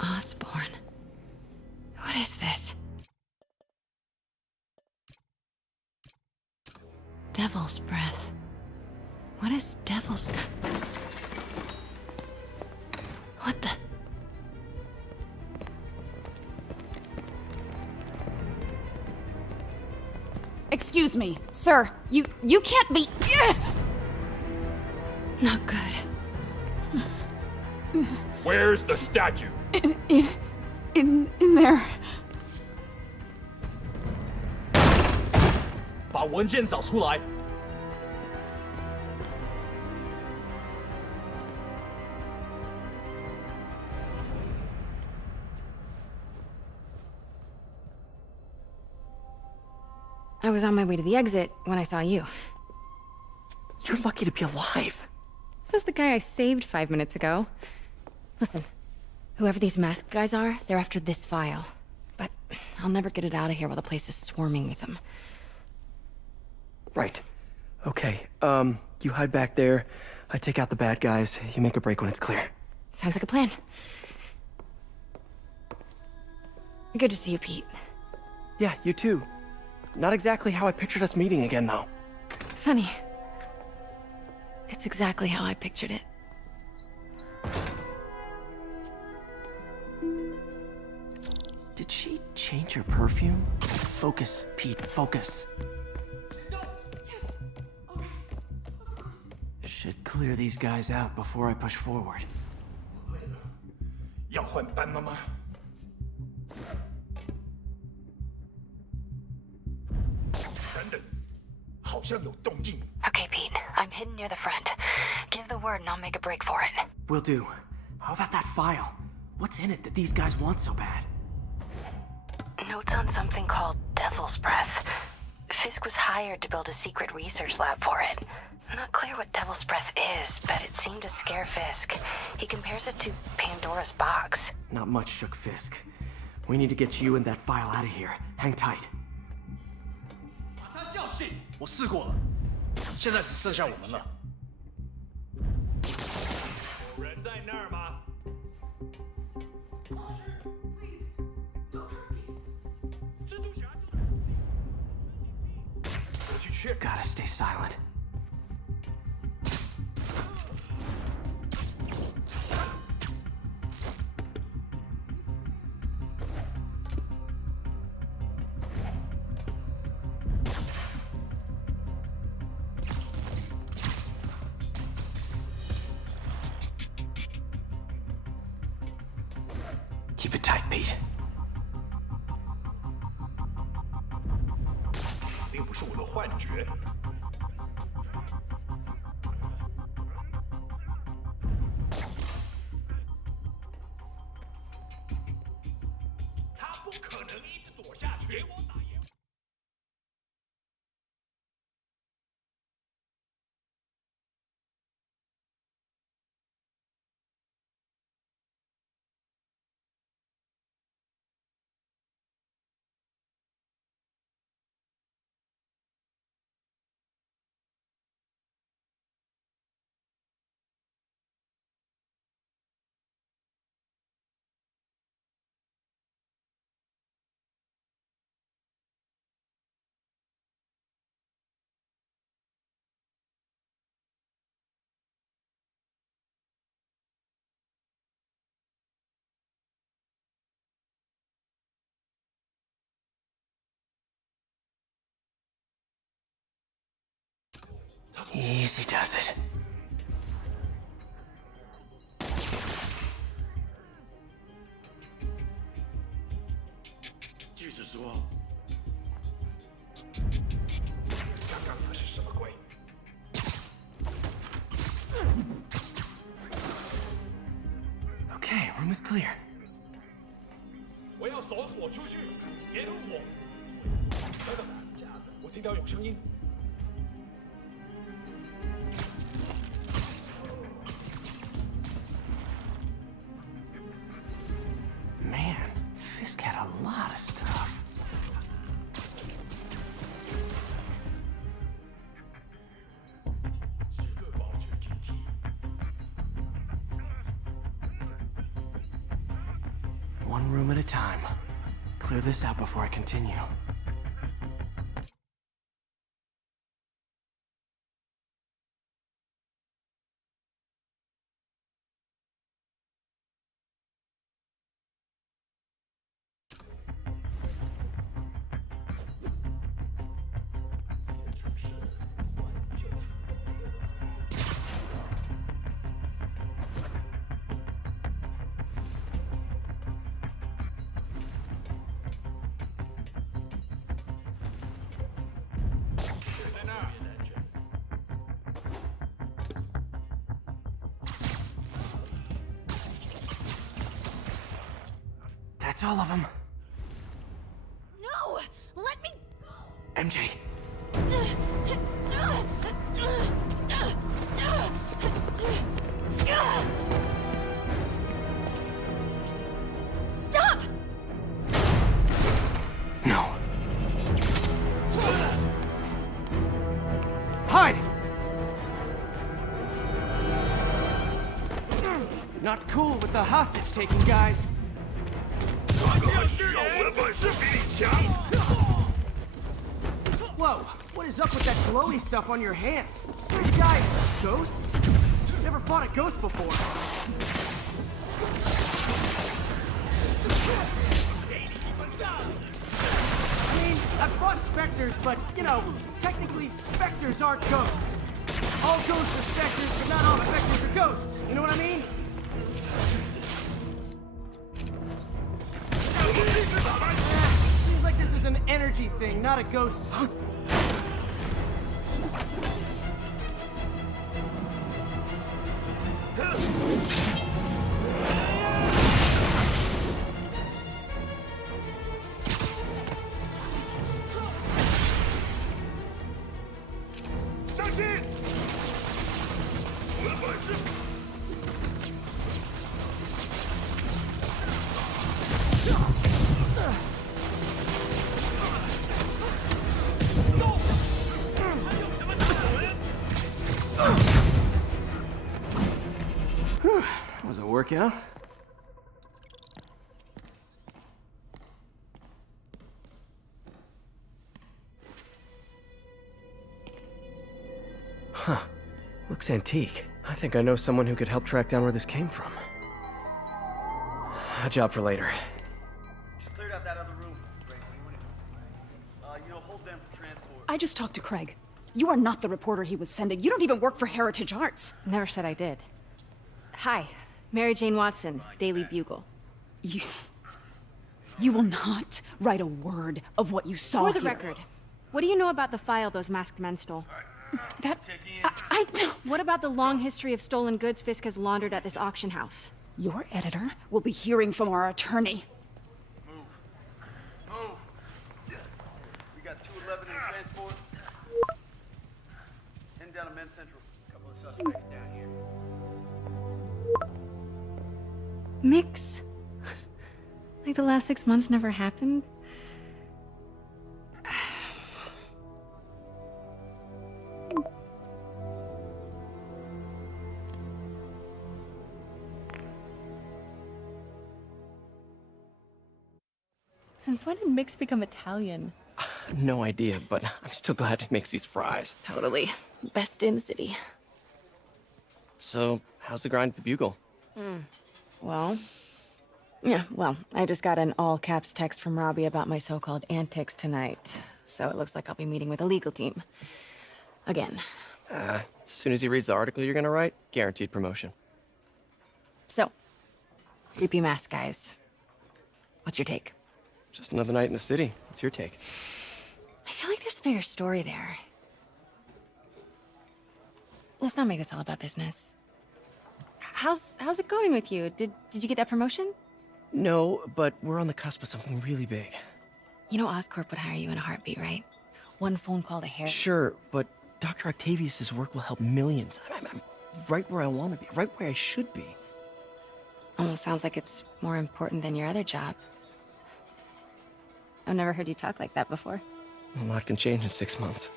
Osborn. What is this? Devil's breath. What is devil's... What the... Excuse me, sir. You can't be... Not good. Where's the statue? In there. 把文件找出来。I was on my way to the exit when I saw you. You're lucky to be alive. Says the guy I saved 5 minutes ago. Listen, whoever these masked guys are, they're after this file. But I'll never get it out of here while the place is swarming with them. Right. Okay, you hide back there. I take out the bad guys. You make a break when it's clear. Sounds like a plan. Good to see you, Pete. Yeah, you too. Not exactly how I pictured us meeting again, though. Funny. It's exactly how I pictured it. Did she change her perfume? Focus, Pete, focus. Should clear these guys out before I push forward. 要换班了吗？ 等等，好像有动静。 Okay, Pete. I'm hidden near the front. Give the word and I'll make a break for it. Will do. How about that file? What's in it that these guys want so bad? Notes on something called Devil's Breath. Fisk was hired to build a secret research lab for it. Not clear what Devil's Breath is, but it seemed to scare Fisk. He compares it to Pandora's box. Not much shook Fisk. We need to get you and that file out of here. Hang tight. 把他叫醒！我试过了，现在只剩下我们了。人在那儿吗？ Gotta stay silent. Keep it tight, Pete. 并不是我的幻觉。他不可能一直躲下去。给我打烟。Easy does it. 即使说，刚刚那是什么鬼？ Okay, room is clear. 我要搜索出去，别动我！等等，我听到有声音。 Man, Fisk had a lot of stuff. One room at a time. Clear this out before I continue. That's all of them. No! Let me MJ. Stop! No. Hide! Not cool with the hostage taking, guys. Whoa, what is up with that glowy stuff on your hands? Are you guys ghosts? Never fought a ghost before. I mean, I've fought specters, but, you know, technically specters aren't ghosts. All ghosts are specters, but not all specters are ghosts. You know what I mean? Seems like this is an energy thing, not a ghost. Huh? That was a workout. Huh. Looks antique. I think I know someone who could help track down where this came from. A job for later. Just cleared out that other room. Great. Hold them for transport. I just talked to Craig. You are not the reporter he was sending. You don't even work for Heritage Arts. Never said I did. Hi, Mary Jane Watson, Daily Bugle. You will not write a word of what you saw For the here. record, what do you know about the file those masked men stole? That... I don't... What about the long history of stolen goods Fisk has laundered at this auction house? Your editor will be hearing from our attorney. Move. We got 211 in transport. Heading down to Men's Central. Couple of suspects down here. Mix? Like the last 6 months never happened? Since when did Mix become Italian? No idea, but I'm still glad he makes these fries. Totally. Best in the city. So, how's the grind at the Bugle? Well, I just got an all-caps text from Robbie about my so-called antics tonight. So it looks like I'll be meeting with a legal team. Again. As soon as he reads the article you're gonna write, guaranteed promotion. So, creepy mask guys. What's your take? Just another night in the city. What's your take? I feel like there's a bigger story there. Let's not make this all about business. How's it going with you? Did you get that promotion? No, but we're on the cusp of something really big. You know Oscorp would hire you in a heartbeat, right? One phone call to Harry. Sure, but Dr. Octavius's work will help millions. I'm right where I want to be, right where I should be. Almost sounds like it's more important than your other job. I've never heard you talk like that before. A lot can change in 6 months.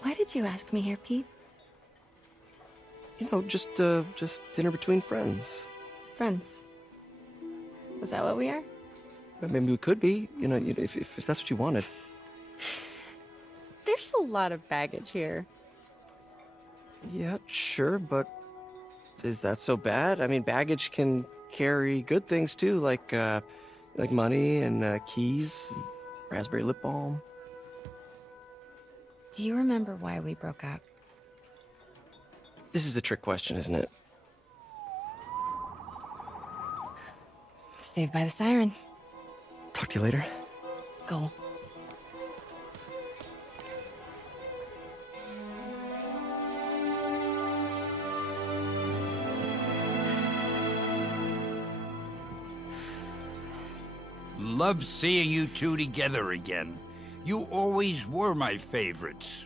Why did you ask me here, Pete? You know, just dinner between friends. Friends. Is that what we are? Maybe we could be, if that's what you wanted. There's a lot of baggage here. Yeah, sure, but is that so bad? I mean, baggage can carry good things too, like money and keys, raspberry lip balm. Do you remember why we broke up? This is a trick question, isn't it? Saved by the siren. Talk to you later. Go. Love seeing you two together again. You always were my favorites.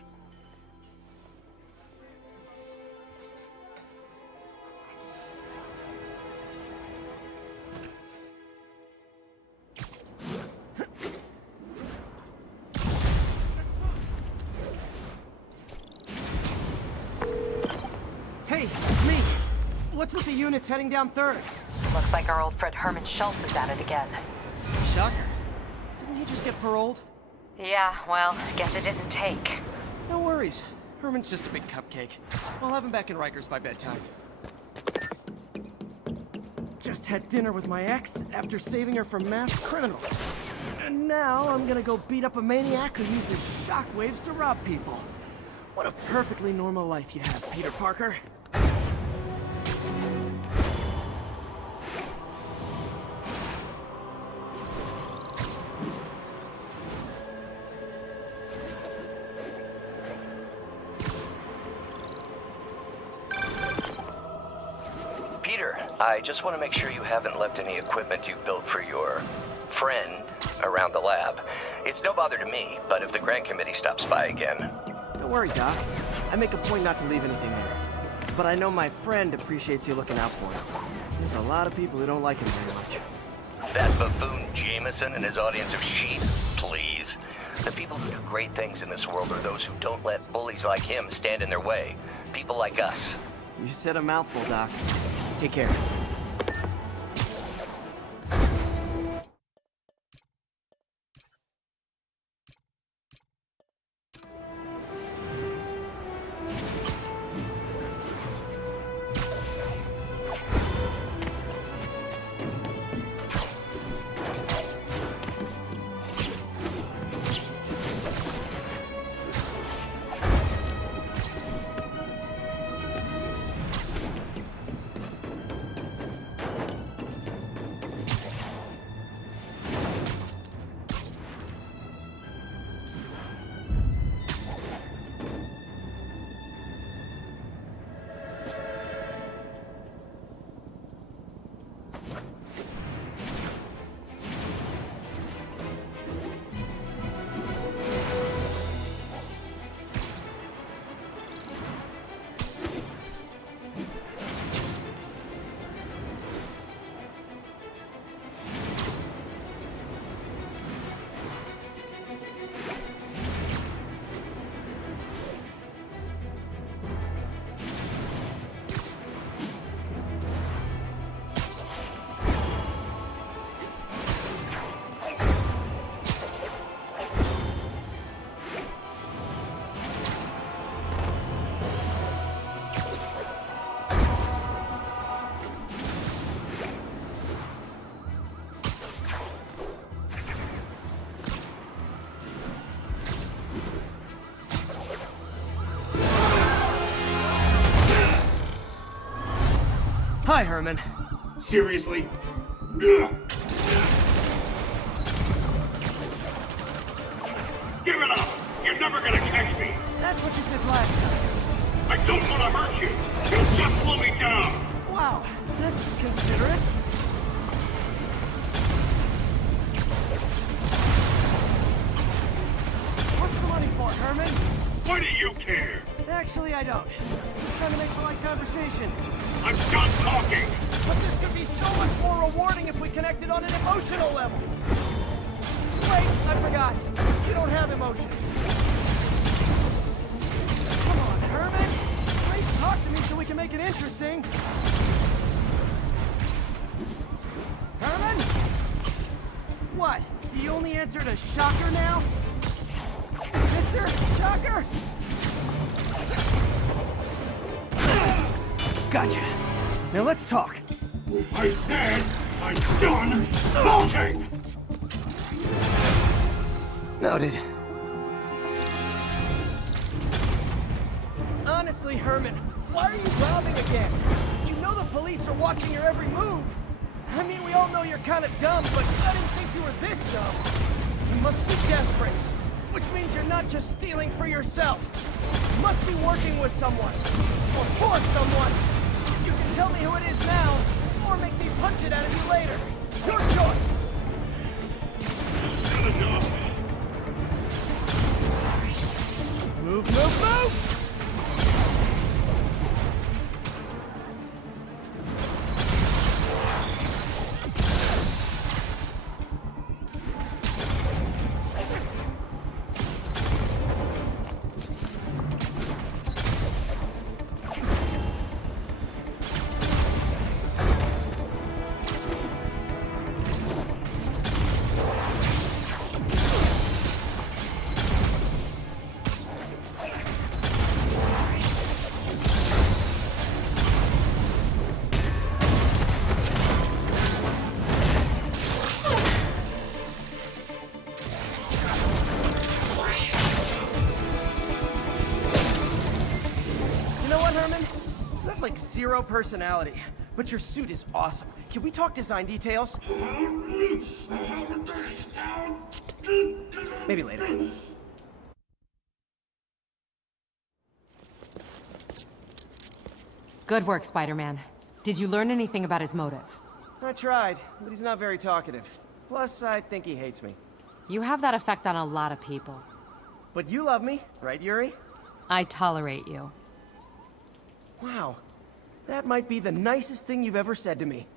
Hey, it's me. What's with the units heading down 3rd? Looks like our old friend Herman Schultz is at it again. Shocker. Didn't he just get paroled? Yeah, well, guess it didn't take. No worries. Herman's just a big cupcake. I'll have him back in Rikers by bedtime. Just had dinner with my ex after saving her from masked criminals. And now I'm gonna go beat up a maniac who uses shockwaves to rob people. What a perfectly normal life you have, Peter Parker. Peter, I just want to make sure you haven't left any equipment you built for your friend around the lab. It's no bother to me, but if the grant committee stops by again... Don't worry, Doc. I make a point not to leave anything there. But I know my friend appreciates you looking out for him. There's a lot of people who don't like him very much. That buffoon Jameson and his audience of sheep? Please. The people who do great things in this world are those who don't let bullies like him stand in their way. People like us. You said a mouthful, Doc. Take care. Hi, Herman. Seriously? Ugh. Give it up! You're never gonna catch me! That's what you said last time. I don't want to hurt you! You'll just slow me down! Wow, that's considerate. What's the money for, Herman? Why do you care? Actually, I don't. Just trying to make polite conversation. I'm done talking! But this could be so much more rewarding if we connected on an emotional level. Wait, I forgot. You don't have emotions. Come on, Herman. Please talk to me so we can make it interesting. Herman? What? The only answer to Shocker now? Mr. Shocker? Gotcha. Now let's talk. I said I'm done talking! Noted. Honestly, Herman, why are you robbing again? You know the police are watching your every move. I mean, we all know you're kind of dumb, but I didn't think you were this dumb. You must be desperate, which means you're not just stealing for yourself. You must be working with someone, or for someone. You can tell me who it is now, or make me punch it out of you later. Your choice. Not enough! Move, move, move! Like zero personality, but your suit is awesome. Can we talk design details? Maybe later. Good work, Spider-Man. Did you learn anything about his motive? I tried, but he's not very talkative. Plus, I think he hates me. You have that effect on a lot of people. But you love me, right, Yuri? I tolerate you. Wow. That might be the nicest thing you've ever said to me.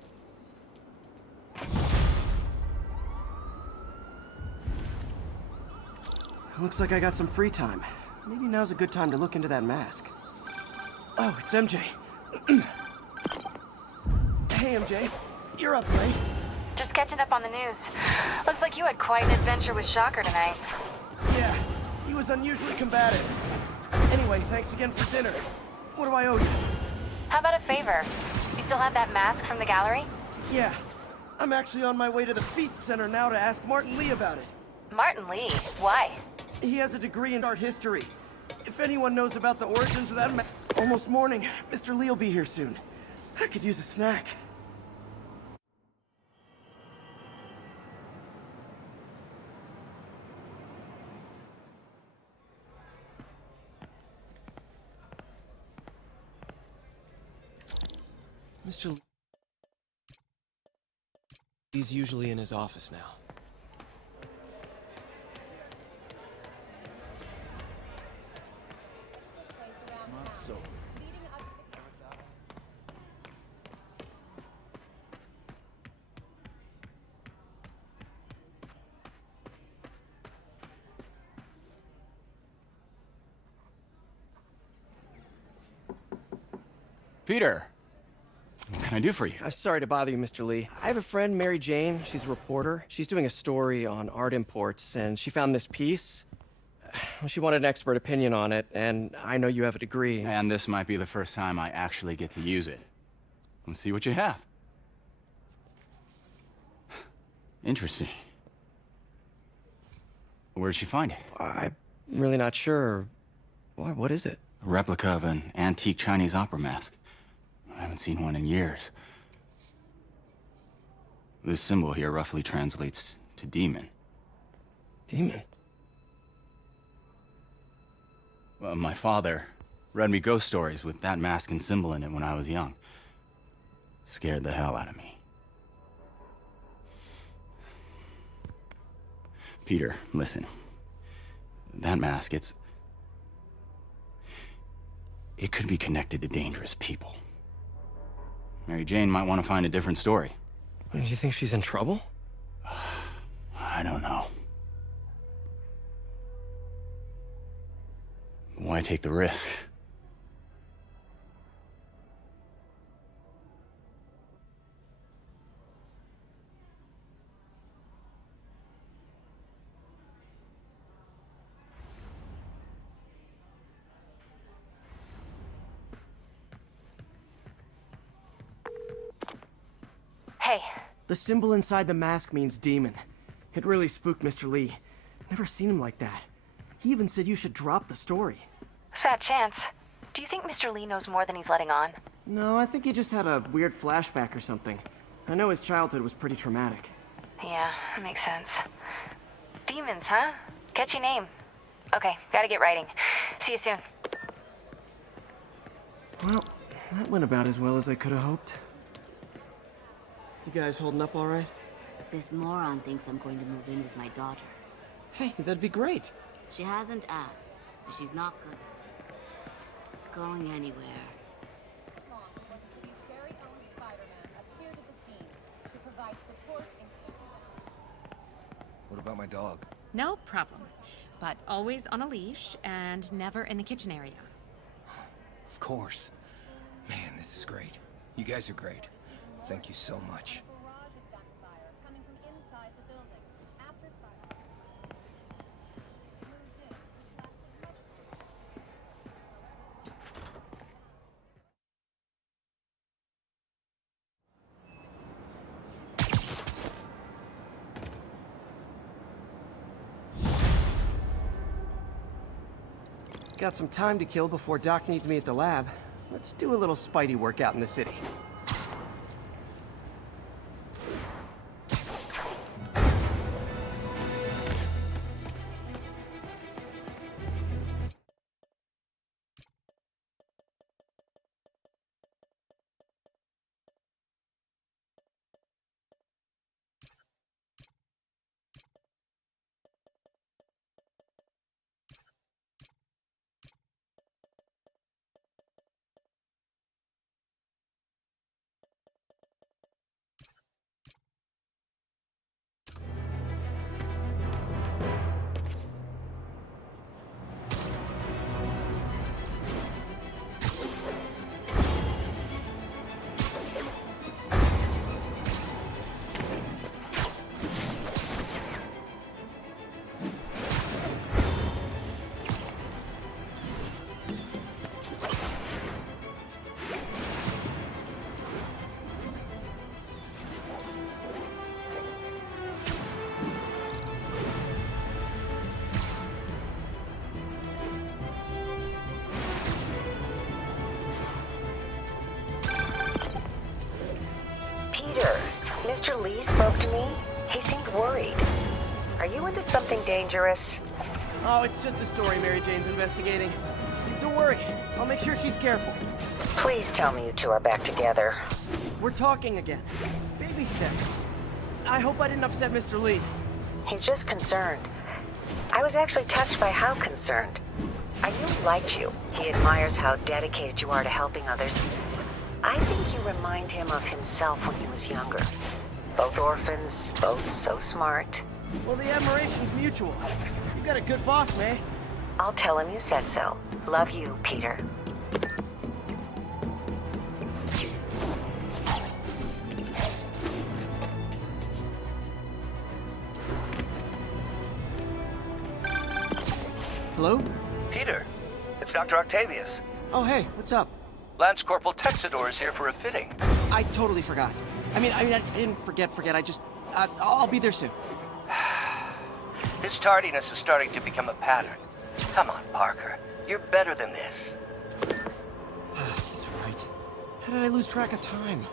Looks like I got some free time. Maybe now's a good time to look into that mask. Oh, it's MJ. Hey, MJ. You're up late. Just catching up on the news. Looks like you had quite an adventure with Shocker tonight. Yeah, he was unusually combative. Anyway, thanks again for dinner. What do I owe you? How about a favor? You still have that mask from the gallery? Yeah. I'm actually on my way to the Feast Center now to ask Martin Lee about it. Martin Lee? Why? He has a degree in art history. If anyone knows about the origins of that almost morning, Mr. Lee will be here soon. I could use a snack. Mr. Lee... He's usually in his office now. Peter, what can I do for you? I'm sorry to bother you, Mr. Lee. I have a friend, Mary Jane. She's a reporter. She's doing a story on art imports, and she found this piece. She wanted an expert opinion on it, and I know you have a degree. And this might be the first time I actually get to use it. Let's see what you have. Interesting. Where did she find it? I'm really not sure. What is it? A replica of an antique Chinese opera mask. I haven't seen one in years. This symbol here roughly translates to demon. Demon? Well, my father read me ghost stories with that mask and symbol in it when I was young. Scared the hell out of me. Peter, listen. That mask, it could be connected to dangerous people. Mary Jane might want to find a different story. Do you think she's in trouble? I don't know. Why take the risk? Hey. The symbol inside the mask means demon. It really spooked Mr. Lee. Never seen him like that. He even said you should drop the story. Fat chance. Do you think Mr. Lee knows more than he's letting on? No, I think he just had a weird flashback or something. I know his childhood was pretty traumatic. Yeah, makes sense. Demons, huh? Catchy name. Okay, gotta get writing. See you soon. Well, that went about as well as I could have hoped. You guys holding up all right? This moron thinks I'm going to move in with my daughter. Hey, that'd be great. She hasn't asked, but she's not going anywhere. What about my dog? No problem. But always on a leash and never in the kitchen area. Of course. Man, this is great. You guys are great. Thank you so much. Got some time to kill before Doc needs me at the lab. Let's do a little Spidey workout in the city. Mr. Lee spoke to me. He seemed worried. Are you into something dangerous? Oh, it's just a story Mary Jane's investigating. Don't worry, I'll make sure she's careful. Please tell me you two are back together. We're talking again. Baby steps. I hope I didn't upset Mr. Lee. He's just concerned. I was actually touched by how concerned. I knew he liked you. He admires how dedicated you are to helping others. I think you remind him of himself when he was younger. Both orphans, both so smart. Well, the admiration's mutual. You got a good boss, May. I'll tell him you said so. Love you, Peter. Hello? Peter, it's Dr. Octavius. Oh, hey, what's up? Lance Corporal Texador is here for a fitting. I totally forgot. I didn't forget. I'll be there soon. His tardiness is starting to become a pattern. Come on, Parker. You're better than this. He's right. How did I lose track of time?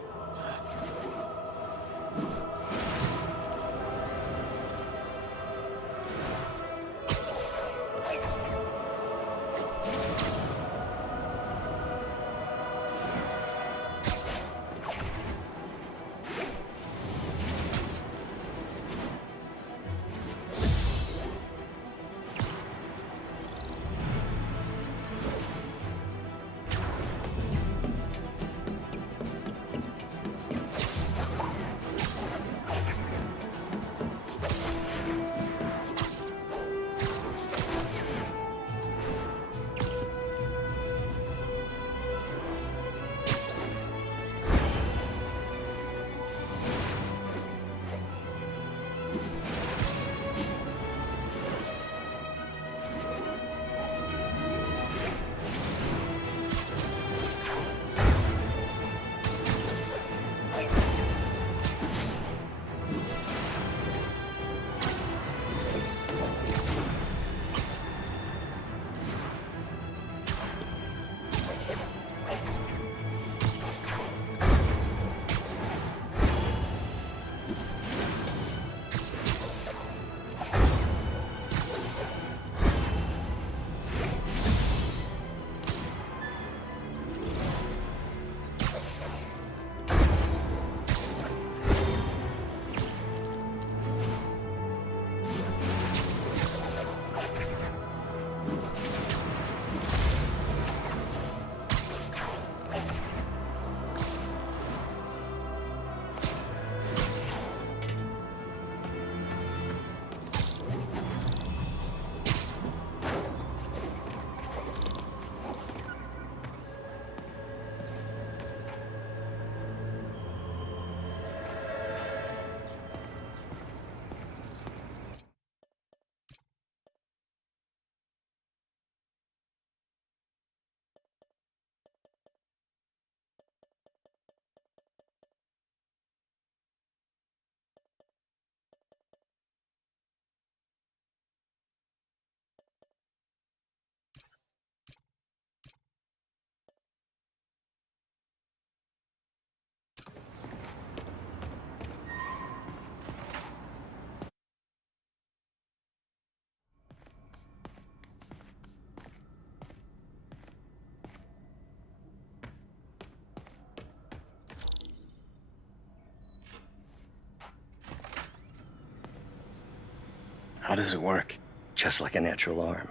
How does it work? Just like a natural arm.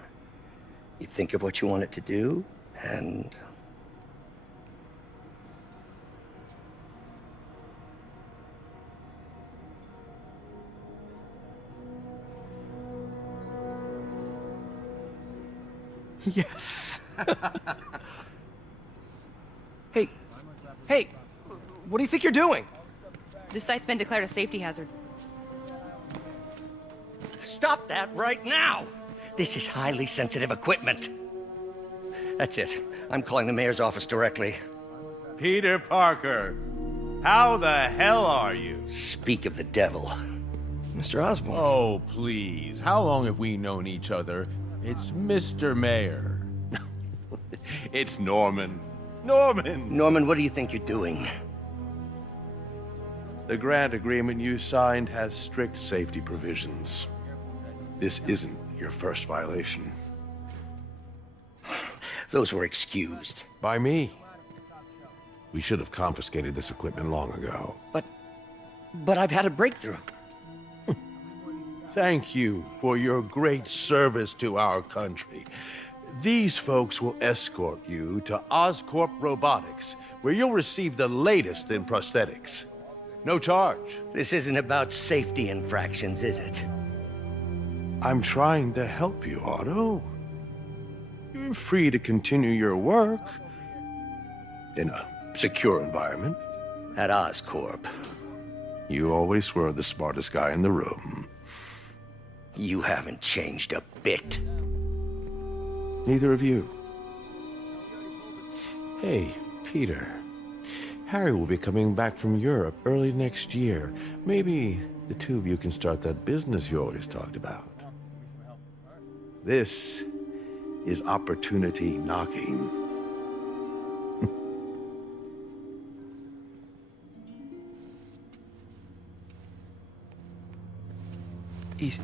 You think of what you want it to do, and... Yes. Hey, hey, what do you think you're doing? This site's been declared a safety hazard. Stop that right now! This is highly sensitive equipment. That's it. I'm calling the mayor's office directly. Peter Parker, how the hell are you? Speak of the devil. Mr. Osborn. Oh, please. How long have we known each other? It's Mr. Mayor. It's Norman. Norman! Norman, what do you think you're doing? The grant agreement you signed has strict safety provisions. This isn't your first violation. Those were excused. By me. We should have confiscated this equipment long ago. But I've had a breakthrough. Thank you for your great service to our country. These folks will escort you to Oscorp Robotics, where you'll receive the latest in prosthetics. No charge. This isn't about safety infractions, is it? I'm trying to help you, Otto. You're free to continue your work in a secure environment. At Oscorp. You always were the smartest guy in the room. You haven't changed a bit. Neither of you. Hey, Peter. Harry will be coming back from Europe early next year. Maybe the two of you can start that business you always talked about. This is opportunity knocking.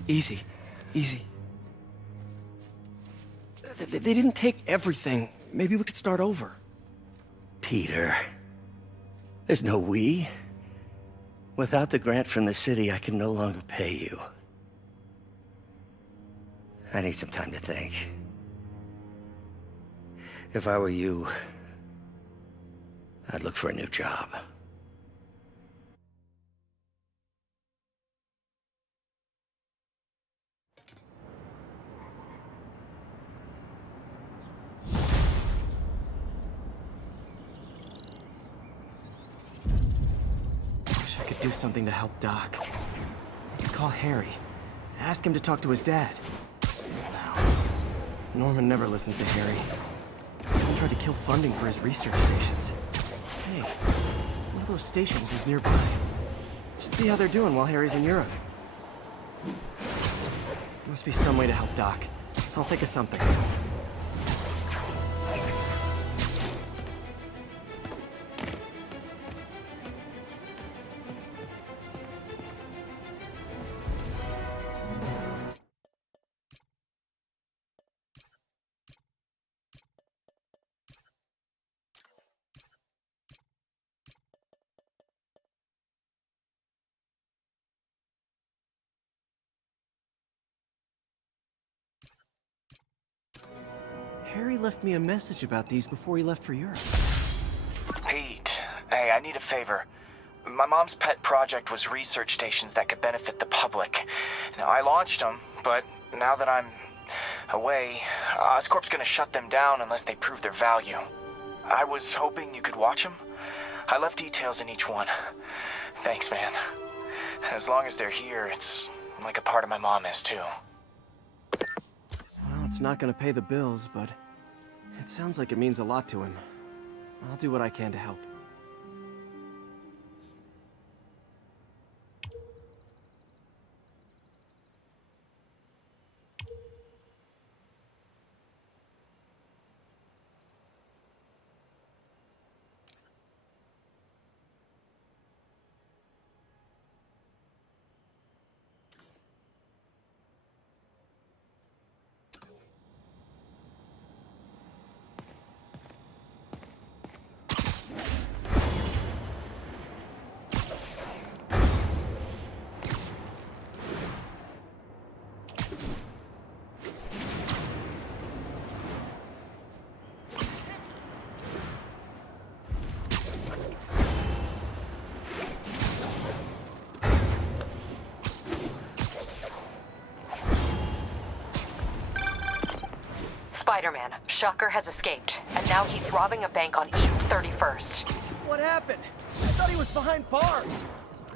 Easy. They didn't take everything. Maybe we could start over. Peter, there's no we. Without the grant from the city, I can no longer pay you. I need some time to think. If I were you, I'd look for a new job. Wish I could do something to help Doc. Call Harry. Ask him to talk to his dad. Norman never listens to Harry. He tried to kill funding for his research stations. Hey, one of those stations is nearby. Should see how they're doing while Harry's in Europe. There must be some way to help Doc. I'll think of something. Harry left me a message about these before he left for Europe. Pete, hey, I need a favor. My mom's pet project was research stations that could benefit the public. Now, I launched them, but now that I'm away, Oscorp's gonna shut them down unless they prove their value. I was hoping you could watch them. I left details in each one. Thanks, man. As long as they're here, it's like a part of my mom is, too. Well, it's not gonna pay the bills, but it sounds like it means a lot to him. I'll do what I can to help. Spiderman, Shocker has escaped, and now he's robbing a bank on East 31st. What happened? I thought he was behind bars.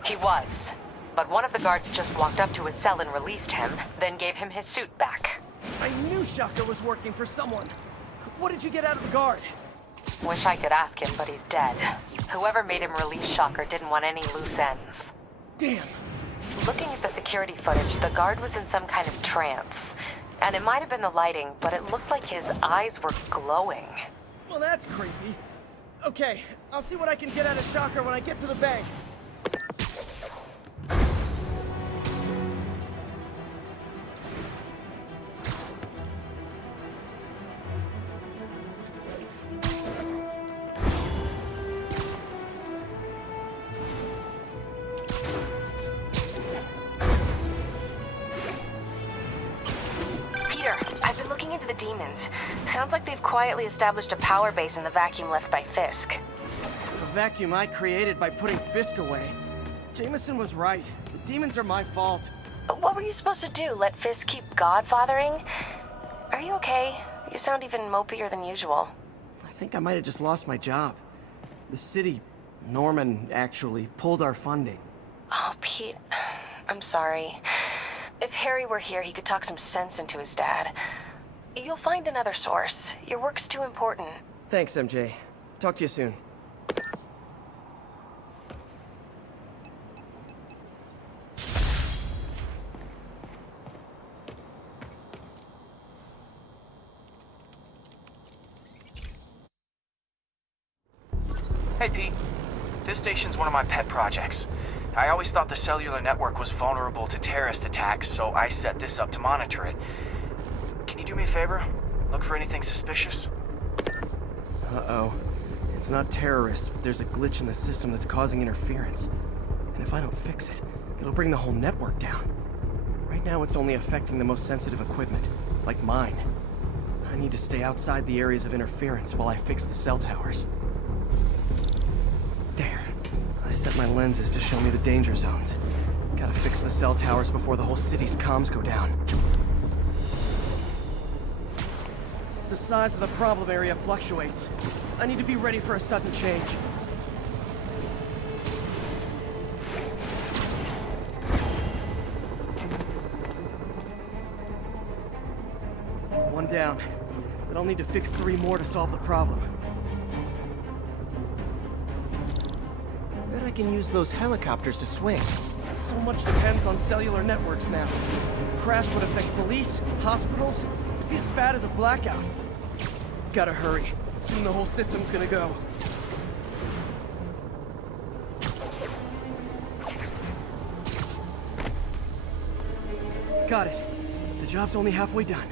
He was, but one of the guards just walked up to his cell and released him, then gave him his suit back. I knew Shocker was working for someone. What did you get out of the guard? Wish I could ask him, but he's dead. Whoever made him release Shocker didn't want any loose ends. Damn. Looking at the security footage, the guard was in some kind of trance. And it might have been the lighting, but it looked like his eyes were glowing. Well, that's creepy. Okay, I'll see what I can get out of Shocker when I get to the bank. Demons. Sounds like they've quietly established a power base in the vacuum left by Fisk. The vacuum I created by putting Fisk away. Jameson was right. The demons are my fault. What were you supposed to do? Let Fisk keep godfathering? Are you okay? You sound even mopier than usual. I think I might have just lost my job. The city, Norman, actually, pulled our funding. Oh, Pete. I'm sorry. If Harry were here, he could talk some sense into his dad. You'll find another source. Your work's too important. Thanks, MJ. Talk to you soon. Hey, Pete. This station's one of my pet projects. I always thought the cellular network was vulnerable to terrorist attacks, so I set this up to monitor it. Can you do me a favor? Look for anything suspicious. Uh-oh. It's not terrorists, but there's a glitch in the system that's causing interference. And if I don't fix it, it'll bring the whole network down. Right now, it's only affecting the most sensitive equipment, like mine. I need to stay outside the areas of interference while I fix the cell towers. There. I set my lenses to show me the danger zones. Gotta fix the cell towers before the whole city's comms go down. The size of the problem area fluctuates. I need to be ready for a sudden change. One down. But I'll need to fix 3 more to solve the problem. Bet I can use those helicopters to swing. So much depends on cellular networks now. A crash would affect police, hospitals. It'd be as bad as a blackout. Gotta hurry. Soon the whole system's gonna go. Got it. The job's only halfway done.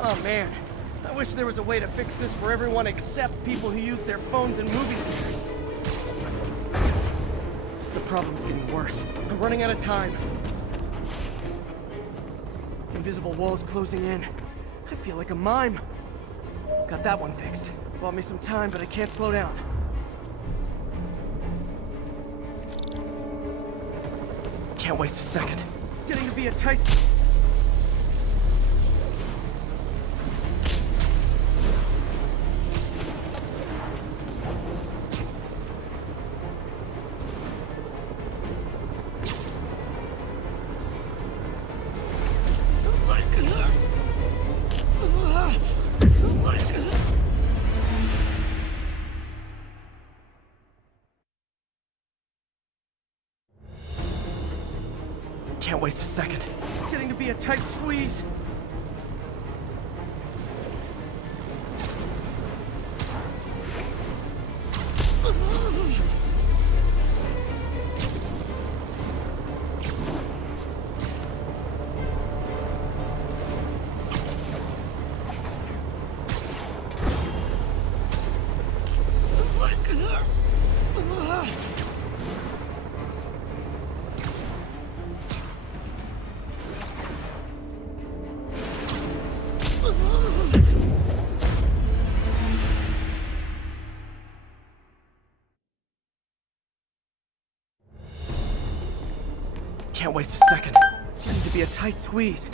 Oh man, I wish there was a way to fix this for everyone except people who use their phones in movie theaters. The problem's getting worse. I'm running out of time. Invisible walls closing in. I feel like a mime. Got that one fixed. Bought me some time, but I can't slow down. Can't waste a second. Getting to be a tight... Can't waste a second. Getting to be a tight squeeze. can't waste a second. Need to be a tight squeeze.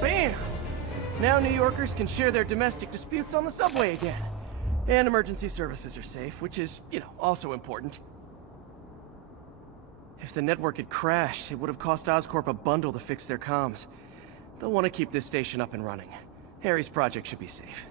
Bam! Now New Yorkers can share their domestic disputes on the subway again. And emergency services are safe, which is, also important. If the network had crashed, it would have cost Oscorp a bundle to fix their comms. They'll want to keep this station up and running. Harry's project should be safe.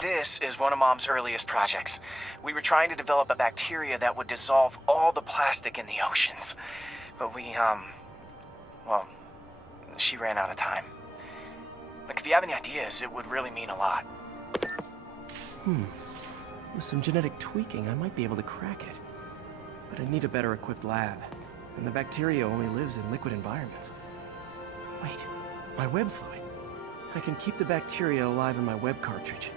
This is one of Mom's earliest projects. We were trying to develop a bacteria that would dissolve all the plastic in the oceans. But well, she ran out of time. Like, if you have any ideas, it would really mean a lot. With some genetic tweaking, I might be able to crack it. But I need a better equipped lab. And the bacteria only lives in liquid environments. Wait, my web fluid. I can keep the bacteria alive in my web cartridge.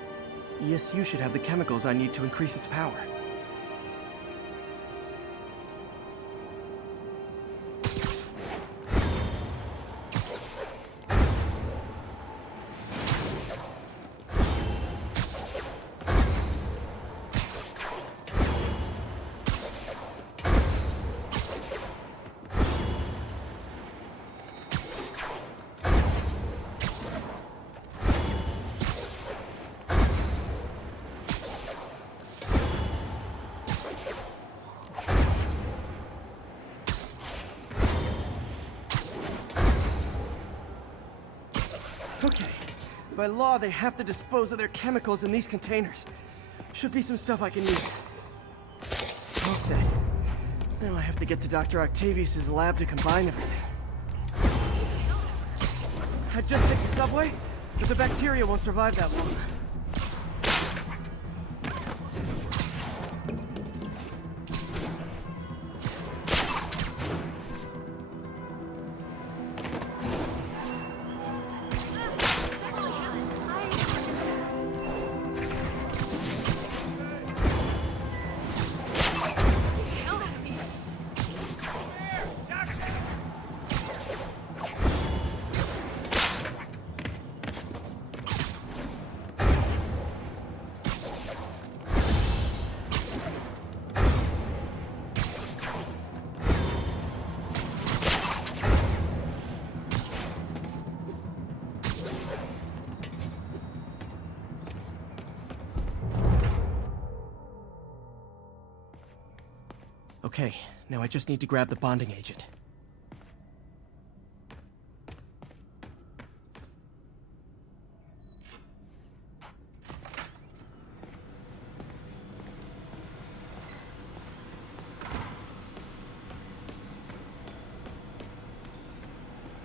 ESU should have the chemicals I need to increase its power. Okay. By law, they have to dispose of their chemicals in these containers. Should be some stuff I can use. All set. Now I have to get to Dr. Octavius's lab to combine everything. I'd just take the subway, but the bacteria won't survive that long. Okay, now I just need to grab the bonding agent.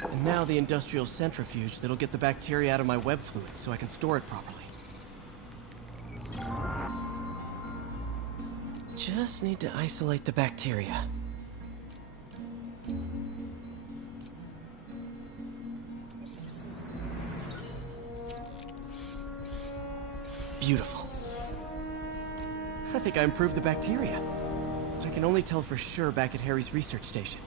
And now the industrial centrifuge that'll get the bacteria out of my web fluid so I can store it properly. Just need to isolate the bacteria. Beautiful. I think I improved the bacteria. But I can only tell for sure back at Harry's research station.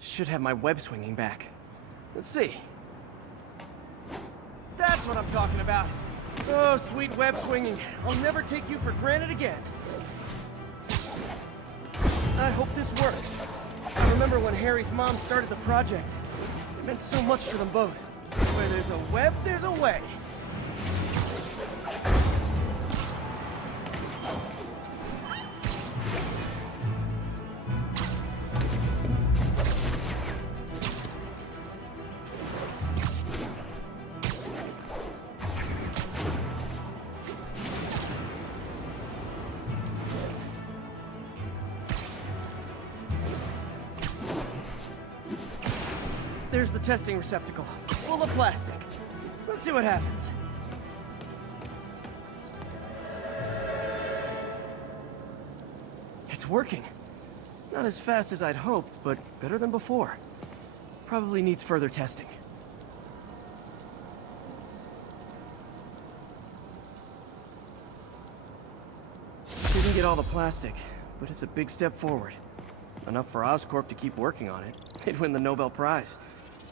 Should have my web swinging back. Let's see. That's what I'm talking about. Oh, sweet web swinging. I'll never take you for granted again. I hope this works. I remember when Harry's mom started the project. It meant so much to them both. Where there's a web, there's a way. There's the testing receptacle, full of plastic. Let's see what happens. It's working. Not as fast as I'd hoped, but better than before. Probably needs further testing. Didn't get all the plastic, but it's a big step forward. Enough for Oscorp to keep working on it. They'd win the Nobel Prize.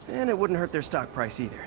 And it wouldn't hurt their stock price either.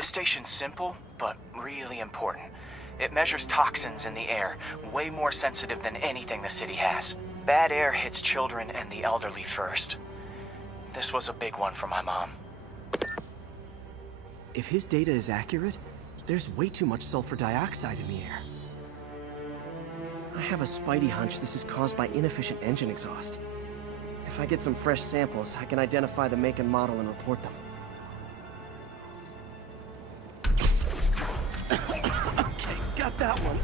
This station's simple, but really important. It measures toxins in the air, way more sensitive than anything the city has. Bad air hits children and the elderly first. This was a big one for my mom. If his data is accurate, there's way too much sulfur dioxide in the air. I have a spidey hunch this is caused by inefficient engine exhaust. If I get some fresh samples, I can identify the make and model and report them. Okay, got that one.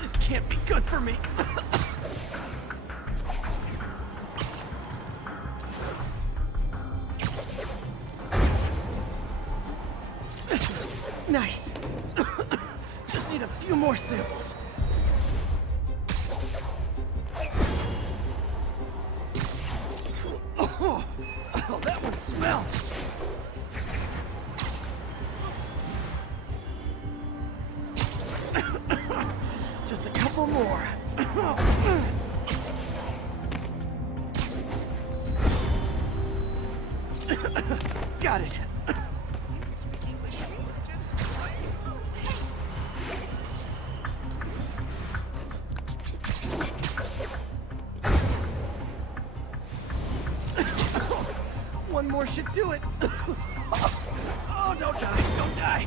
This can't be good for me. Nice. Just need a few more samples. Oh, that one smells. Just a couple more. Got it. One more should do it. Oh, don't die, don't die.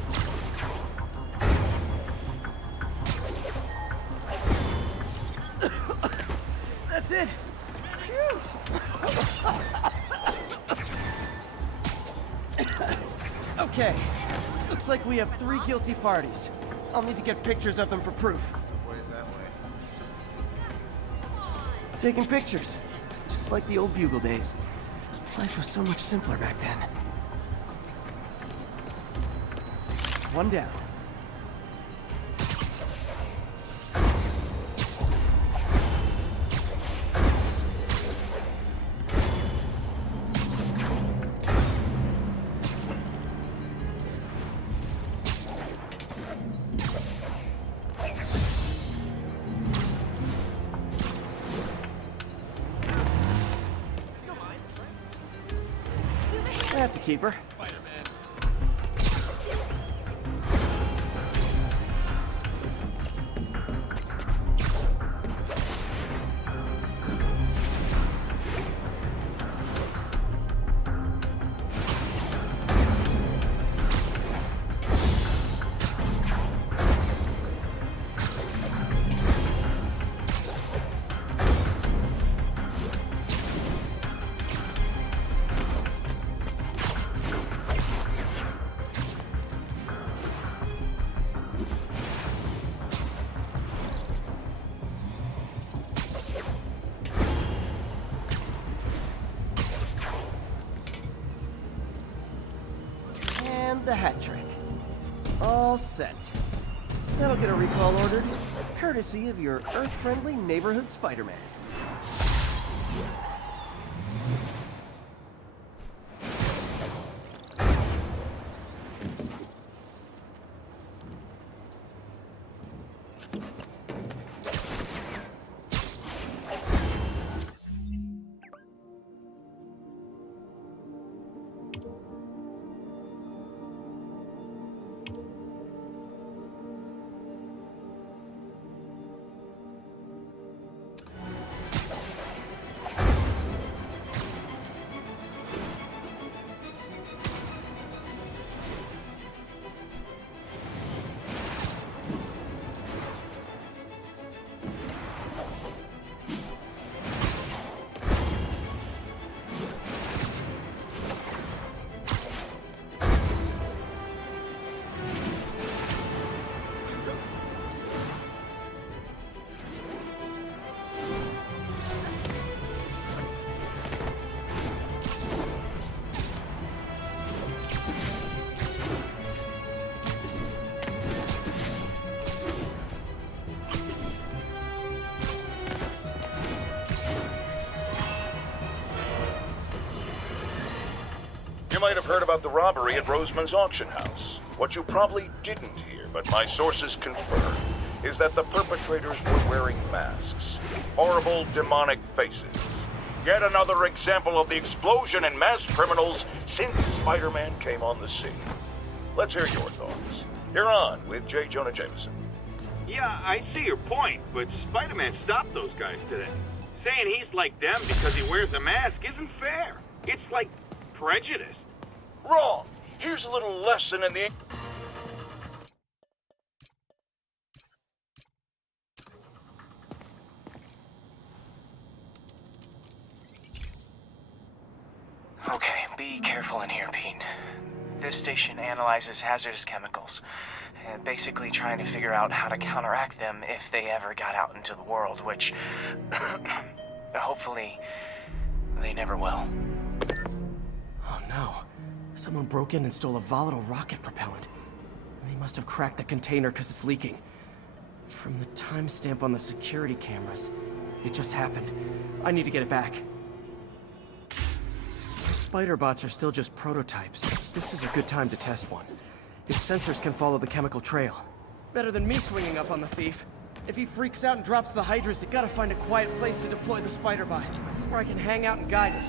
That's it. Phew. Okay, looks like we have 3 guilty parties. I'll need to get pictures of them for proof. Taking pictures, just like the old Bugle days. Life was so much simpler back then. One down. That's a keeper. And the hat trick. All set. That'll get a recall ordered, courtesy of your Earth-friendly neighborhood Spider-Man. You might have heard about the robbery at Roseman's auction house. What you probably didn't hear, but my sources confirm, is that the perpetrators were wearing masks. Horrible, demonic faces. Yet another example of the explosion in mass criminals since Spider-Man came on the scene. Let's hear your thoughts. You're on with J. Jonah Jameson. Yeah, I see your point, but Spider-Man stopped those guys today. Saying he's like them because he wears a mask isn't fair. It's like prejudice. Wrong! Here's a little lesson in the... Okay, be careful in here, Pete. This station analyzes hazardous chemicals, basically trying to figure out how to counteract them if they ever got out into the world, which hopefully they never will. Oh no. Someone broke in and stole a volatile rocket propellant. They must have cracked the container because it's leaking. From the timestamp on the security cameras, it just happened. I need to get it back. My spider bots are still just prototypes. This is a good time to test one. Its sensors can follow the chemical trail. Better than me swinging up on the thief. If he freaks out and drops the Hydras, it gotta find a quiet place to deploy the spider bot, where I can hang out and guide it.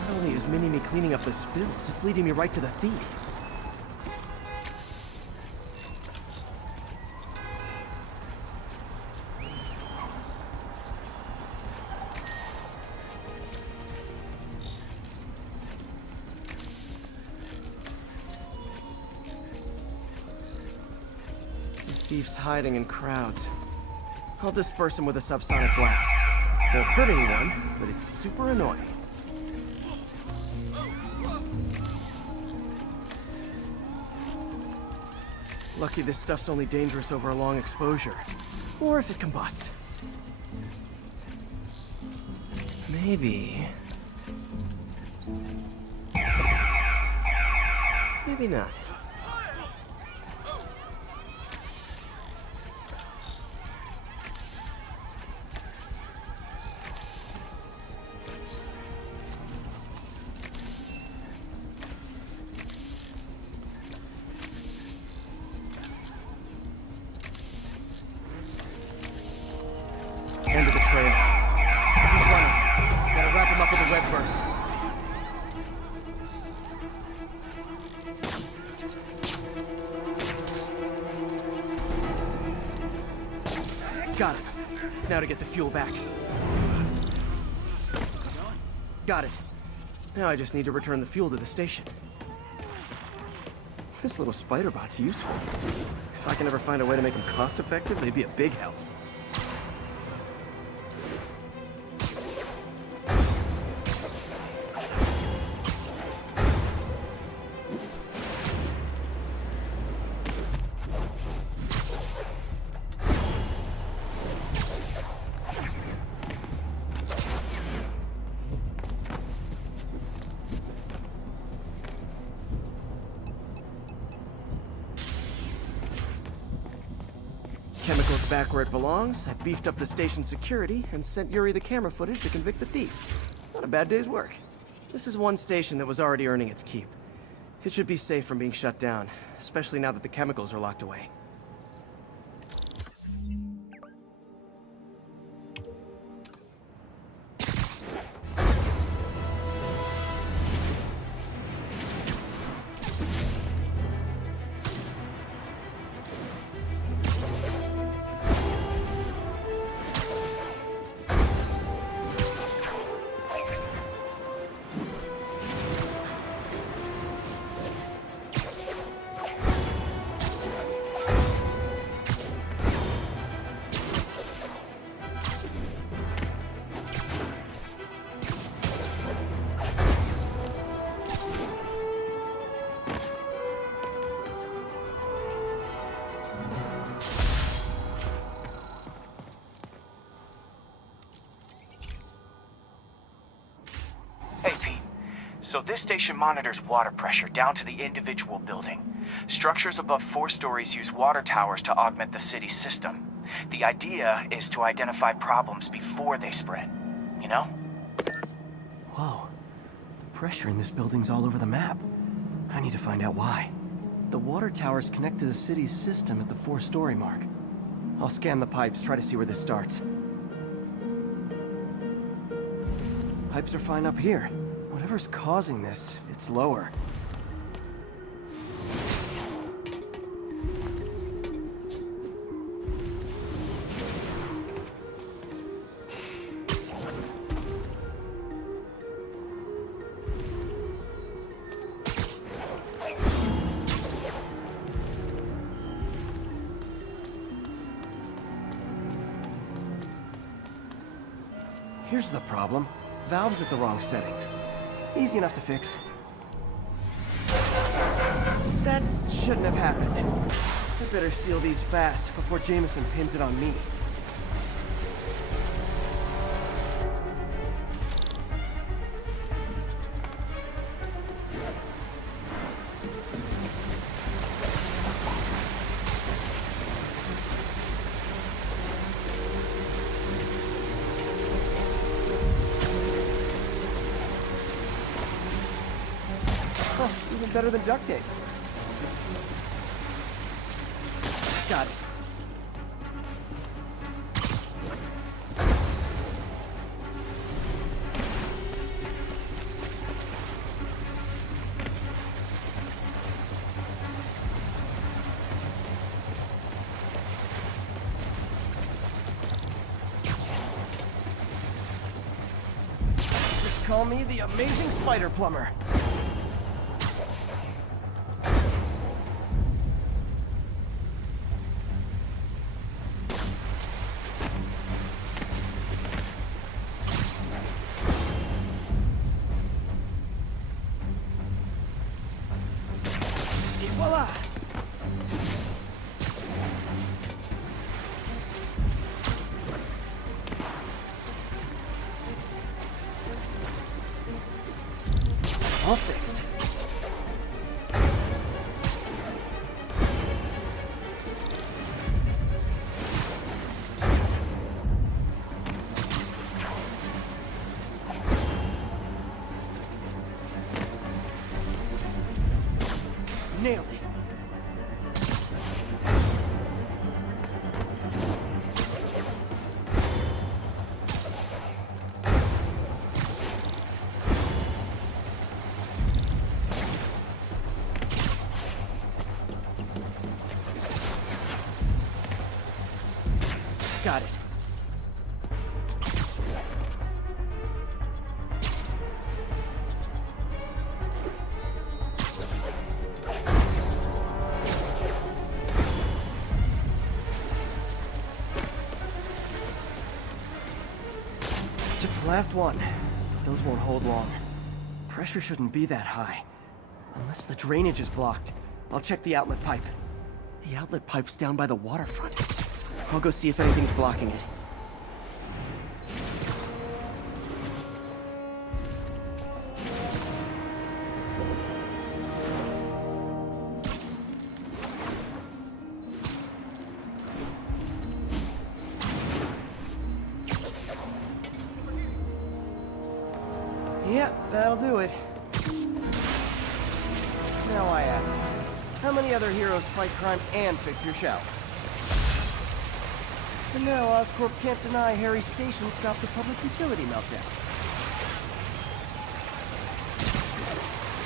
Not only is Mini-Me cleaning up the spills, it's leading me right to the thief. Thief's hiding in crowds. I'll disperse him with a subsonic blast. Won't hurt anyone, but it's super annoying. Lucky this stuff's only dangerous over a long exposure. Or if it combusts. Maybe... maybe not. End of the trail. He's running. Gotta wrap him up with a web burst. Got him. Now to get the fuel back. Got it. Now I just need to return the fuel to the station. This little spider bot's useful. If I can ever find a way to make them cost-effective, they'd be a big help. Chemicals back where it belongs. I beefed up the station security and sent Yuri the camera footage to convict the thief. Not a bad day's work. This is one station that was already earning its keep. It should be safe from being shut down, especially now that the chemicals are locked away. So this station monitors water pressure down to the individual building. Structures above 4 stories use water towers to augment the city's system. The idea is to identify problems before they spread, you know? Whoa. The pressure in this building's all over the map. I need to find out why. The water towers connect to the city's system at the 4-story mark. I'll scan the pipes, try to see where this starts. Pipes are fine up here. Whatever's causing this, it's lower. Here's the problem. Valve's at the wrong setting. Easy enough to fix. That shouldn't have happened. I better seal these fast before Jameson pins it on me. Even better than duct tape. Got it. Just call me the amazing spider plumber. Voila! All fixed. Nailed it. Got it. Just the last one. Those won't hold long. Pressure shouldn't be that high. Unless the drainage is blocked. I'll check the outlet pipe. The outlet pipe's down by the waterfront. I'll go see if anything's blocking it. Yep, that'll do it. Now I ask, how many other heroes fight crime and fix your shower? And now Oscorp can't deny Harry's station stopped the public utility meltdown.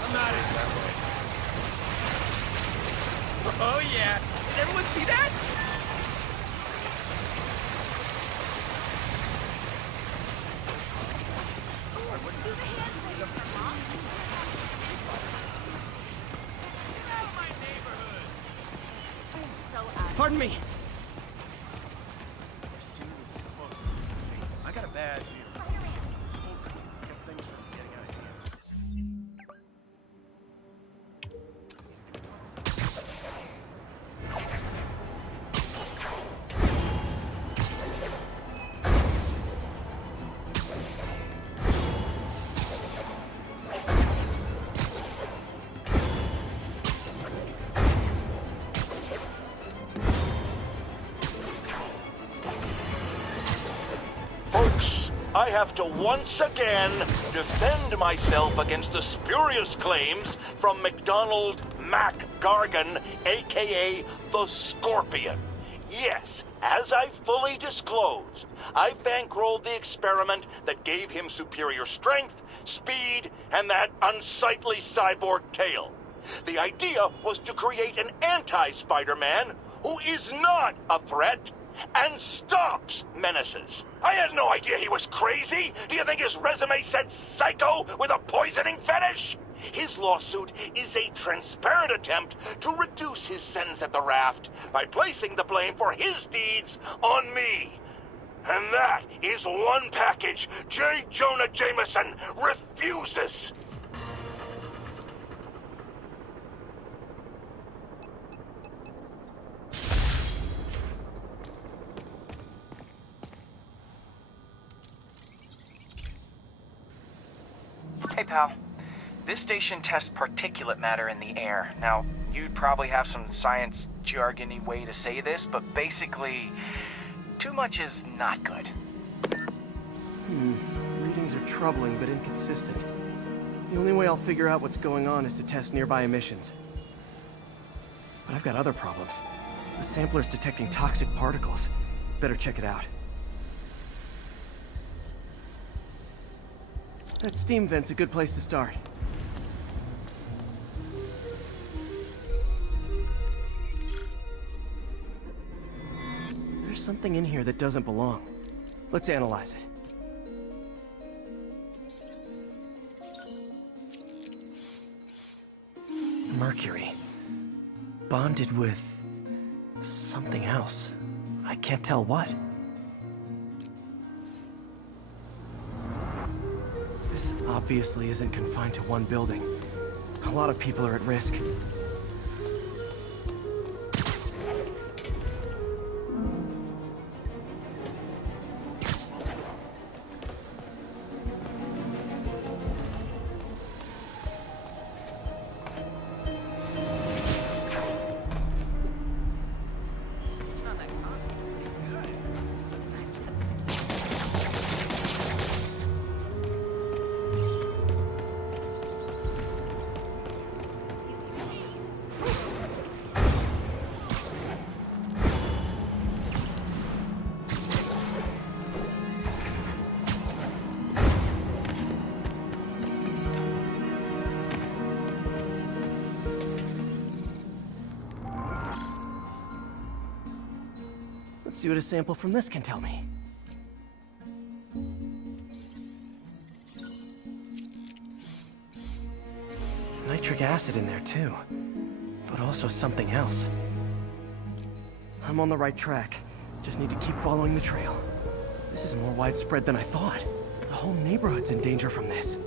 I'm not in that way. Oh yeah! Did everyone see that? Pardon me. I got a bad feeling. Kept things from getting out of hand. I have to once again defend myself against the spurious claims from McDonald Mac Gargan, aka the Scorpion. Yes, as I fully disclosed, I bankrolled the experiment that gave him superior strength, speed, and that unsightly cyborg tail. The idea was to create an anti-Spider-Man who is not a threat and stops menaces. I had no idea he was crazy. Do you think his resume said psycho with a poisoning fetish? His lawsuit is a transparent attempt to reduce his sentence at the raft by placing the blame for his deeds on me. And that is one package J. Jonah Jameson refuses. Hey, pal. This station tests particulate matter in the air. Now, you'd probably have some science jargony way to say this, but basically, too much is not good. Readings are troubling but inconsistent. The only way I'll figure out what's going on is to test nearby emissions. But I've got other problems. The sampler's detecting toxic particles. Better check it out. That steam vent's a good place to start. There's something in here that doesn't belong. Let's analyze it. Mercury. Bonded with something else. I can't tell what. This obviously isn't confined to one building. A lot of people are at risk. Let's see what a sample from this can tell me. Nitric acid in there too, but also something else. I'm on the right track. Just need to keep following the trail. This is more widespread than I thought. The whole neighborhood's in danger from this.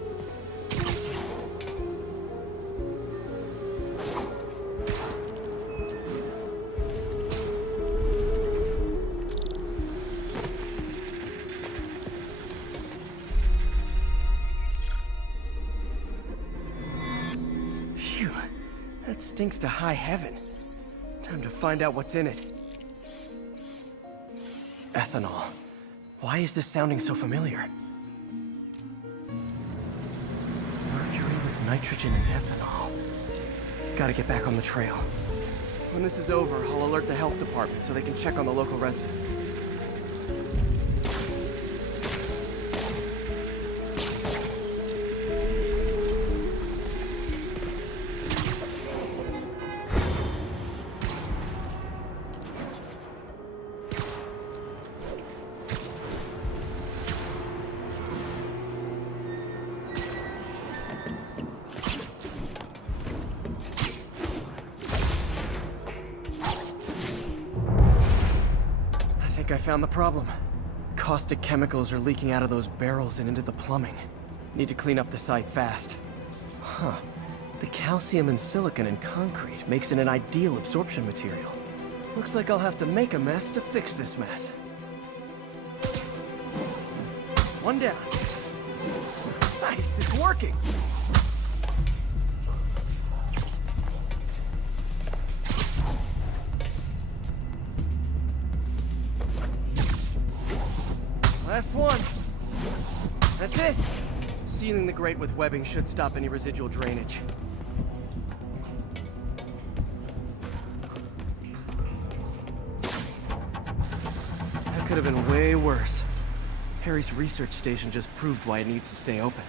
Phew, that stinks to high heaven. Time to find out what's in it. Ethanol. Why is this sounding so familiar? Mercury with nitrogen and ethanol. Gotta get back on the trail. When this is over, I'll alert the health department so they can check on the local residents. I found the problem. Caustic chemicals are leaking out of those barrels and into the plumbing. Need to clean up the site fast. Huh. The calcium and silicon in concrete makes it an ideal absorption material. Looks like I'll have to make a mess to fix this mess. One down. Nice, it's working! Last one. That's it! Sealing the grate with webbing should stop any residual drainage. That could have been way worse. Harry's research station just proved why it needs to stay open.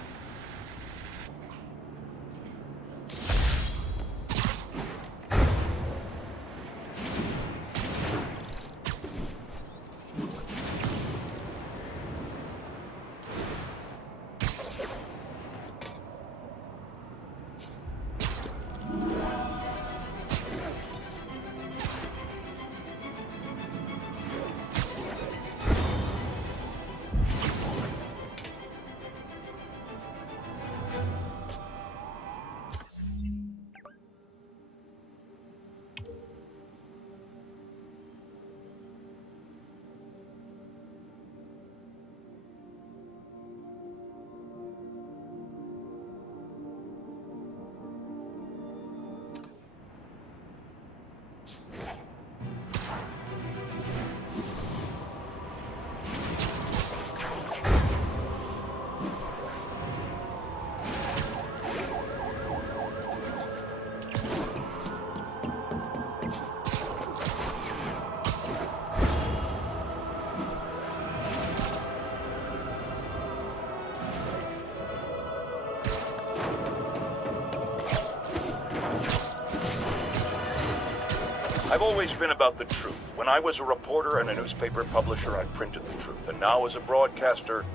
I've always been about the truth. When I was a reporter and a newspaper publisher, I printed the truth. And now as a broadcaster,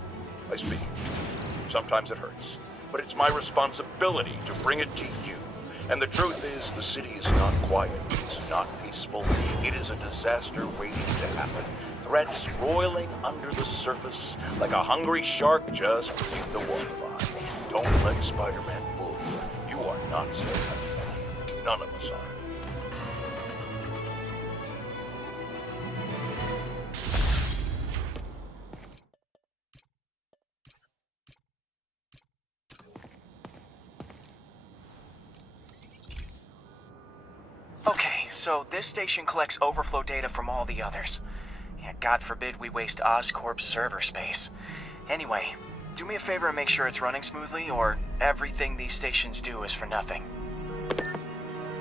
I speak. Sometimes it hurts. But it's my responsibility to bring it to you. And the truth is, the city is not quiet. It's not peaceful. It is a disaster waiting to happen. Threats roiling under the surface like a hungry shark just beneath the waterline. Don't let Spider-Man fool you. You are not safe. None of us are. Okay, so this station collects overflow data from all the others. Yeah, God forbid we waste Oscorp's server space. Anyway, do me a favor and make sure it's running smoothly, or everything these stations do is for nothing.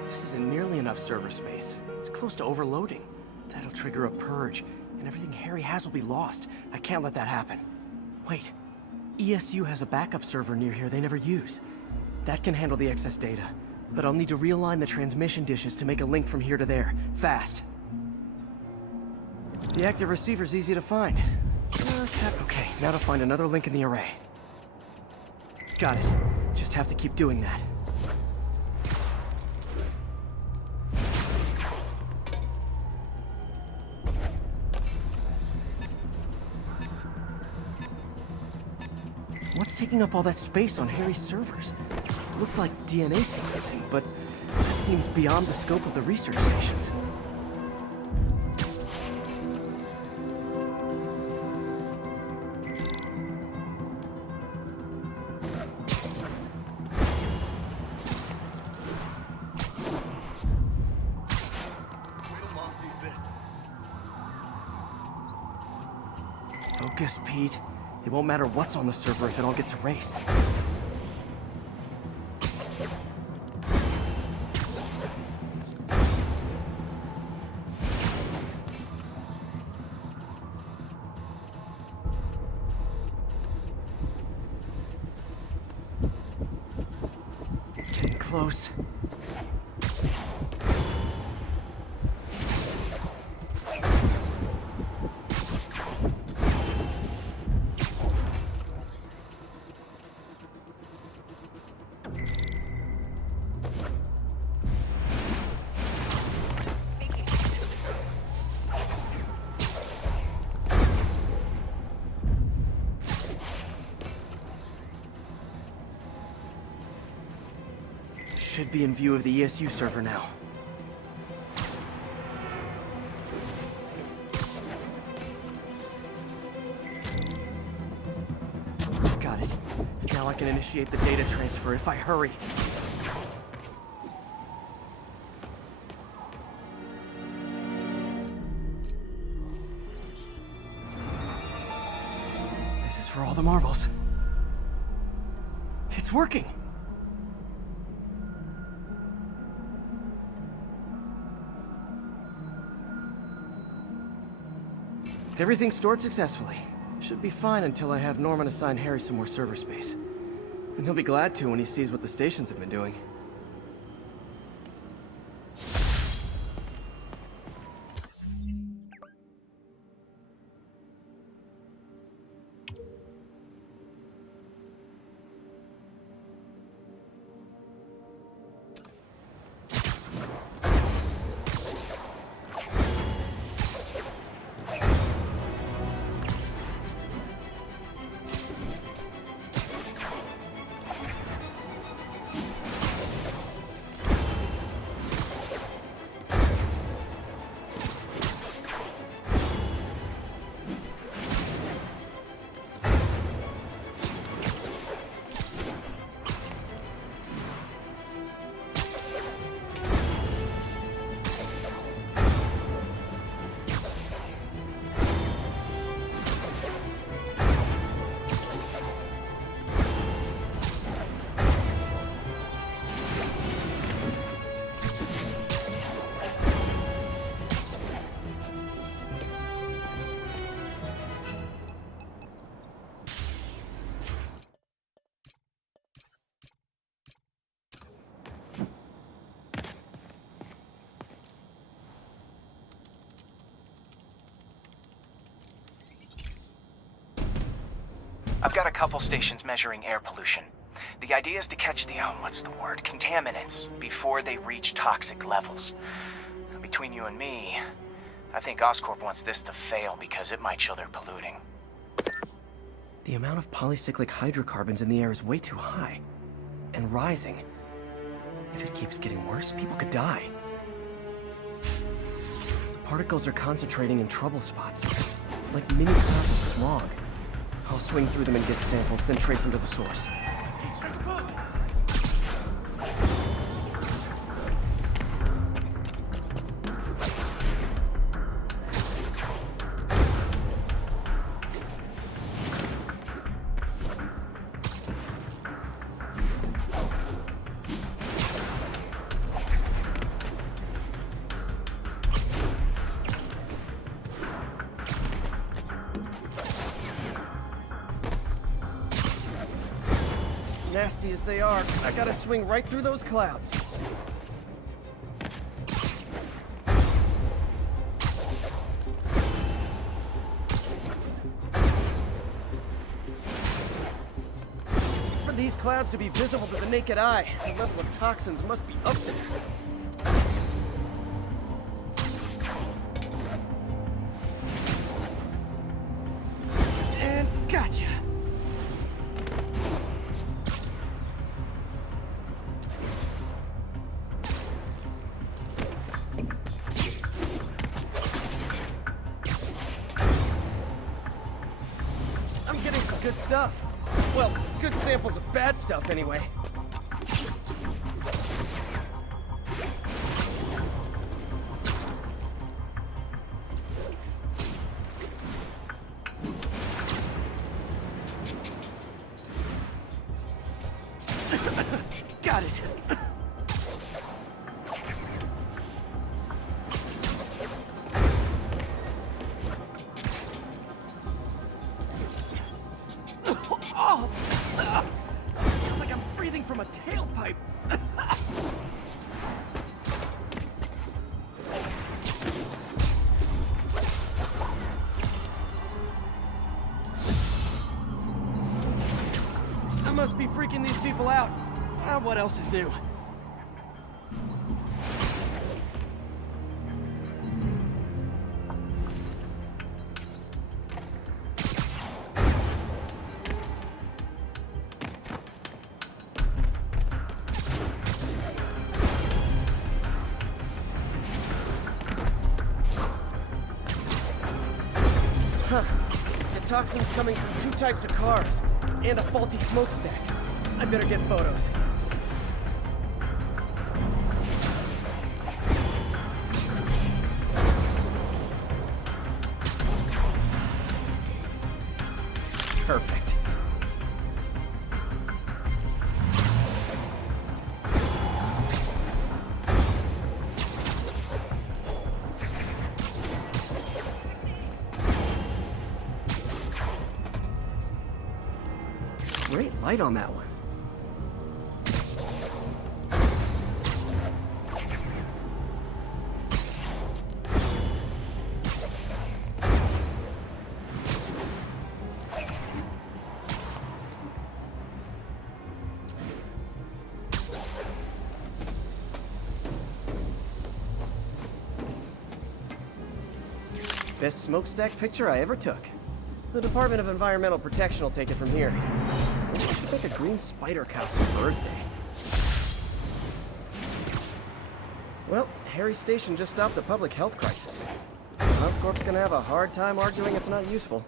This isn't nearly enough server space. It's close to overloading. That'll trigger a purge, and everything Harry has will be lost. I can't let that happen. Wait. ESU has a backup server near here they never use. That can handle the excess data. But I'll need to realign the transmission dishes to make a link from here to there. Fast. The active receiver's easy to find. Just tap... Okay, now to find another link in the array. Got it. Just have to keep doing that. What's taking up all that space on Harry's servers? It looked like DNA sequencing, but that seems beyond the scope of the research stations. Focus, Pete. It won't matter what's on the server if it all gets erased. Getting close. Should be in view of the ESU server now. Got it. Now I can initiate the data transfer if I hurry. This is for all the marbles. It's working! Everything's stored successfully. Should be fine until I have Norman assign Harry some more server space. And he'll be glad to when he sees what the stations have been doing. I've got a couple stations measuring air pollution. The idea is to catch the, contaminants before they reach toxic levels. Between you and me, I think Oscorp wants this to fail because it might show they're polluting. The amount of polycyclic hydrocarbons in the air is way too high. And rising. If it keeps getting worse, people could die. The particles are concentrating in trouble spots, like mini clouds of smog. I'll swing through them and get samples, then trace them to the source. Nasty as they are, I gotta swing right through those clouds. For these clouds to be visible to the naked eye, the level of toxins must be up there. And gotcha! Good stuff. Well, good samples of bad stuff, anyway. Got it. It's like I'm breathing from a tailpipe. I must be freaking these people out. What else is new? Huh. The toxin's coming from 2 types of cars, and a faulty smokestack. I better get photos. Perfect. Great light on that one. Best smokestack picture I ever took. The Department of Environmental Protection will take it from here. It's like a green spider costume for Earth Day. Well, Harry Station just stopped a public health crisis. Oscorp's gonna have a hard time arguing it's not useful.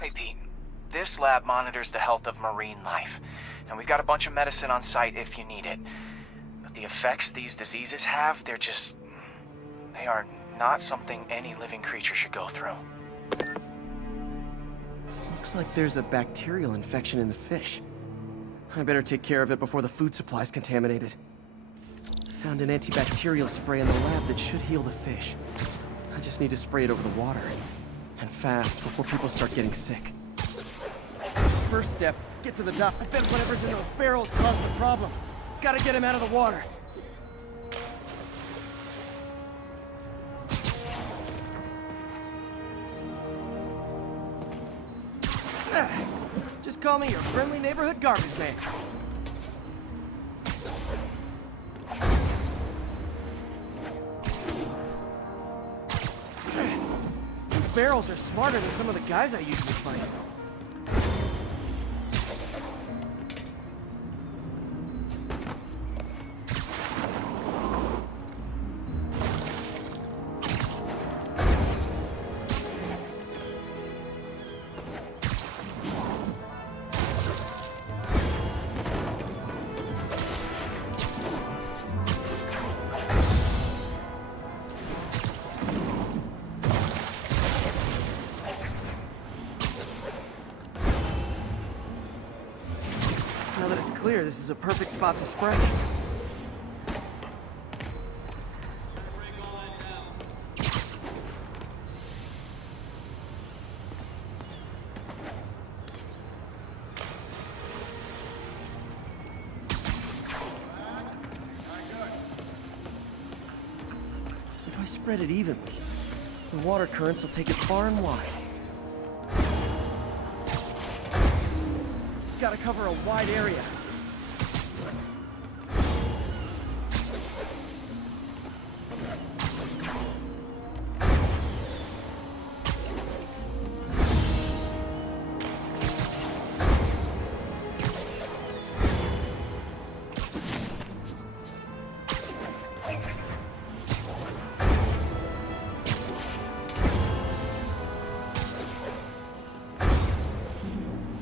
Hey, Pete. This lab monitors the health of marine life, and we've got a bunch of medicine on site if you need it. But the effects these diseases have, they are not something any living creature should go through. Looks like there's a bacterial infection in the fish. I better take care of it before the food supply's contaminated. Found an antibacterial spray in the lab that should heal the fish. I just need to spray it over the water. And fast, before people start getting sick. First step, get to the dock. I bet whatever's in those barrels caused the problem. Gotta get him out of the water. Just call me your friendly neighborhood garbage man. Barrels are smarter than some of the guys I usually fight. Now that it's clear, this is a perfect spot to spray. If I spread it evenly, the water currents will take it far and wide. Gotta cover a wide area.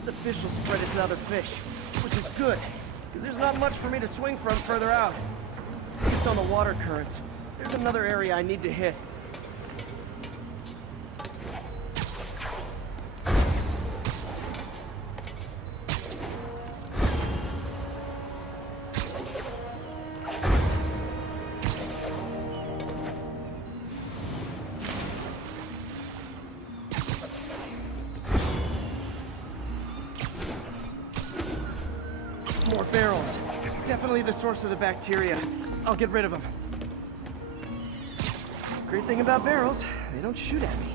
The fish will spread it to other fish, which is good, because there's not much for me to swing from further out. Based on the water currents, there's another area I need to hit. More barrels. Definitely the source of the bacteria. I'll get rid of them. Great thing about barrels, they don't shoot at me.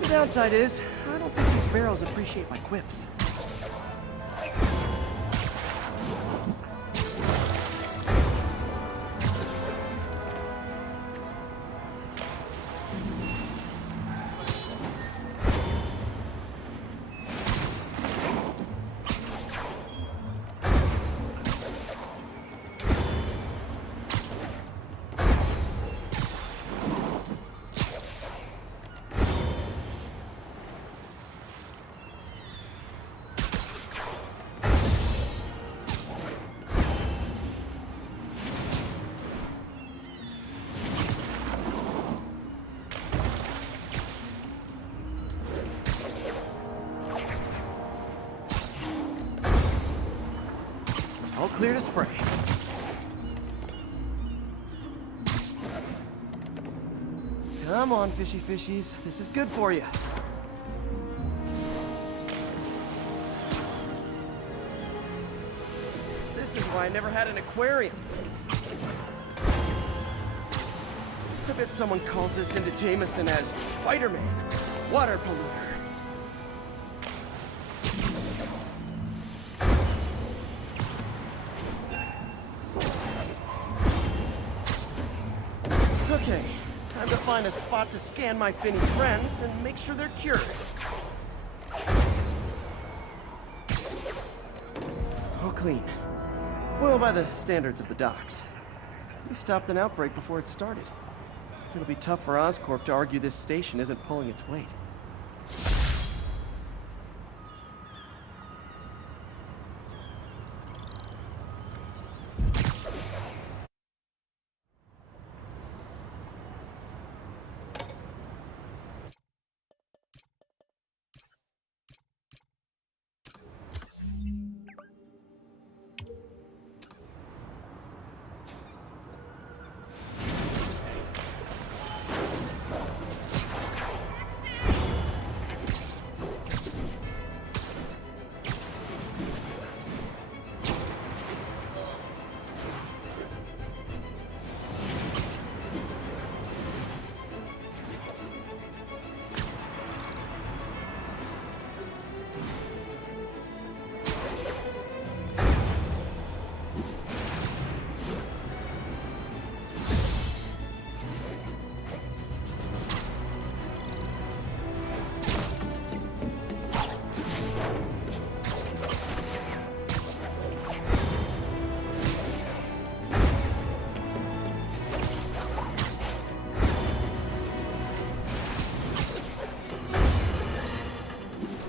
The downside is, I don't think these barrels appreciate my quips. clear to spray. Come on, fishy fishies. This is good for you. This is why I never had an aquarium. I bet someone calls this into Jameson as Spiderman, water polluter. Okay, time to find a spot to scan my finny friends and make sure they're cured. All clean. Well, by the standards of the docks. We stopped an outbreak before it started. It'll be tough for Oscorp to argue this station isn't pulling its weight.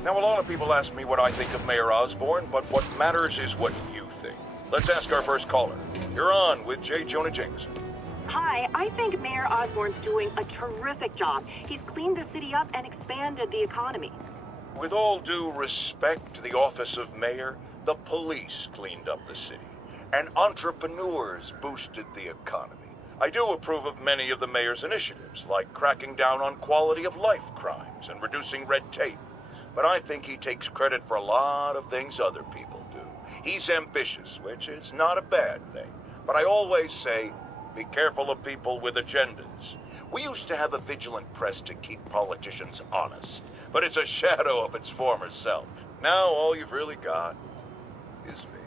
Now, a lot of people ask me what I think of Mayor Osborn, but what matters is what you think. Let's ask our first caller. You're on with J. Jonah Jameson. Hi, I think Mayor Osborn's doing a terrific job. He's cleaned the city up and expanded the economy. With all due respect to the office of mayor, the police cleaned up the city, and entrepreneurs boosted the economy. I do approve of many of the mayor's initiatives, like cracking down on quality of life crimes and reducing red tape. But I think he takes credit for a lot of things other people do. He's ambitious, which is not a bad thing. But I always say, be careful of people with agendas. We used to have a vigilant press to keep politicians honest, but it's a shadow of its former self. Now all you've really got is me.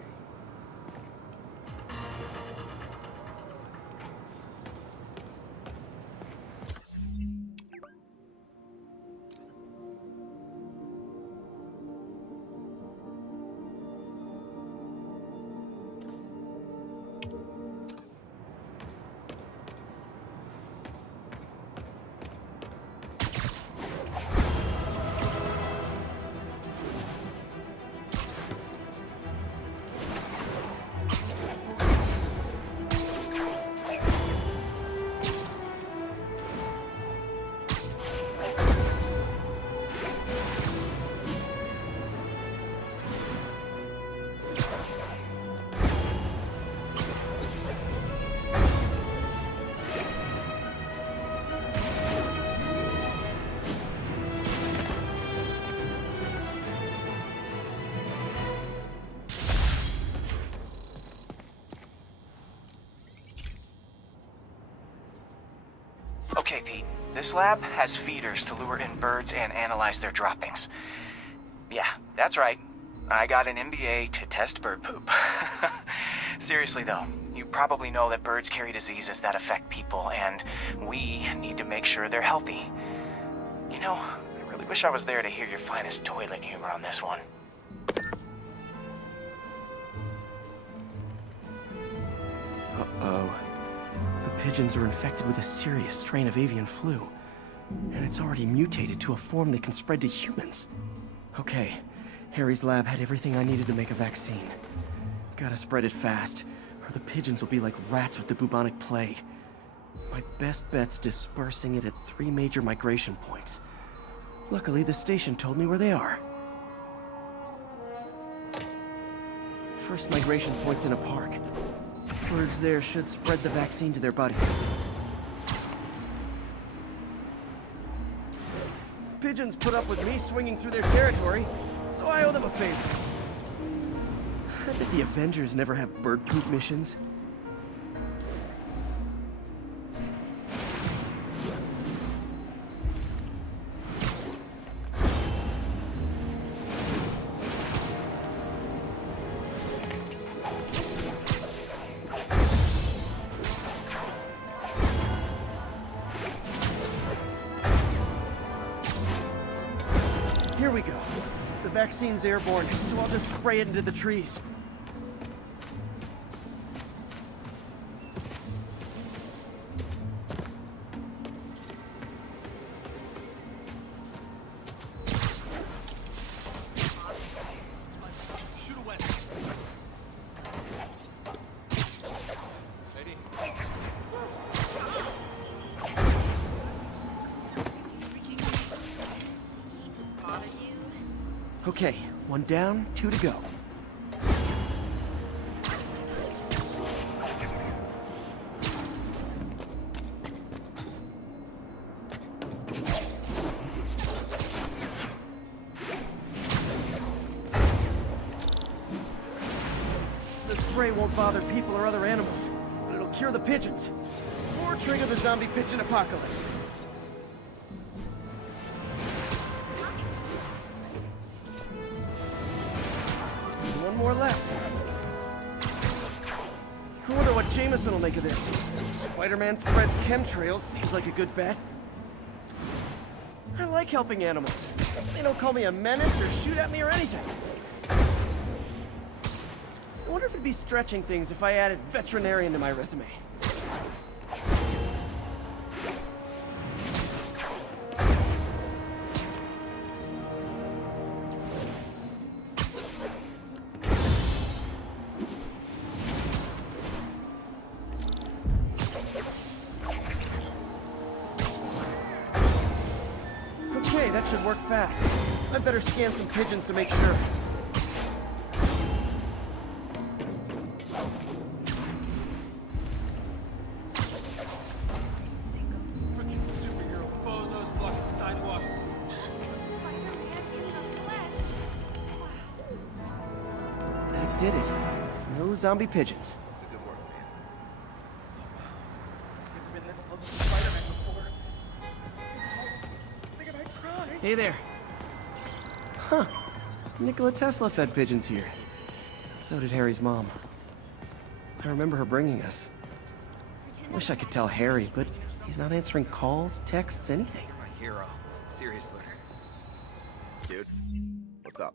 Okay, Pete. This lab has feeders to lure in birds and analyze their droppings. Yeah, that's right. I got an MBA to test bird poop. Seriously though, you probably know that birds carry diseases that affect people, and we need to make sure they're healthy. You know, I really wish I was there to hear your finest toilet humor on this one. Uh-oh. The pigeons are infected with a serious strain of avian flu, and it's already mutated to a form that can spread to humans. Okay, Harry's lab had everything I needed to make a vaccine. Gotta spread it fast, or the pigeons will be like rats with the bubonic plague. My best bet's dispersing it at 3 major migration points. Luckily, the station told me where they are. First migration point's in a park. Birds there should spread the vaccine to their buddies. Pigeons put up with me swinging through their territory, so I owe them a favor. I bet the Avengers never have bird poop missions. Here we go. The vaccine's airborne, so I'll just spray it into the trees. Okay, one down, 2 to go. The spray won't bother people or other animals, but it'll cure the pigeons. Or trigger the zombie pigeon apocalypse. One more left. I wonder what Jameson will make of this. Spider-Man spreads chemtrails, seems like a good bet. I like helping animals. They don't call me a menace or shoot at me or anything. I wonder if it'd be stretching things if I added veterinarian to my resume. Okay, that should work fast. I'd better scan some pigeons to make sure. Superhero bozos blocking the sidewalks. I did it. No zombie pigeons. Good work, man. Never been this close to Spider-Man before. I think I might cry. Hey there. Huh. Nikola Tesla fed pigeons here. So did Harry's mom. I remember her bringing us. Wish I could tell Harry, but he's not answering calls, texts, anything. My hero. Seriously. Dude, what's up?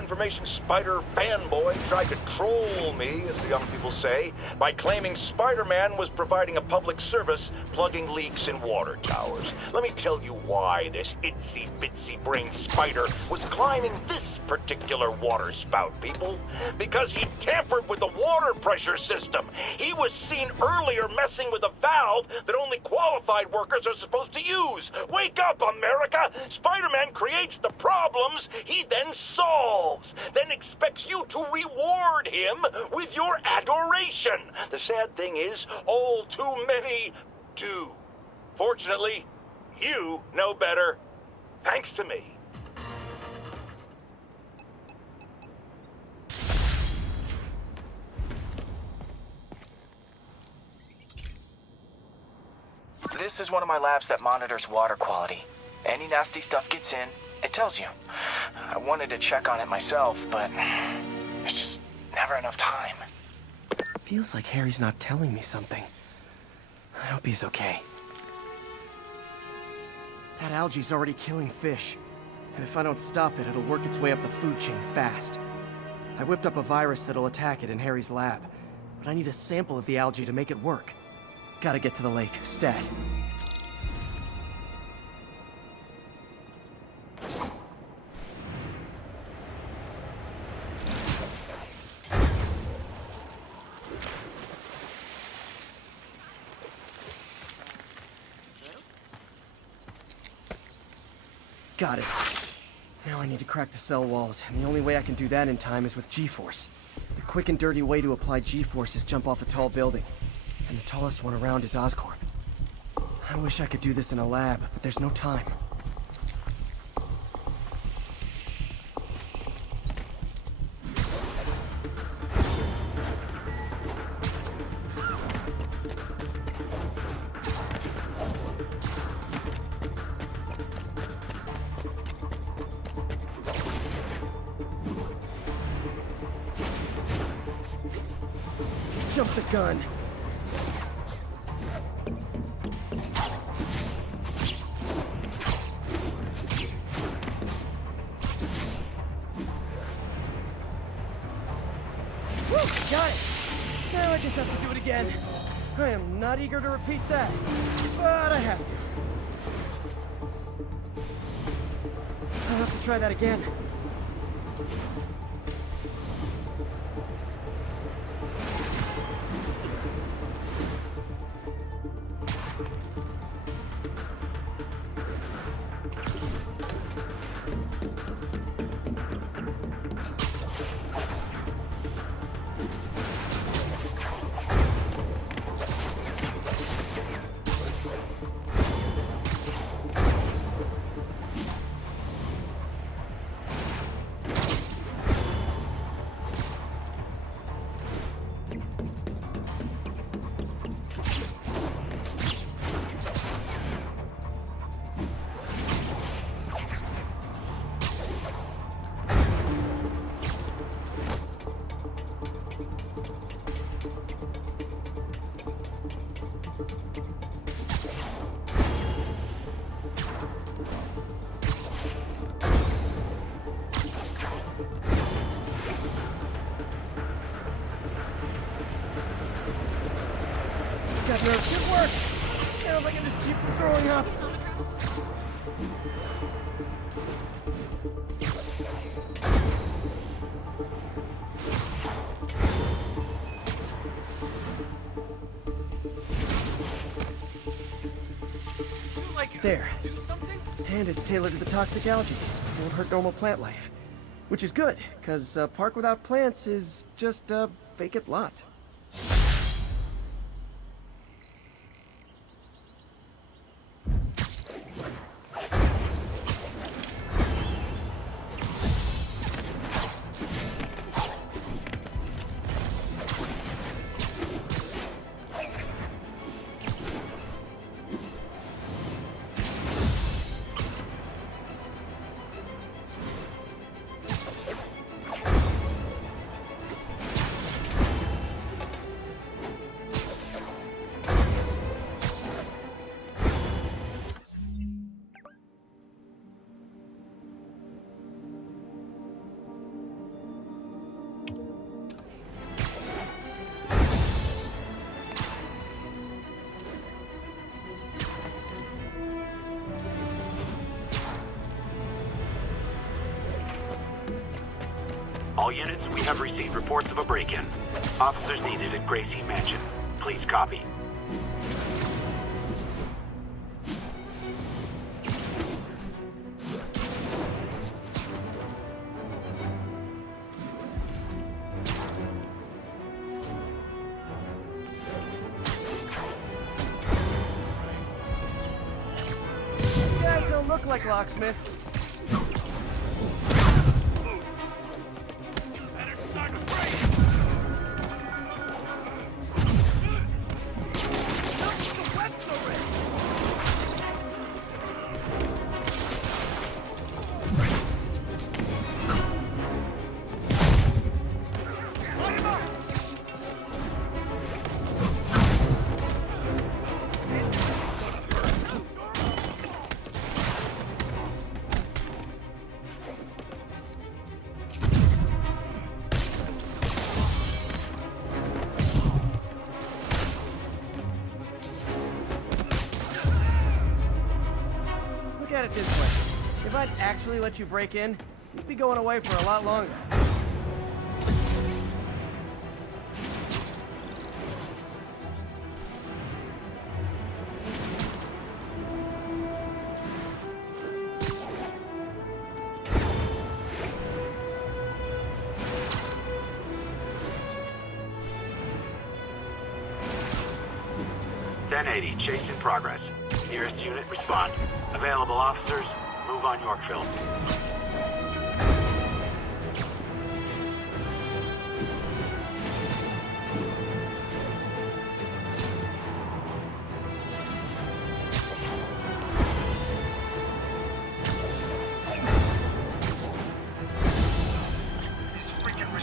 information Spider fanboy tried to troll me, as the young people say, by claiming Spider-Man was providing a public service plugging leaks in water towers. Let me tell you why this itsy-bitsy brain spider was climbing this particular water spout, people. Because he tampered with the water pressure system. He was seen earlier messing with a valve that only qualified workers are supposed to use. Wake up, America! Spider-Man creates the problems he then solves, then expects you to reward him with your adoration. The sad thing is, all too many do. Fortunately, you know better, thanks to me. This is one of my labs that monitors water quality. Any nasty stuff gets in, it tells you. I wanted to check on it myself, but there's just never enough time. Feels like Harry's not telling me something. I hope he's okay. That algae's already killing fish. And if I don't stop it, it'll work its way up the food chain fast. I whipped up a virus that'll attack it in Harry's lab. But I need a sample of the algae to make it work. Gotta get to the lake, stat. Got it. Now I need to crack the cell walls, and the only way I can do that in time is with G-Force. The quick and dirty way to apply G-Force is jump off a tall building. And the tallest one around is Oscorp. I wish I could do this in a lab, but there's no time. Jump the gun. Woo! Got it! Now I just have to do it again. I am not eager to repeat that, but I have to. I'll have to try that again. Got nerves. Good work! Now if I can just keep throwing up. There. And it's tailored to the toxic algae. Won't hurt normal plant life. Which is good, because a park without plants is just a vacant lot. All units, we have received reports of a break-in. Officers needed at Gracie Mansion. Please copy. You guys don't look like locksmiths. Look at it this way. If I'd actually let you break in, you'd be going away for a lot longer. Chase in progress. Nearest unit, respond. Available officers, move on Yorkville.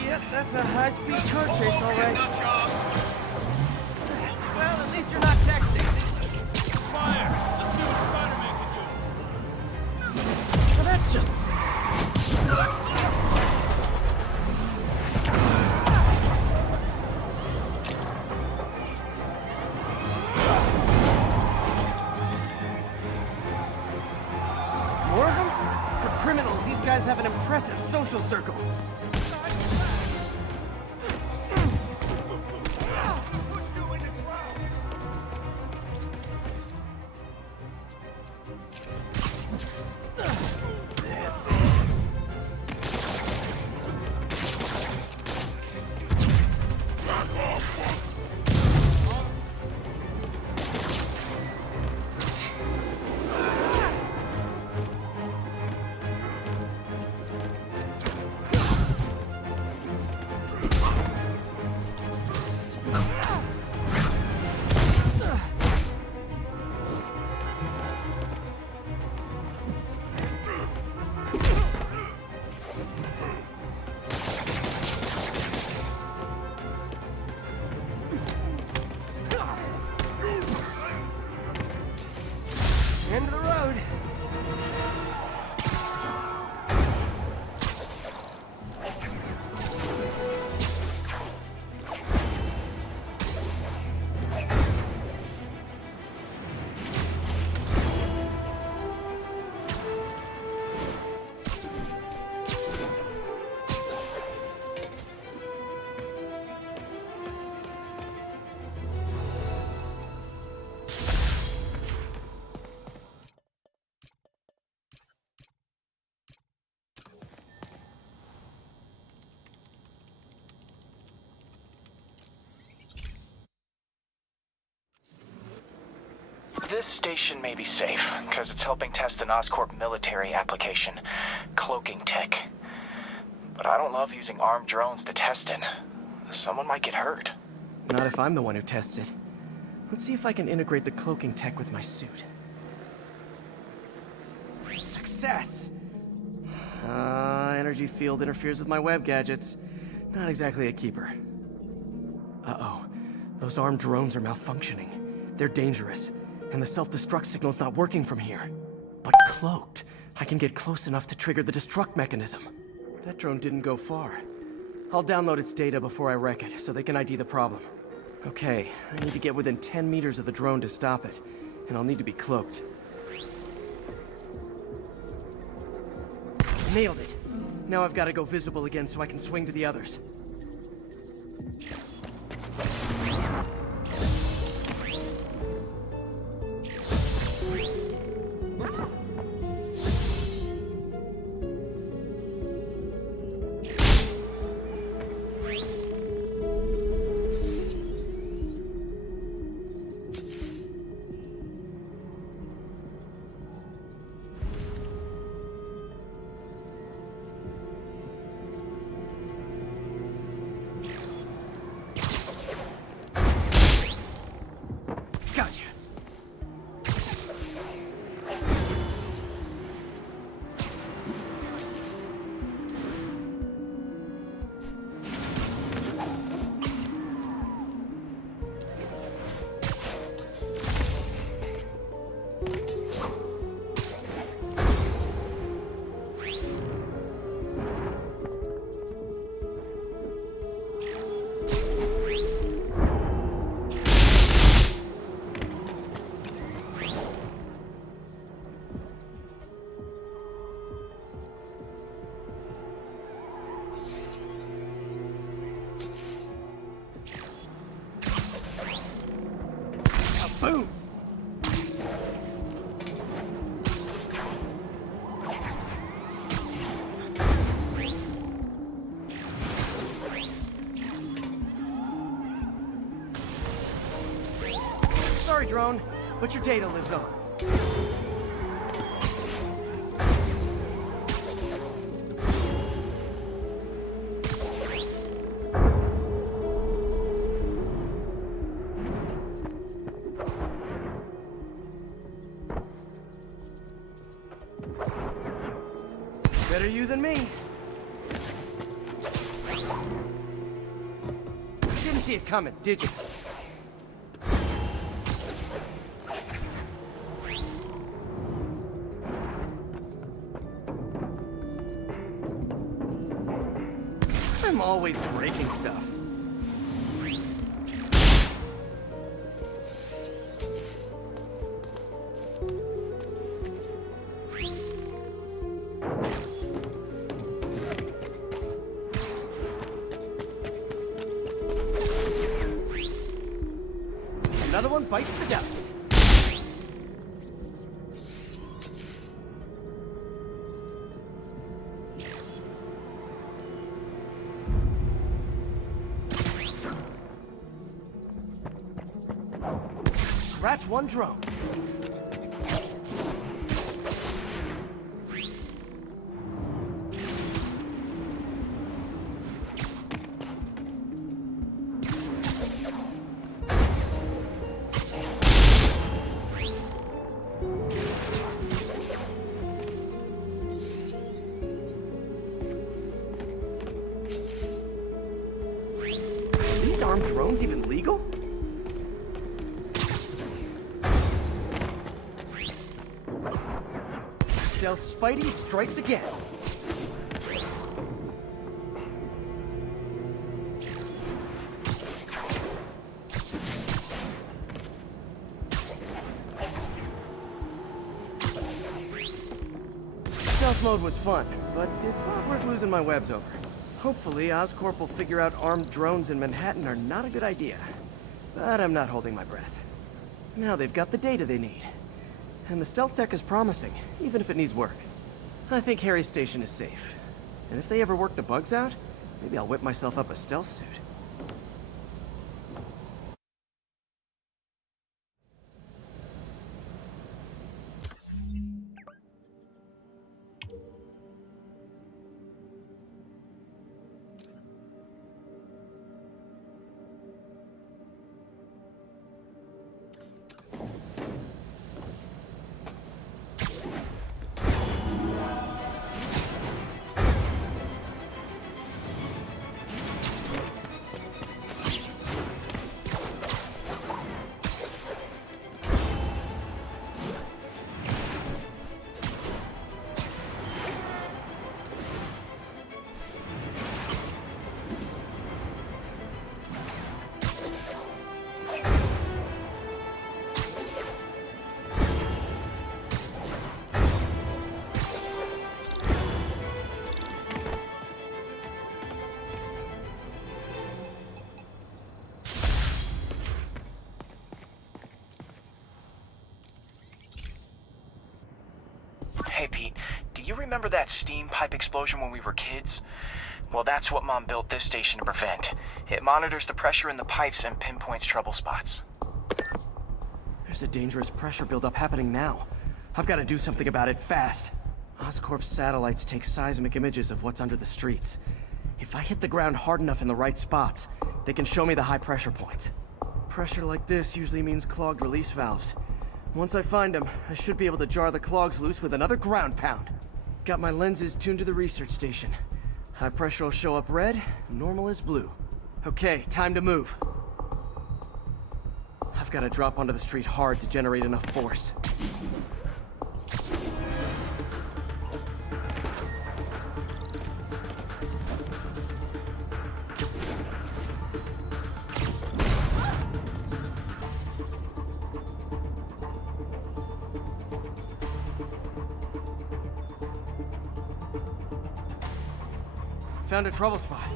Yep, that's a high-speed car chase, all right. Well, at least you're not texting. Fire! Let's see what Spider-Man can do. Well, that's just... More of them? For criminals, these guys have an impressive social circle. End of the road. This station may be safe, because it's helping test an Oscorp military application, cloaking tech. But I don't love using armed drones to test it. Someone might get hurt. Not if I'm the one who tests it. Let's see if I can integrate the cloaking tech with my suit. Success! Energy field interferes with my web gadgets. Not exactly a keeper. Uh-oh. Those armed drones are malfunctioning. They're dangerous, and the self-destruct signal's not working from here. But cloaked, I can get close enough to trigger the destruct mechanism. That drone didn't go far. I'll download its data before I wreck it, so they can ID the problem. Okay, I need to get within 10 meters of the drone to stop it, and I'll need to be cloaked. Nailed it. Now I've got to go visible again so I can swing to the others. Gotcha. Boom! Sorry, drone, but your data lives on. Better you than me. Didn't see it coming, did you? I'm always breaking stuff. Another one bites the dust. Scratch one drone. Are these armed drones even legal? Stealth Spidey strikes again. Stealth mode was fun, but it's not worth losing my webs over. Hopefully, Oscorp will figure out armed drones in Manhattan are not a good idea. But I'm not holding my breath. Now they've got the data they need. And the stealth tech is promising, even if it needs work. I think Harry's station is safe. And if they ever work the bugs out, maybe I'll whip myself up a stealth suit. Hey, Pete, do you remember that steam pipe explosion when we were kids? Well, that's what Mom built this station to prevent. It monitors the pressure in the pipes and pinpoints trouble spots. There's a dangerous pressure buildup happening now. I've got to do something about it fast. Oscorp's satellites take seismic images of what's under the streets. If I hit the ground hard enough in the right spots, they can show me the high pressure points. Pressure like this usually means clogged release valves. Once I find them, I should be able to jar the clogs loose with another ground pound. Got my lenses tuned to the research station. High pressure will show up red, normal is blue. Okay, time to move. I've got to drop onto the street hard to generate enough force. Found a trouble spot.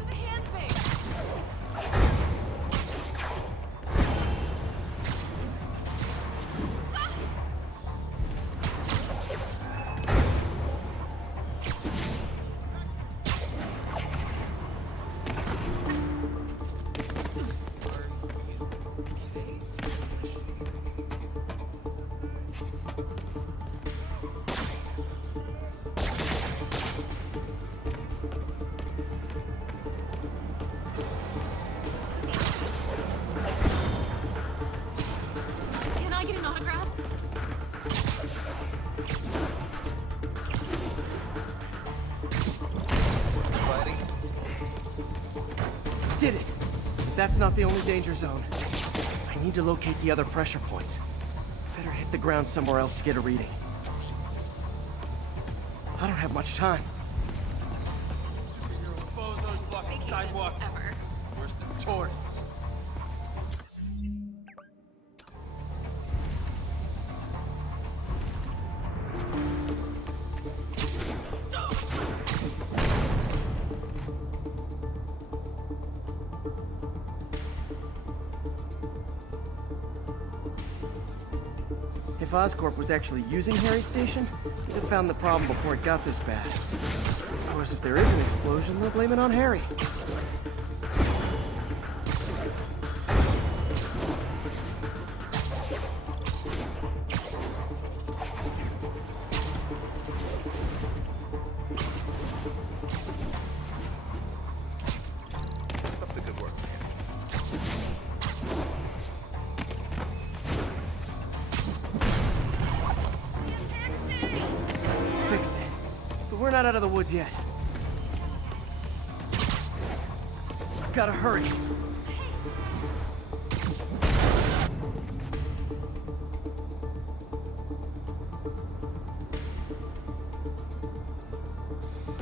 Can I get an autograph? Did it! But that's not the only danger zone. I need to locate the other pressure points. Better hit the ground somewhere else to get a reading. I don't have much time. Bozos blocking sidewalks. Worse than tourists. If Oscorp was actually using Harry's station, they'd have found the problem before it got this bad. Of course, if there is an explosion, they'll blame it on Harry. Keep up the good work, man. Fixed it. But we're not out of the woods yet. Gotta hurry.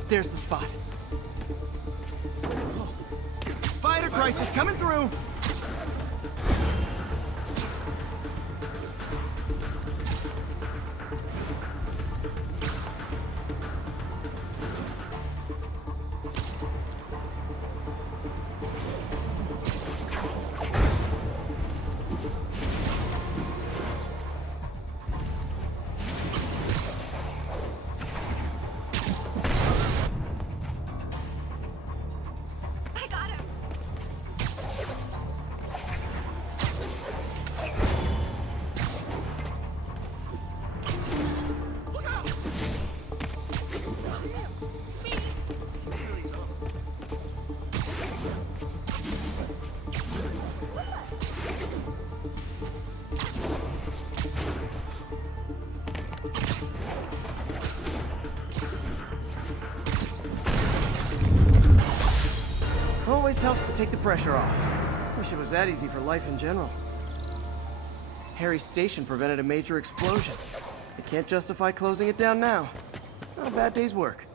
There's the spot. Spider crisis coming through! I got him. Always helps to take the pressure off. Wish it was that easy for life in general. Harry's station prevented a major explosion. I can't justify closing it down now. Not a bad day's work.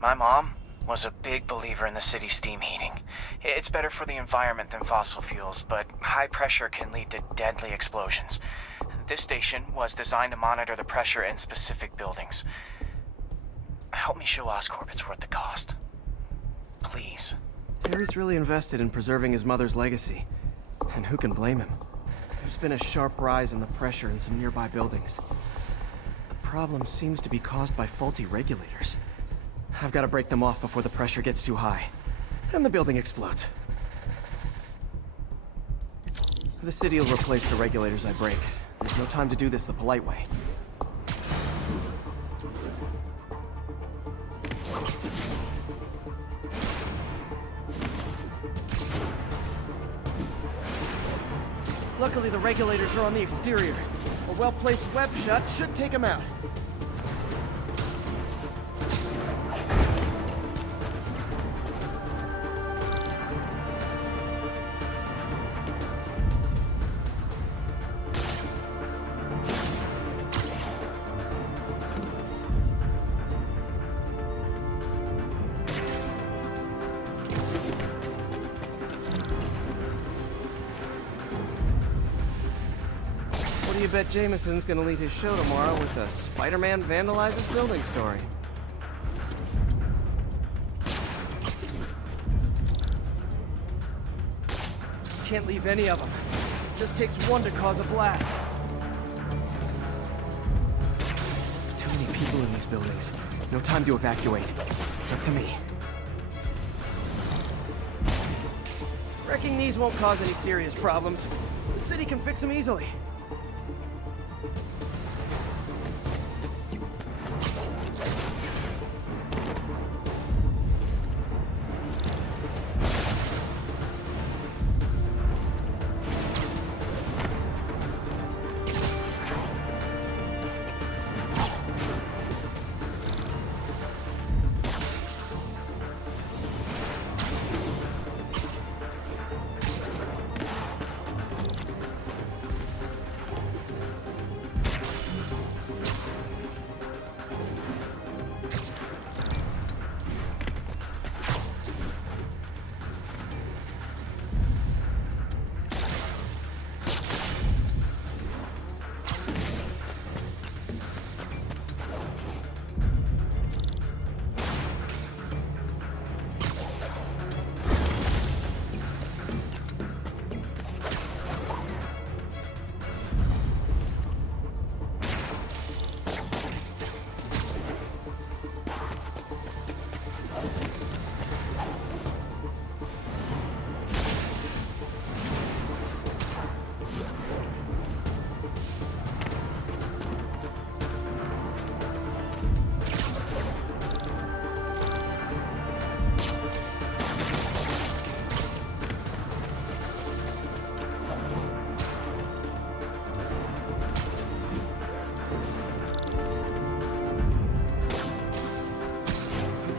My mom was a big believer in the city's steam heating. It's better for the environment than fossil fuels, but high pressure can lead to deadly explosions. This station was designed to monitor the pressure in specific buildings. Help me show Oscorp it's worth the cost. Please. Harry's really invested in preserving his mother's legacy. And who can blame him? There's been a sharp rise in the pressure in some nearby buildings. The problem seems to be caused by faulty regulators. I've got to break them off before the pressure gets too high. And the building explodes. The city will replace the regulators I break. There's no time to do this the polite way. Luckily, the regulators are on the exterior. A well-placed web shut should take them out. What do you bet Jameson's gonna lead his show tomorrow with a Spiderman vandalizes building story? Can't leave any of them. Just takes one to cause a blast. Too many people in these buildings. No time to evacuate. It's up to me. Wrecking these won't cause any serious problems. The city can fix them easily.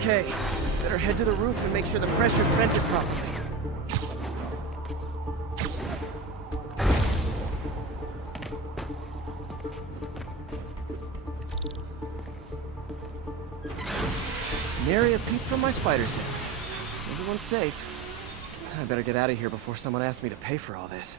Okay, better head to the roof and make sure the pressure's vented properly. Nary a peep from my spider sense. Everyone's safe. I better get out of here before someone asks me to pay for all this.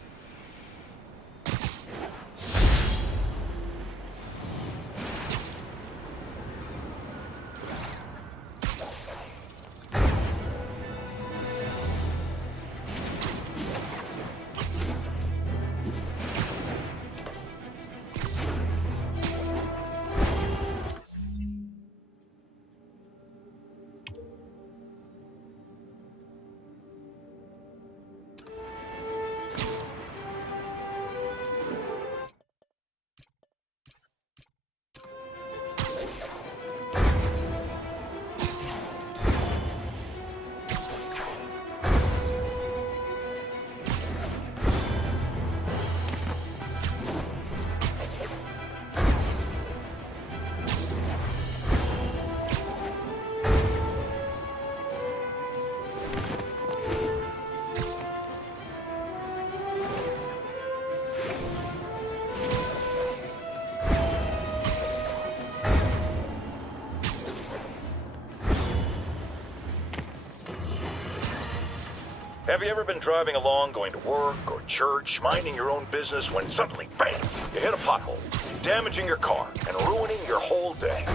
Have you ever been driving along, going to work or church, minding your own business, when suddenly, bam, you hit a pothole, damaging your car and ruining your whole day?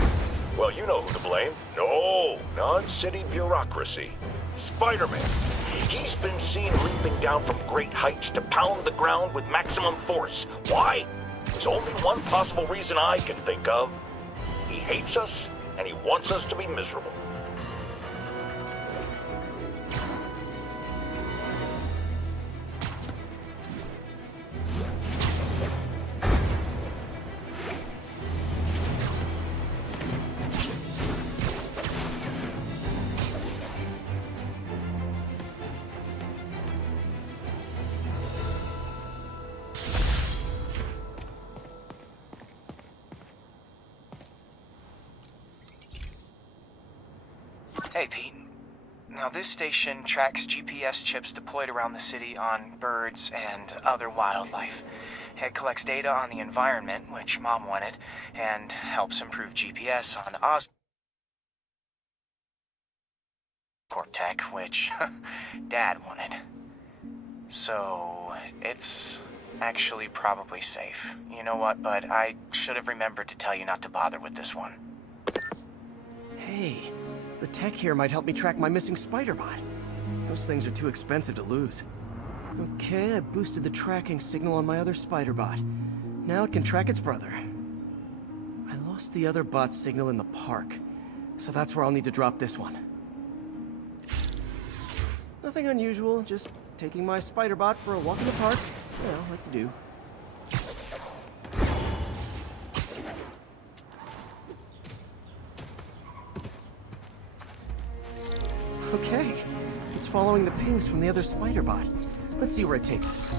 Well, you know who to blame. No, non-city bureaucracy. Spider-Man. He's been seen leaping down from great heights to pound the ground with maximum force. Why? There's only one possible reason I can think of. He hates us, and he wants us to be miserable. Hey, Pete. Now, this station tracks GPS chips deployed around the city on birds and other wildlife. It collects data on the environment, which Mom wanted, and helps improve GPS on Oscorp tech, which Dad wanted. So, it's actually probably safe. You know what, bud? I should have remembered to tell you not to bother with this one. Hey, the tech here might help me track my missing Spider-Bot. Those things are too expensive to lose. Okay, I boosted the tracking signal on my other Spider-Bot. Now it can track its brother. I lost the other bot's signal in the park, so that's where I'll need to drop this one. Nothing unusual, just taking my Spider-Bot for a walk in the park. You know, like you do. Okay, it's following the pings from the other Spider-Bot. Let's see where it takes us.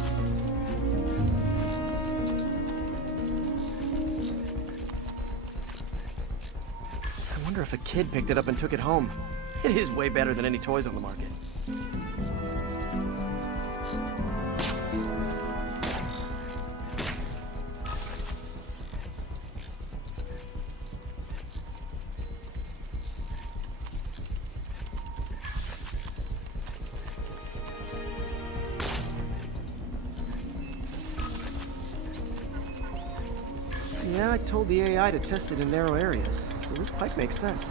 I wonder if a kid picked it up and took it home. It is way better than any toys on the market. Yeah, I told the AI to test it in narrow areas, so this pipe makes sense.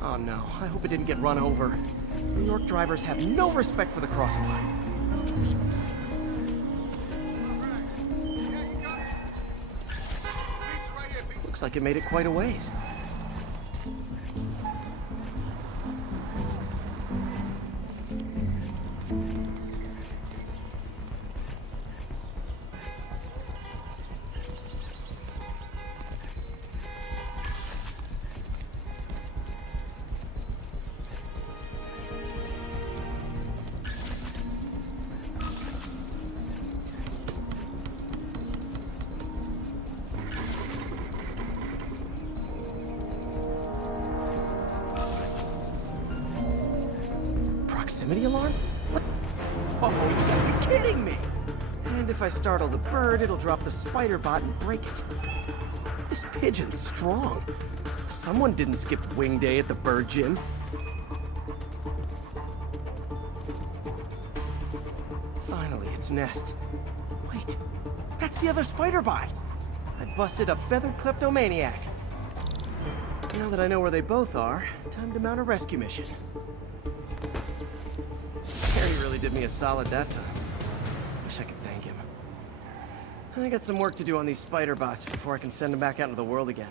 Oh no, I hope it didn't get run over. New York drivers have no respect for the crosswalk. Looks like it made it quite a ways. Proximity alarm? What? Oh, you gotta be kidding me! And if I startle the bird, it'll drop the Spider-Bot and break it. This pigeon's strong. Someone didn't skip wing day at the bird gym. Finally, its nest. Wait, that's the other Spider-Bot! I busted a feathered kleptomaniac. Now that I know where they both are, time to mount a rescue mission. Harry really did me a solid that time. Wish I could thank him. I got some work to do on these Spider-Bots before I can send them back out into the world again.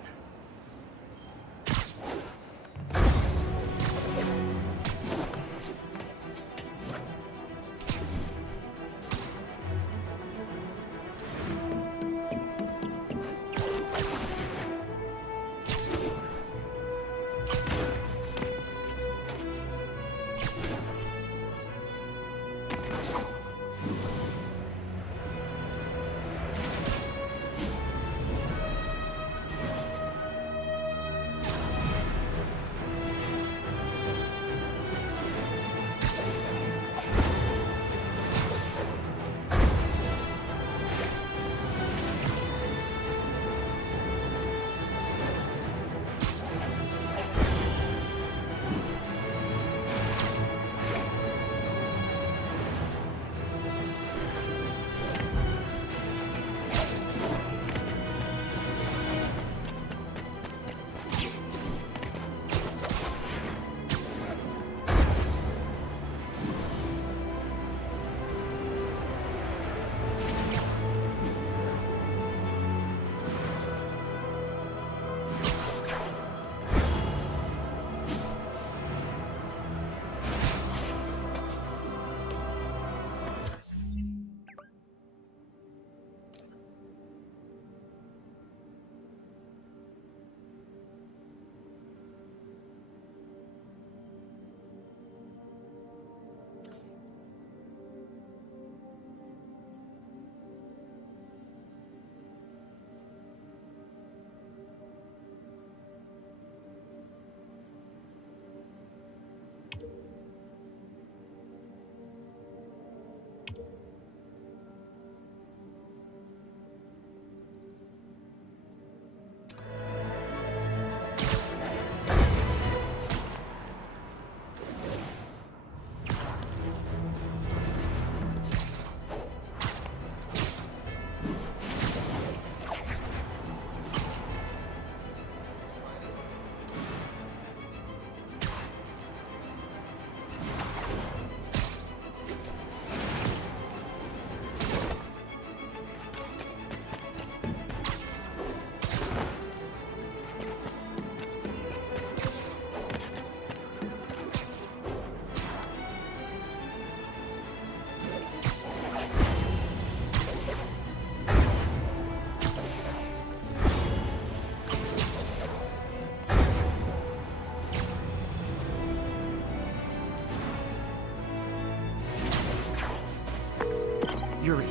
Yuri,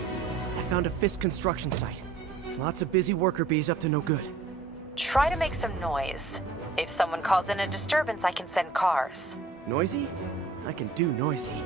I found a Fisk construction site. Lots of busy worker bees up to no good. Try to make some noise. If someone calls in a disturbance, I can send cars. Noisy? I can do noisy.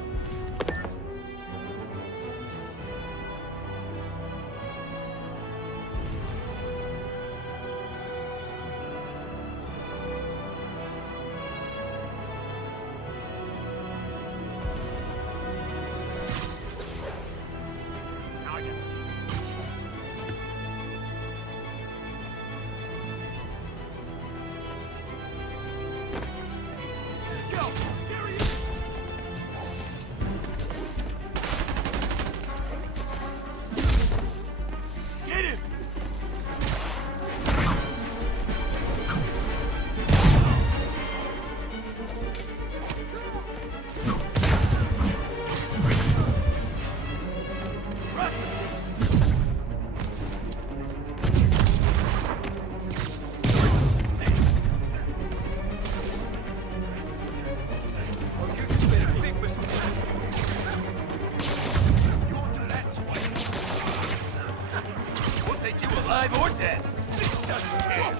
alive or dead. This doesn't care.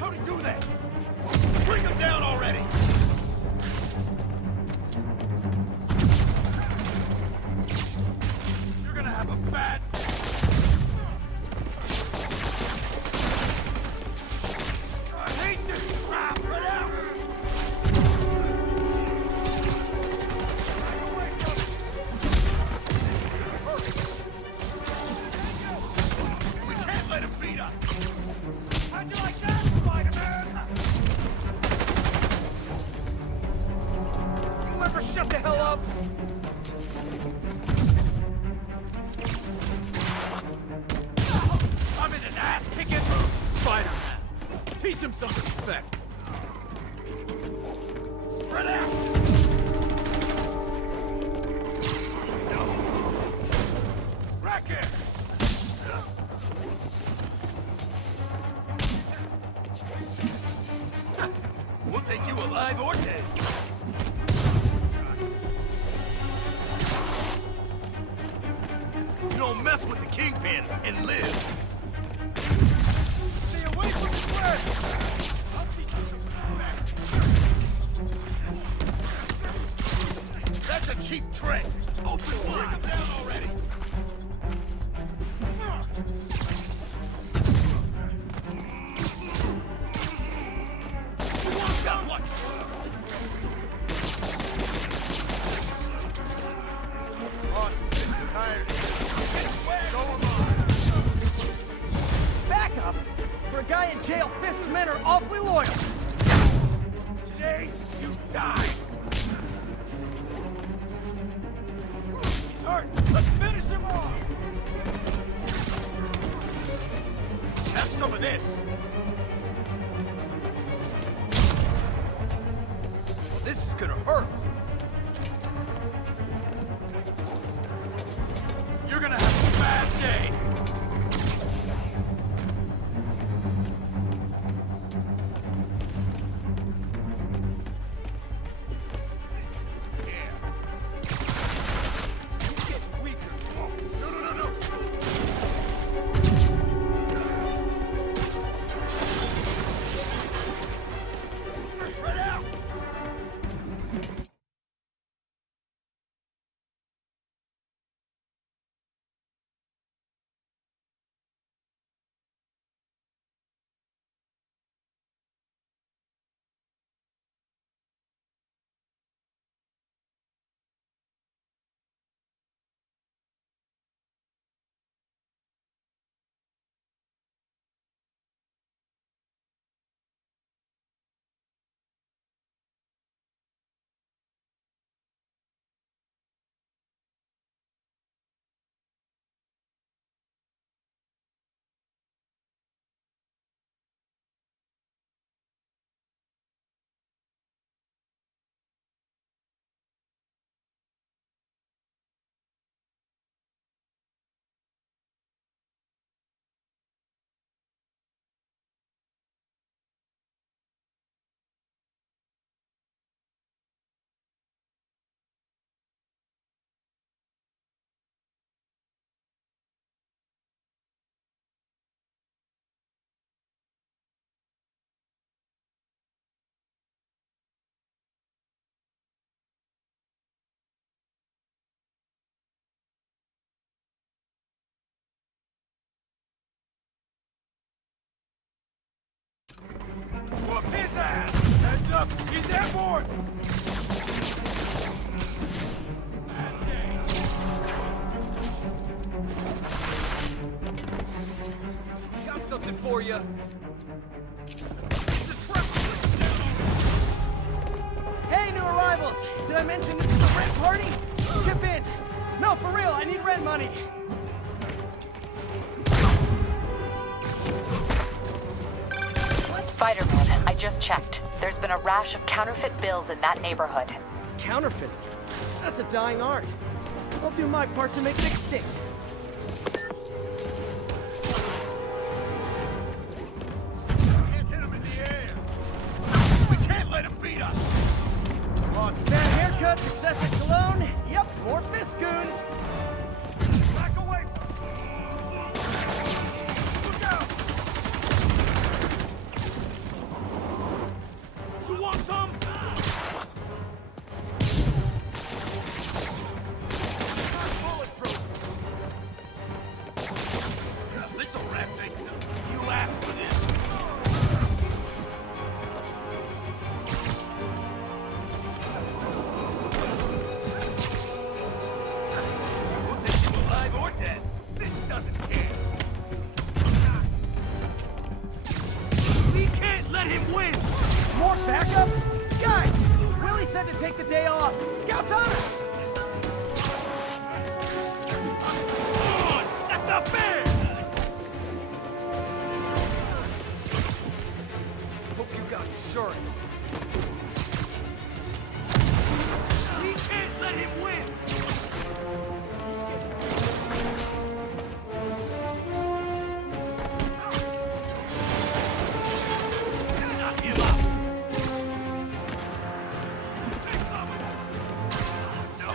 How'd he do that? Bring him down already! You're gonna have a bad... I hate this crap! Right out! We can't let him beat us! How'd you like that, Spiderman? You ever shut the hell up? I'm in an ass-kicking mood, Spider-Man. Teach him some respect. Spread out! Racket! We'll take you alive or dead. You don't mess with the Kingpin and live. Stay away from the press! I'll teach you some respect. That's a cheap trick. Open wide. Bring him down already. Got one. Backup? For a guy in jail, Fisk's men are awfully loyal. Today, you die. He's hurt. Let's finish him off. Have some of this. This is gonna hurt. You're gonna have a bad day. north. Got something for you. Hey, new arrivals! Did I mention this is a rent party? Chip in! No, for real, I need rent money! Spiderman, I just checked. There's been a rash of counterfeit bills in that neighborhood. Counterfeiting? That's a dying art. I'll do my part to make it extinct. Can't hit him in the air. We can't let him beat us. Come on. Bad haircuts, excessive cologne. Yep, more fist goons. Back away. Look out. You want some? This'll wrap things up. You asked for this. Alive or dead, this doesn't care. We can't let him win. More backup? Guys, Willie said to take the day off. Scouts on us! Come on, that's not fair. Hope you got insurance. We can't let him win. Knock him out. No.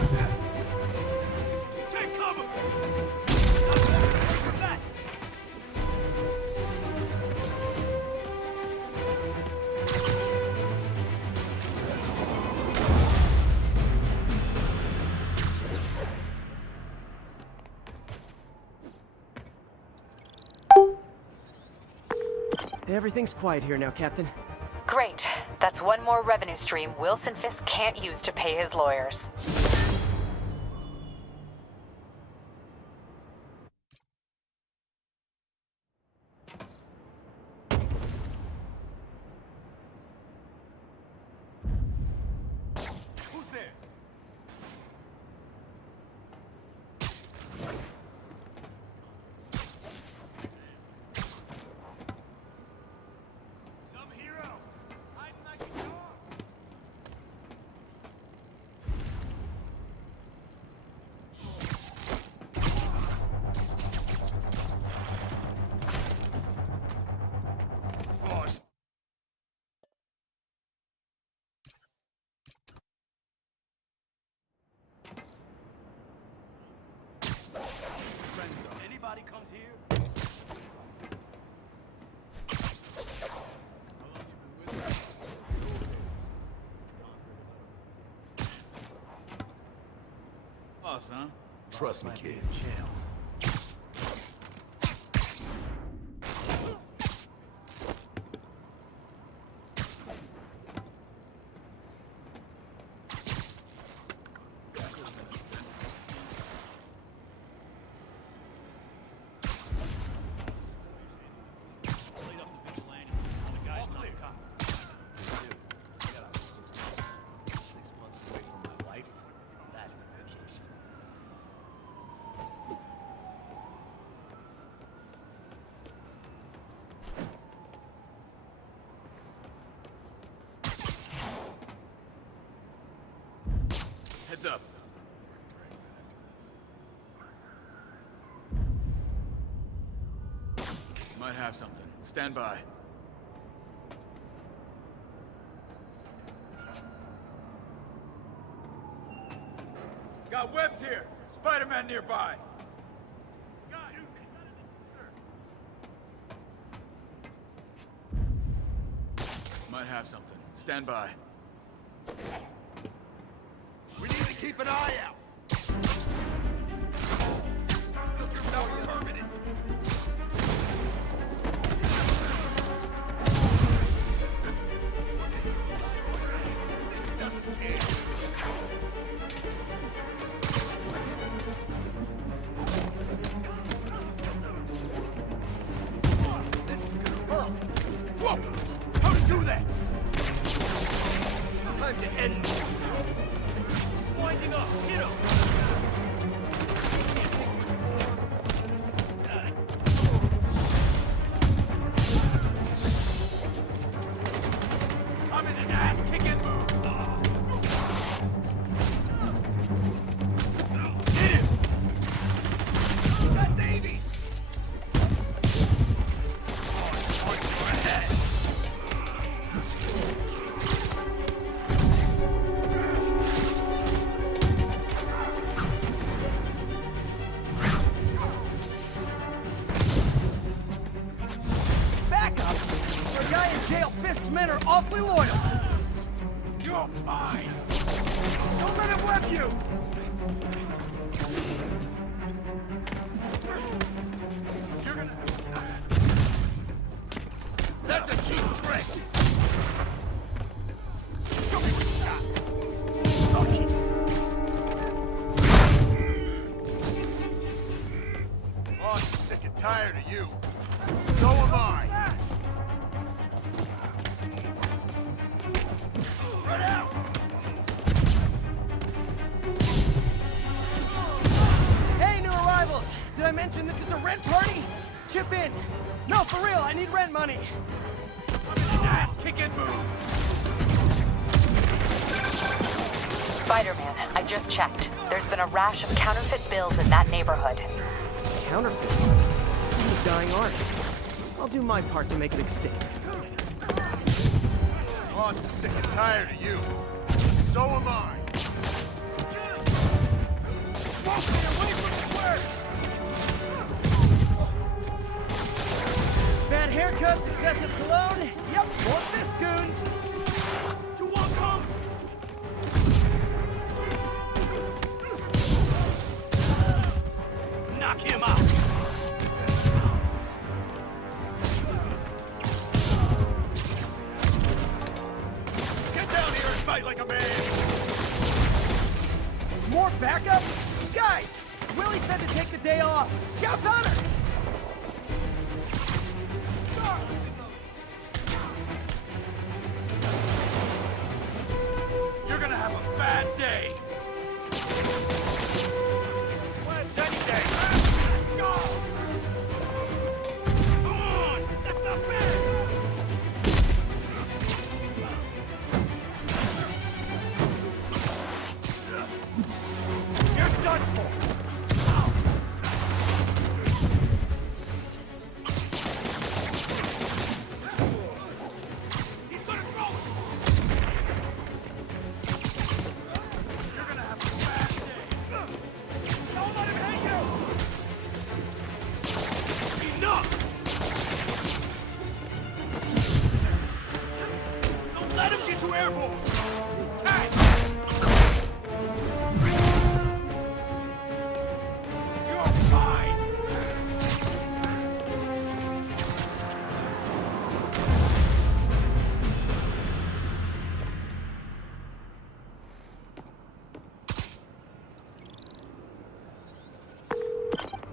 Hit him. Take cover. That. Everything's quiet here now, Captain. Great. That's one more revenue stream Wilson Fisk can't use to pay his lawyers. Who's there? Some hero. Hiding like a dog. On. Anybody comes here? Boss, huh? Trust me, kid. Laid off the vigilante. All the guys not a cop. Dude, I got 6 months away from my wife. That's a vacation. Heads up. Might have something. Stand by. Got webs here. Spiderman nearby. Might have something. Stand by. We need to keep an eye out. Permanent. Whoa! How to do that? Time to end this. Winding up. Hit him. I'm in an ass-kicking mood. Hit him. Got Davey. Fisk's men are awfully loyal. You're fine. Don't let him web you. You're gonna. That's a cheap trick. Show me what you got. Oh, I'm sick and tired of you. So am I. Hey, new arrivals! Did I mention this is a rent party? Chip in. No, for real, I need rent money. I'm in an ass-kicking mood. Spider-Man, I just checked. There's been a rash of counterfeit bills in that neighborhood. Counterfeit? I'm a dying artist. I'll do my part to make it extinct. Oh, I'm sick and tired of you. So am I. Walk me away from the square. Bad haircuts, excessive cologne. Yep, more Fisk goons. You want some? Knock him out. Get down here and fight like a man. More backup? Guys, Willie said to take the day off. Scout's honor! You're gonna have a bad day. When's any day? Go! Come on! That's not fair! You're done for! He's gonna throw it! You're gonna have a bad day! Don't let him hit you! Enough! Don't let him get you airborne! Hey! You're fine!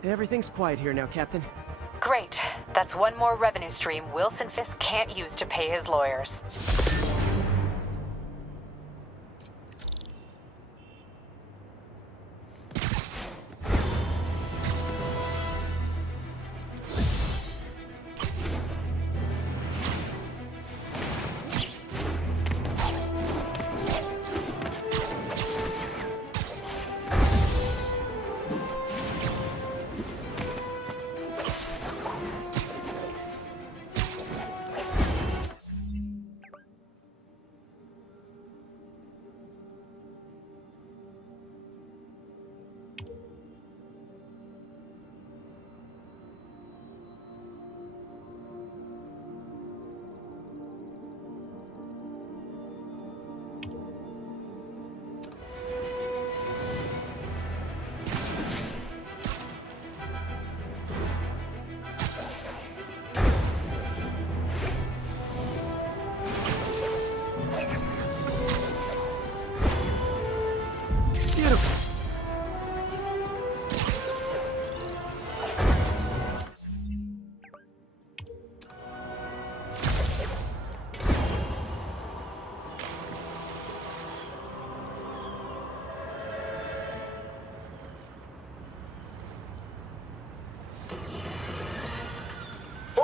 Everything's quiet here now, Captain. Great. That's one more revenue stream Wilson Fisk can't use to pay his lawyers.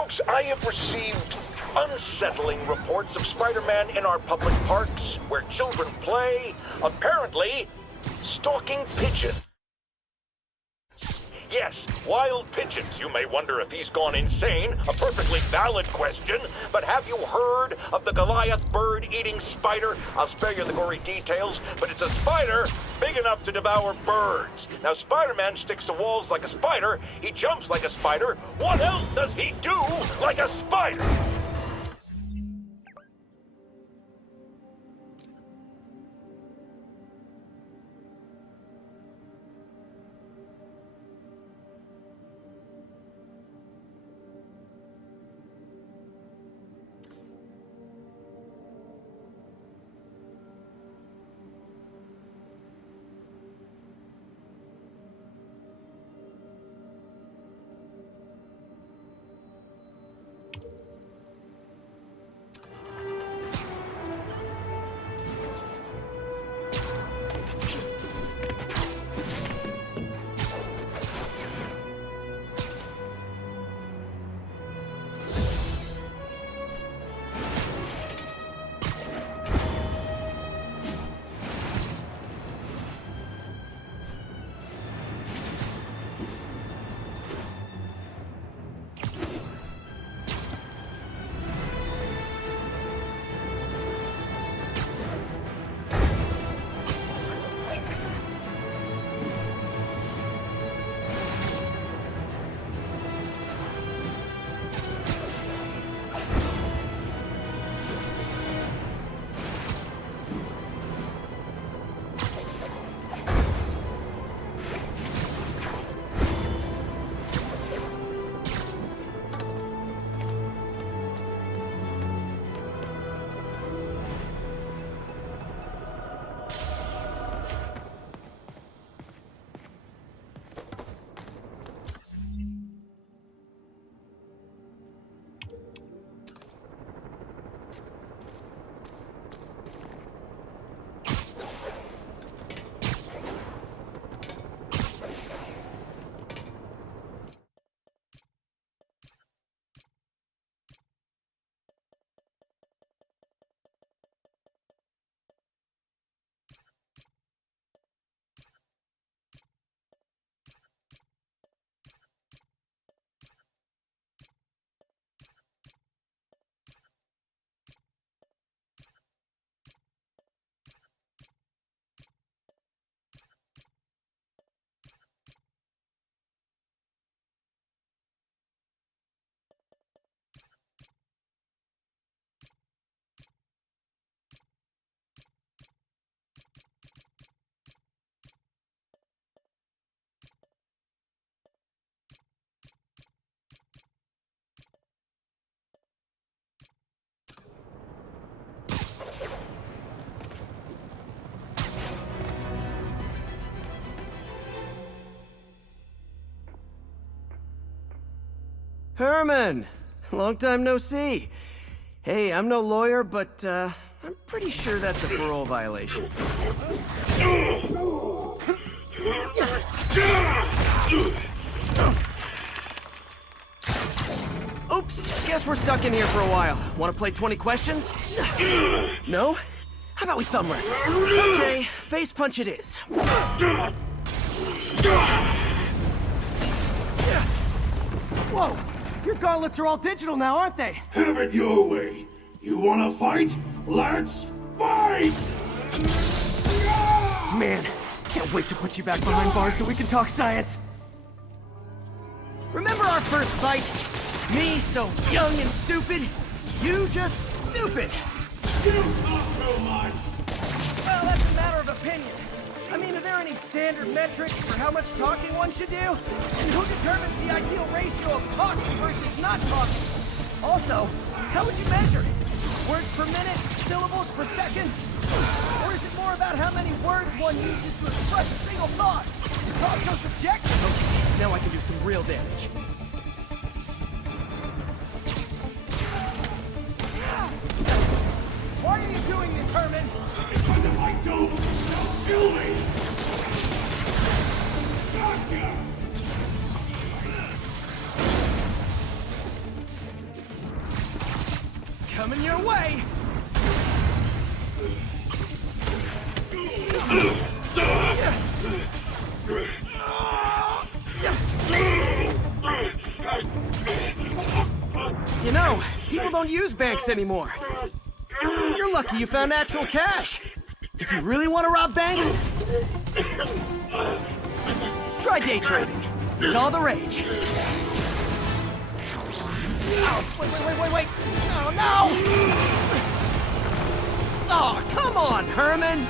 Bronx, I have received unsettling reports of Spider-Man in our public parks, where children play, apparently stalking pigeons. Yes, wild pigeons. You may wonder if he's gone insane. A perfectly valid question. But have you heard of the Goliath bird-eating spider? I'll spare you the gory details, but it's a spider big enough to devour birds. Now, Spider-Man sticks to walls like a spider. He jumps like a spider. What else does he do like a spider? Herman! Long time no see. Hey, I'm no lawyer, but I'm pretty sure that's a parole violation. Oops, guess we're stuck in here for a while. Want to play 20 questions? No? How about we thumb wrestle? Okay, face punch it is. Whoa! Your gauntlets are all digital now, aren't they? Have it your way. You wanna fight? Let's fight! Man, can't wait to put you back behind bars so we can talk science. Remember our first fight? Me so young and stupid, you just stupid. You talk so much. Well, that's a matter of opinion. I mean, are there any standard metrics for how much talking one should do? And who determines the ideal ratio of talking versus not talking? Also, how would you measure it? Words per minute? Syllables per second? Or is it more about how many words one uses to express a single thought? It's also subjective. Okay, now I can do some real damage. Why are you doing this, Herman? Because if I don't, they'll kill me! Gotcha! Coming your way! You know, people don't use banks anymore. You're lucky you found actual cash. If you really want to rob banks, try day trading. It's all the rage. Oh, wait. Oh, no! Oh, come on, Herman!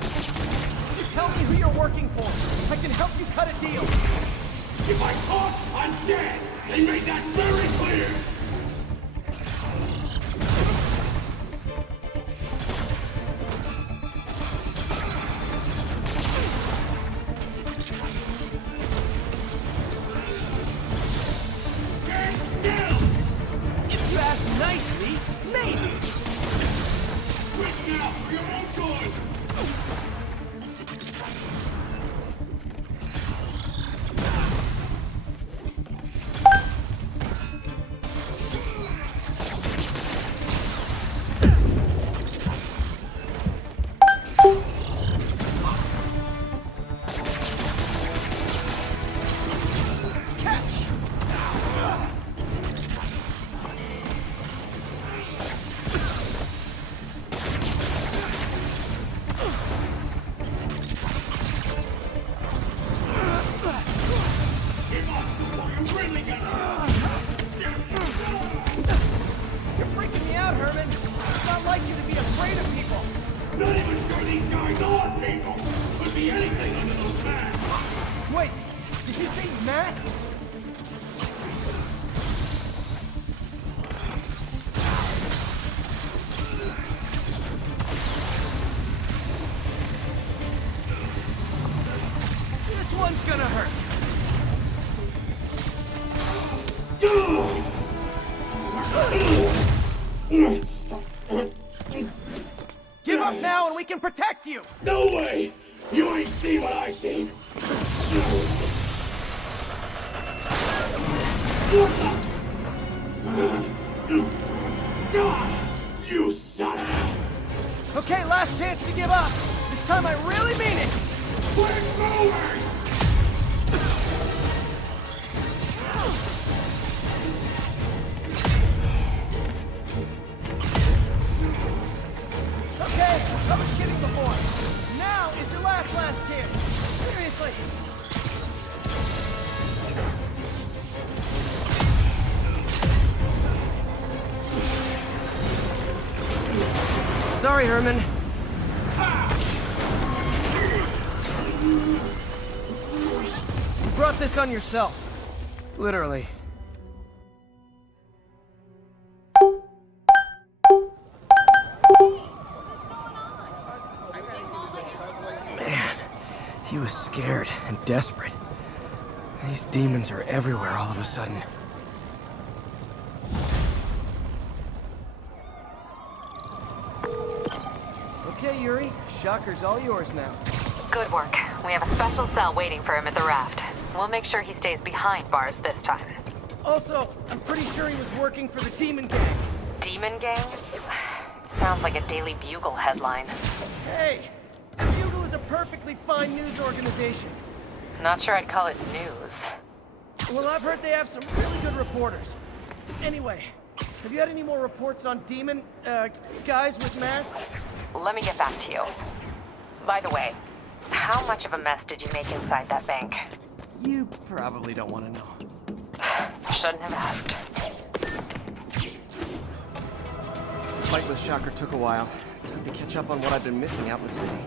Just tell me who you're working for. I can help you cut a deal. If I talk, I'm dead! They made that very clear! If you ask nicely, maybe. Quit now for your own good! You're freaking me out, Herman. It's not like you to be afraid of people. Not even sure these guys are people! Could be anything under those masks! Wait, did you say masks? This one's gonna hurt. Give up now and we can protect you! No way! You ain't seen what I seen! You son of a... Okay, last chance to give up. This time I really mean it! We're moving! Okay, I was kidding before. Now is your last chance. Seriously. Sorry, Herman. You brought this on yourself. Literally. Man, he was scared and desperate. These demons are everywhere all of a sudden. Okay, Yuri. Shocker's all yours now. Good work. We have a special cell waiting for him at the raft. We'll make sure he stays behind bars this time. Also, I'm pretty sure he was working for the Demon Gang. Demon Gang? Sounds like a Daily Bugle headline. Hey! Bugle is a perfectly fine news organization. Not sure I'd call it news. Well, I've heard they have some really good reporters. Anyway, have you had any more reports on demon, guys with masks? Let me get back to you. By the way, how much of a mess did you make inside that bank? You probably don't want to know. Shouldn't have asked. Fight with Shocker took a while. Time to catch up on what I've been missing out in the city.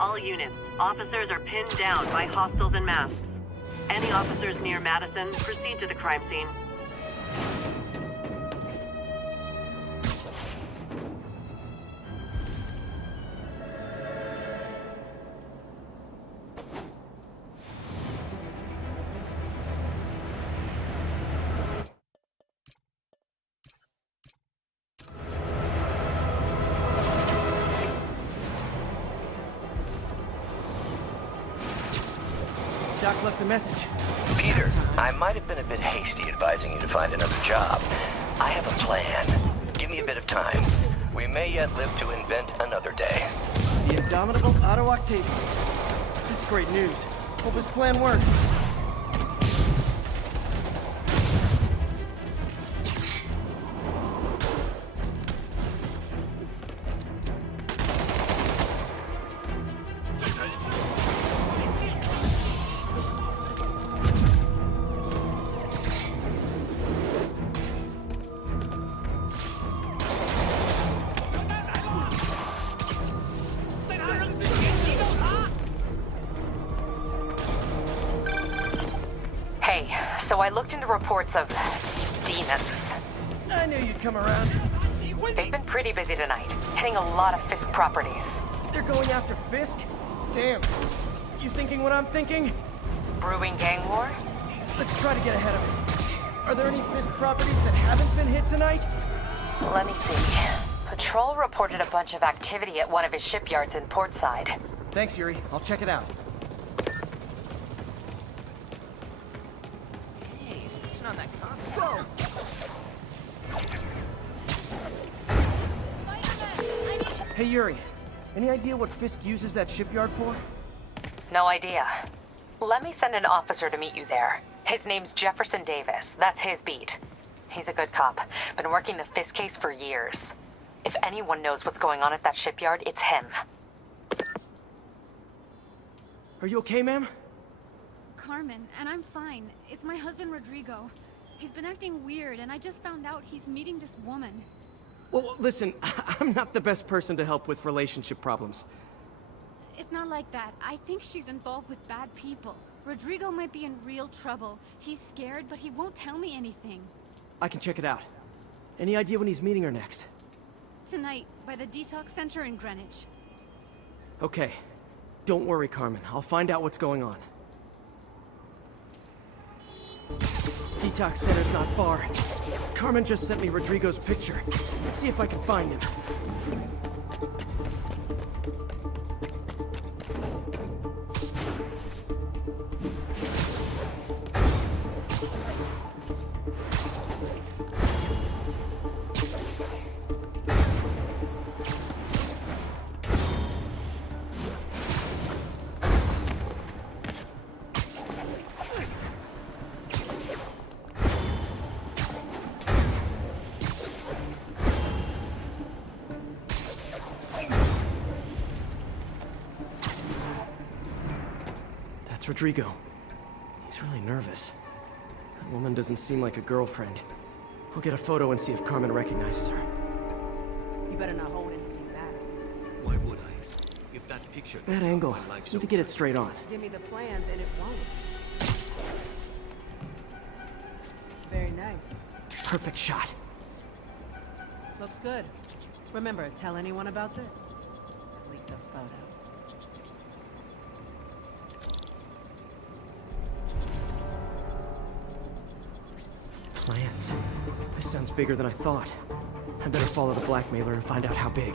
All units, officers are pinned down by hostiles and masks. Any officers near Madison, proceed to the crime scene. Doc left a message. Peter, I might have been a bit hasty advising you to find another job. I have a plan. Give me a bit of time. We may yet live to invent another day. The indomitable Otto Octavius. That's great news. Hope his plan works. Hey, so I looked into reports of demons. I knew you'd come around. They've been pretty busy tonight, hitting a lot of Fisk properties. They're going after Fisk? Damn. You thinking what I'm thinking? Brewing gang war? Let's try to get ahead of it. Are there any Fisk properties that haven't been hit tonight? Let me see. Patrol reported a bunch of activity at one of his shipyards in Portside. Thanks, Yuri. I'll check it out. Hey, Yuri. Any idea what Fisk uses that shipyard for? No idea. Let me send an officer to meet you there. His name's Jefferson Davis. That's his beat. He's a good cop. Been working the Fisk case for years. If anyone knows what's going on at that shipyard, it's him. Are you okay, ma'am? Carmen, and I'm fine. It's my husband, Rodrigo. He's been acting weird, and I just found out he's meeting this woman. Well, listen, I'm not the best person to help with relationship problems. It's not like that. I think she's involved with bad people. Rodrigo might be in real trouble. He's scared, but he won't tell me anything. I can check it out. Any idea when he's meeting her next? Tonight, by the detox center in Greenwich. Okay. Don't worry, Carmen. I'll find out what's going on. Detox center's not far. Carmen just sent me Rodrigo's picture. Let's see if I can find him. Rodrigo. He's really nervous. That woman doesn't seem like a girlfriend. I'll get a photo and see if Carmen recognizes her. You better not hold anything back. Why would I? If that picture... Bad angle. Need to get it straight on. Give me the plans and it won't. Very nice. Perfect shot. Looks good. Remember, tell anyone about this. Leak the photo. Plans. This sounds bigger than I thought. I better follow the blackmailer and find out how big.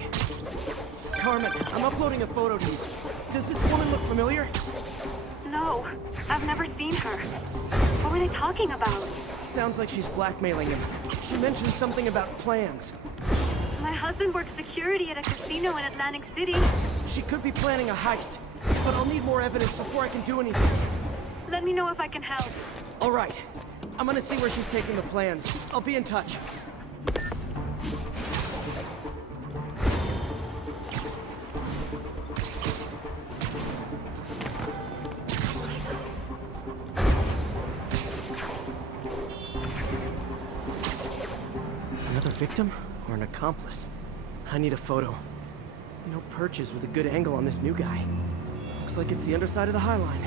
Carmen, I'm uploading a photo to you. Does this woman look familiar? No, I've never seen her. What were they talking about? Sounds like she's blackmailing him. She mentioned something about plans. My husband works security at a casino in Atlantic City. She could be planning a heist, but I'll need more evidence before I can do anything. Let me know if I can help. All right. I'm gonna see where she's taking the plans. I'll be in touch. Another victim or an accomplice? I need a photo. No perches with a good angle on this new guy. Looks like it's the underside of the High Line.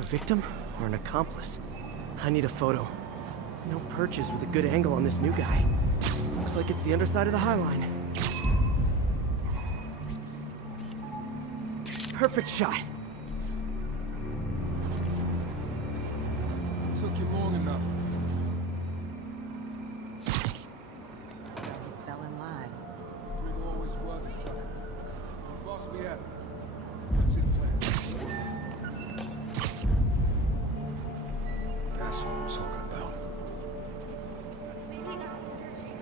A victim or an accomplice? I need a photo. No perches with a good angle on this new guy. Looks like it's the underside of the High Line. Perfect shot. Took you long enough. He fell in line. Rodrigo always was a sucker. Possibly have. Let's see the plan. That's what I'm talking about.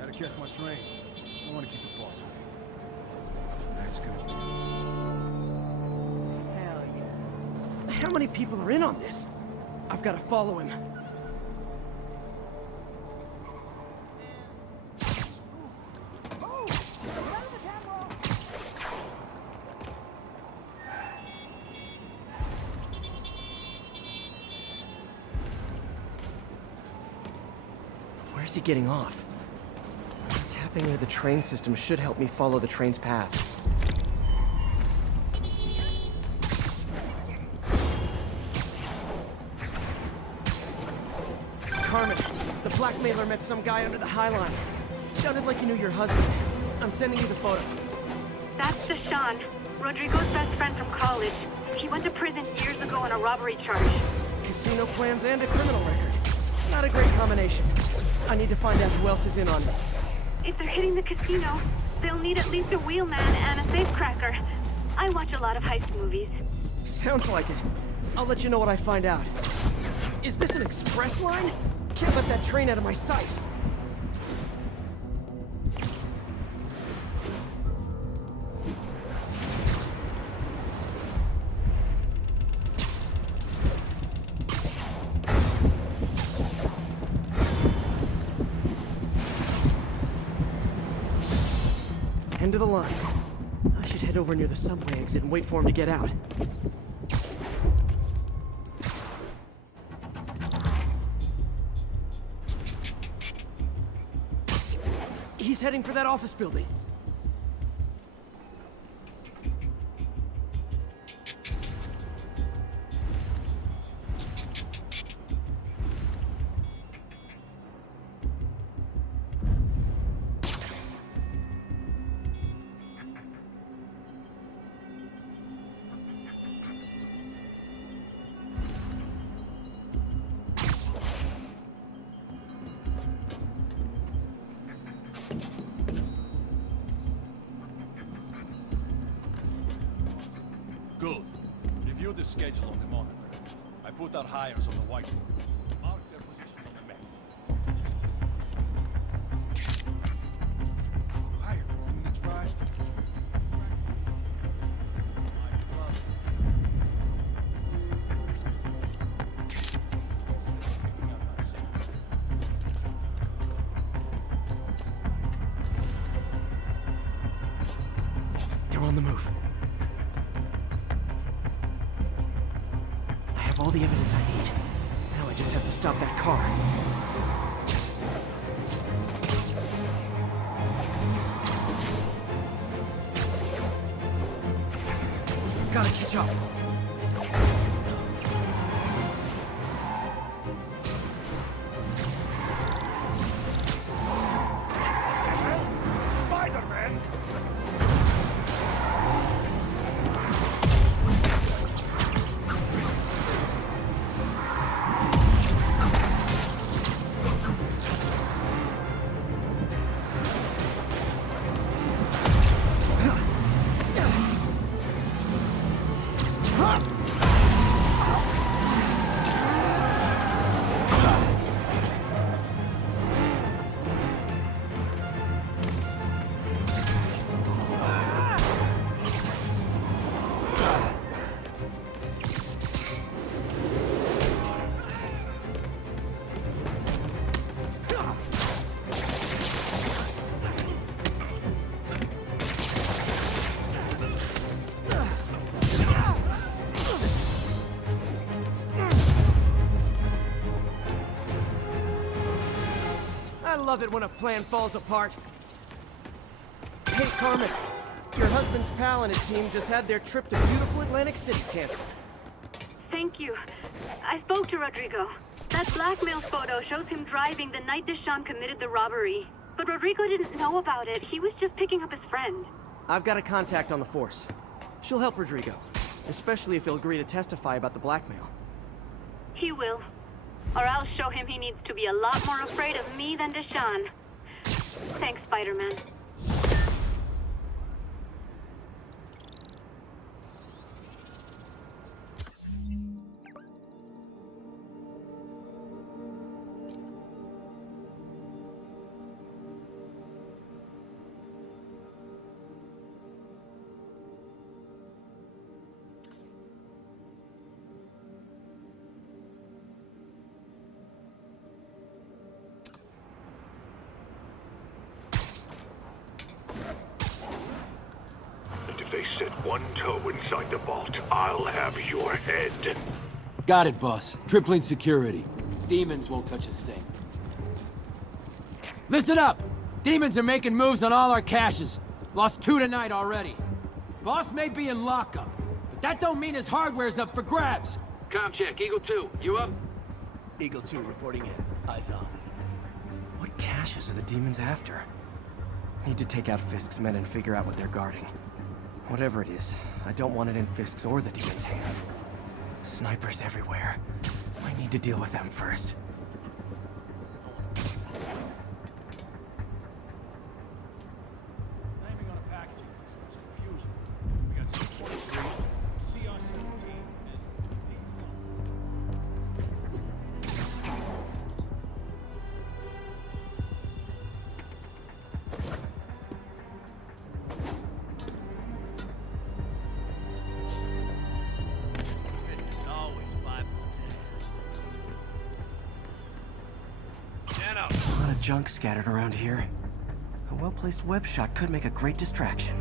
Gotta catch my train. Don't want to keep the boss waiting. That's gonna be Hell yeah. How many people are in on this? I've got to follow him. Where's he getting off? Tapping into the train system should help me follow the train's path. Carmen, the blackmailer met some guy under the High Line. Sounded like you knew your husband. I'm sending you the photo. That's Deshaun, Rodrigo's best friend from college. He went to prison years ago on a robbery charge. Casino plans and a criminal record. Not a great combination. I need to find out who else is in on it. If they're hitting the casino, they'll need at least a wheelman and a safecracker. I watch a lot of heist movies. Sounds like it. I'll let you know what I find out. Is this an express line? Can't let that train out of my sight. End of the line. I should head over near the subway exit and wait for him to get out. He's heading for that office building. Good. Review the schedule on the monitor. I put out hires on the whiteboard. Mark their position on the map. higher in the trash. They're on the move. I have all the evidence I need. Now I just have to stop that car. Gotta catch up. Spiderman! I love it when a plan falls apart. Hey, Carmen. Your husband's pal and his team just had their trip to beautiful Atlantic City canceled. Thank Thank you. I spoke to Rodrigo. That blackmail photo shows him driving the night Deshawn committed the robbery. But Rodrigo didn't know about it. He was just picking up his friend. I've got a contact on the force. She'll help Rodrigo, especially if he'll agree to testify about the blackmail. He will. Or I'll show him he needs to be a lot more afraid of me than Deshawn. Thanks, Spider-Man. They set one toe inside the vault, I'll have your head. Got it, boss. Tripling security. Demons won't touch a thing. Listen up! Demons are making moves on all our caches. Lost 2 tonight already. Boss may be in lockup, but that don't mean his hardware's up for grabs. Com check, Eagle 2, you up? Eagle 2 reporting in. Eyes on. What caches are the demons after? Need to take out Fisk's men and figure out what they're guarding. Whatever it is, I don't want it in Fisk's or the demons' hands. Snipers everywhere. I need to deal with them first. A lot of junk scattered around here. A well-placed web shot could make a great distraction.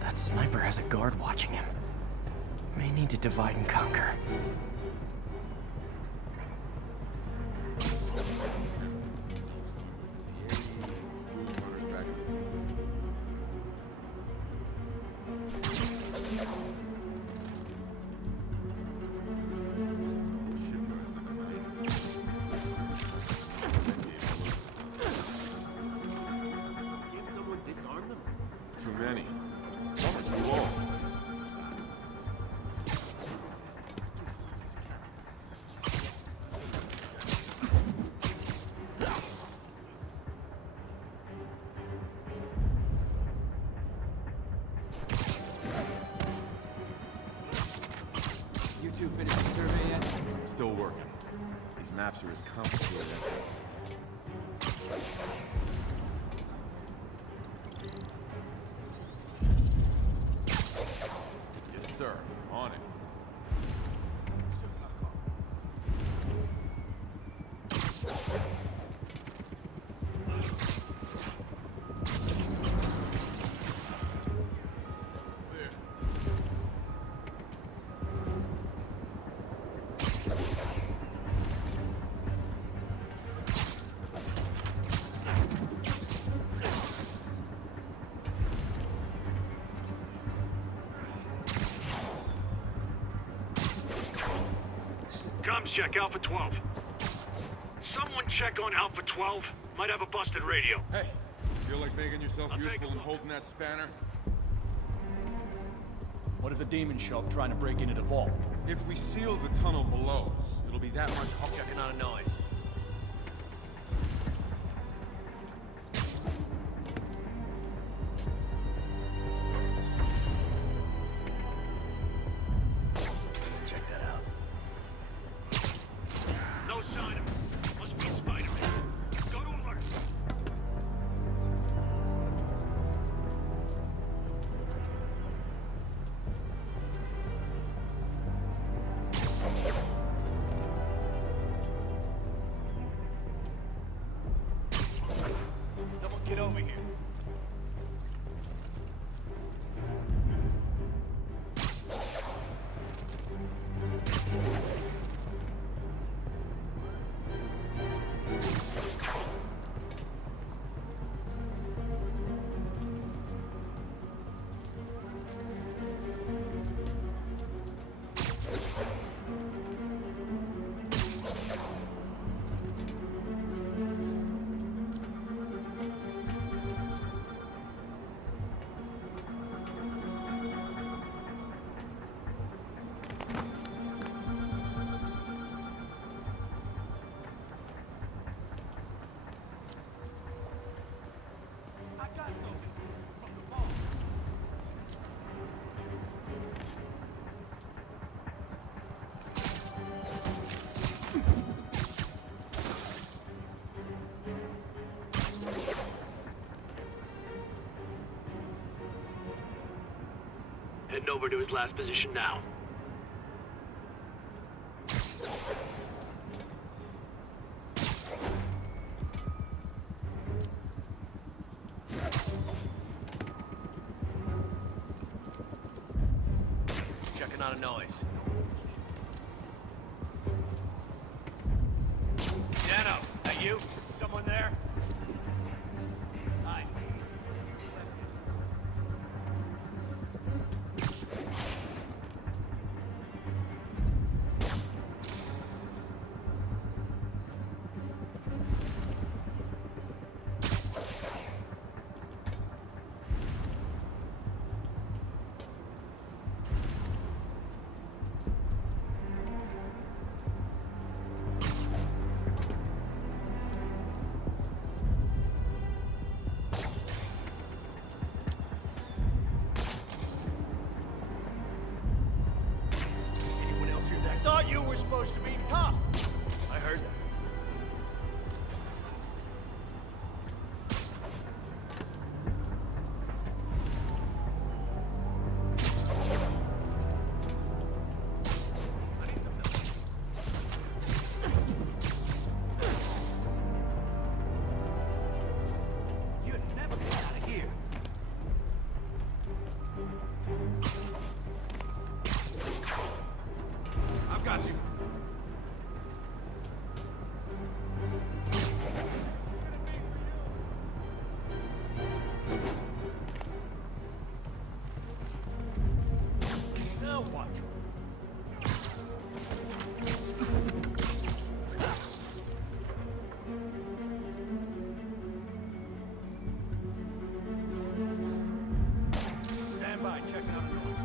That sniper has a guard watching him. May need to divide and conquer. Too many. Too all. You two finished the survey yet? Still working. These maps are as complicated as Yes, sir. On it. Comms check, Alpha 12. Someone check on Alpha 12. Might have a busted radio. Hey, feel like making yourself useful and holding that spanner? What if the demons show up trying to break into the vault? If we seal the tunnel below us, it'll be that much harder. Checking on a noise. Check that out. No sign of him. Must be Spiderman. Go to alert. Heading over to his last position now. Checking on a noise. Piano, that you? Someone there? Hi. Anyone else hear that? Thought you were supposed to be tough. I heard that. You'd never get out of here. I've got you. Now what? Stand by, checking out the noise.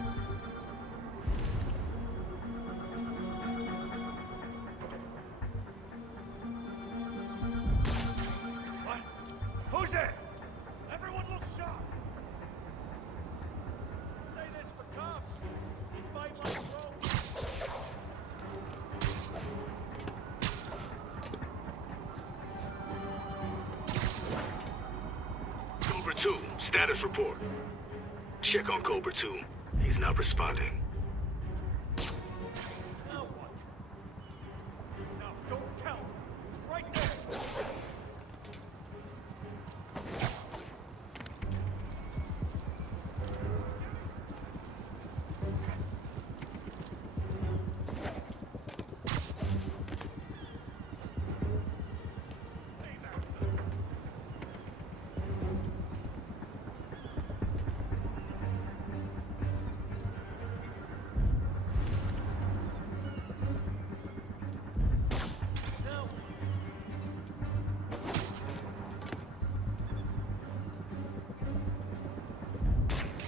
What? Who's there? Everyone looks shocked. Say this for cops. We fight like pros. Cobra 2, status report. Check on Cobra 2. He's not responding. Now what? Now don't tell. It's right there.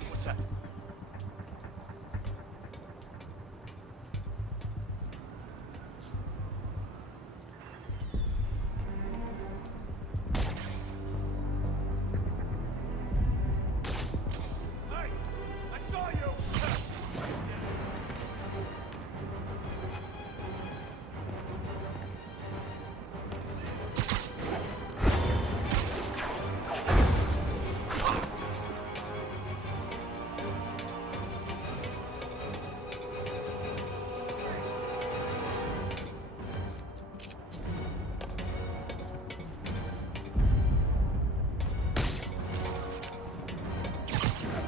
What's that? Hey! I saw you!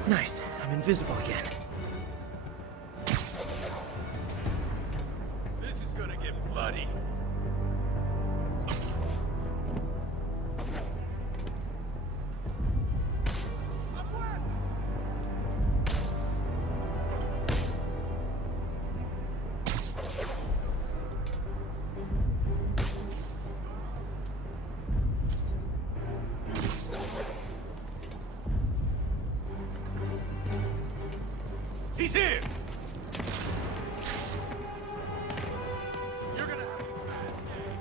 Nice. I'm invisible again. This is gonna get bloody. He's here! You're gonna have a bad day.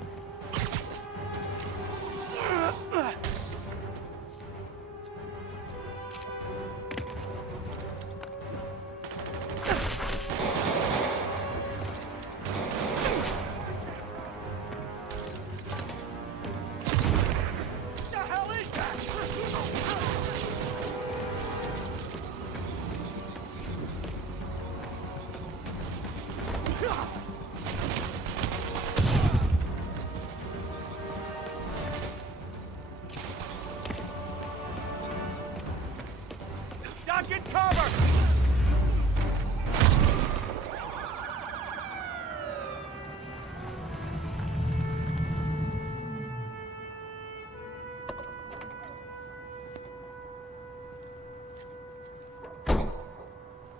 What the hell is that? not get cover!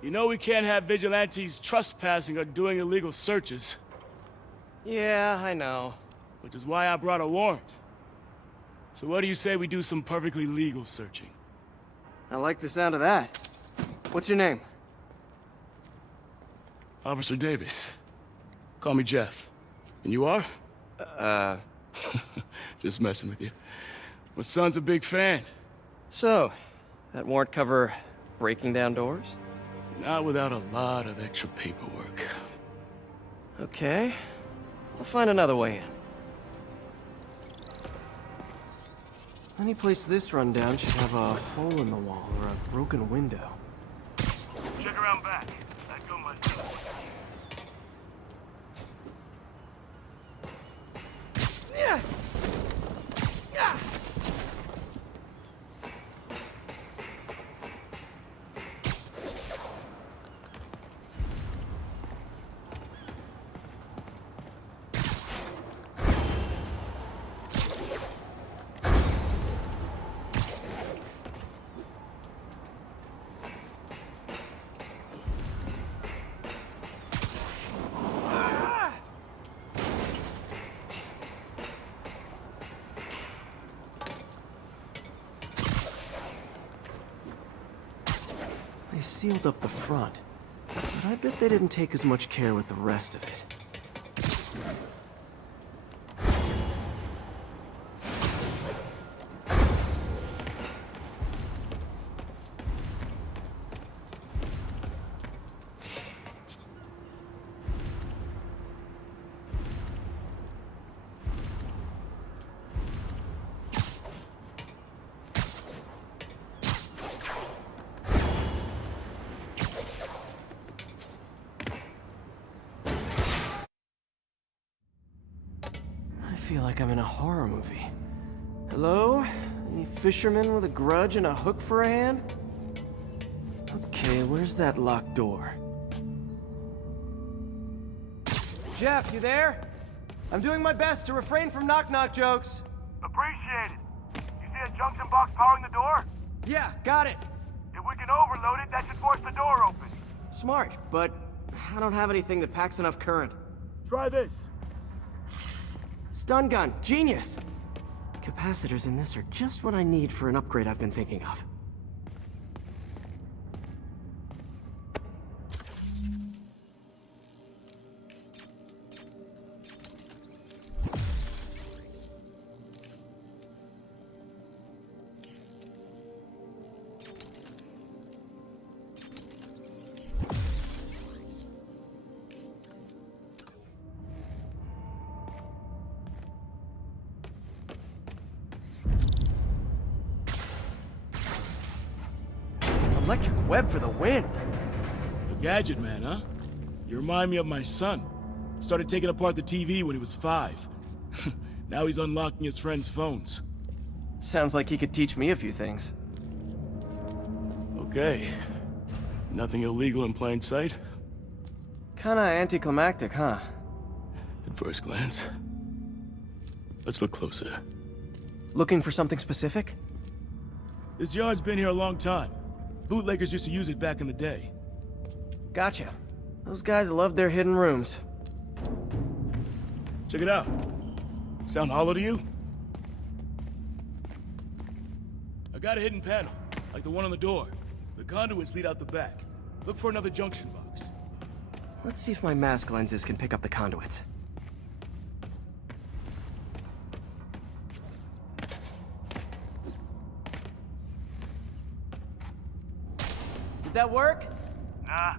You know we can't have vigilantes trespassing or doing illegal searches. Yeah, I know. Which is why I brought a warrant. So what do you say we do some perfectly legal searching? I like the sound of that. What's your name? Officer Davis. Call me Jeff. And you are? Just messing with you. My son's a big fan. So, that warrant cover breaking down doors? Not without a lot of extra paperwork. Okay. I'll find another way in. Any place this rundown should have a hole in the wall or a broken window. Check around back. I'd go myself. Yeah. Yeah. They sealed up the front, but I bet they didn't take as much care with the rest of it. I feel like I'm in a horror movie. Hello? Any fisherman with a grudge and a hook for a hand? Okay, where's that locked door? Jeff, you there? I'm doing my best to refrain from knock-knock jokes. Appreciate it. You see a junction box powering the door? Yeah, got it. If we can overload it, that should force the door open. Smart, but I don't have anything that packs enough current. Try this. Stun gun, genius! Capacitors in this are just what I need for an upgrade I've been thinking of. Electric web for the win! A gadget man, huh? You remind me of my son. Started taking apart the TV when he was 5. Now he's unlocking his friends' phones. Sounds like he could teach me a few things. Okay. Nothing illegal in plain sight? Kinda anticlimactic, huh? At first glance. Let's look closer. Looking for something specific? This yard's been here a long time. Bootleggers used to use it back in the day. Gotcha. Those guys love their hidden rooms. Check it out. Sound hollow to you? I got a hidden panel, like the one on the door. The conduits lead out the back. Look for another junction box. Let's see if my mask lenses can pick up the conduits. Did that work? Nah.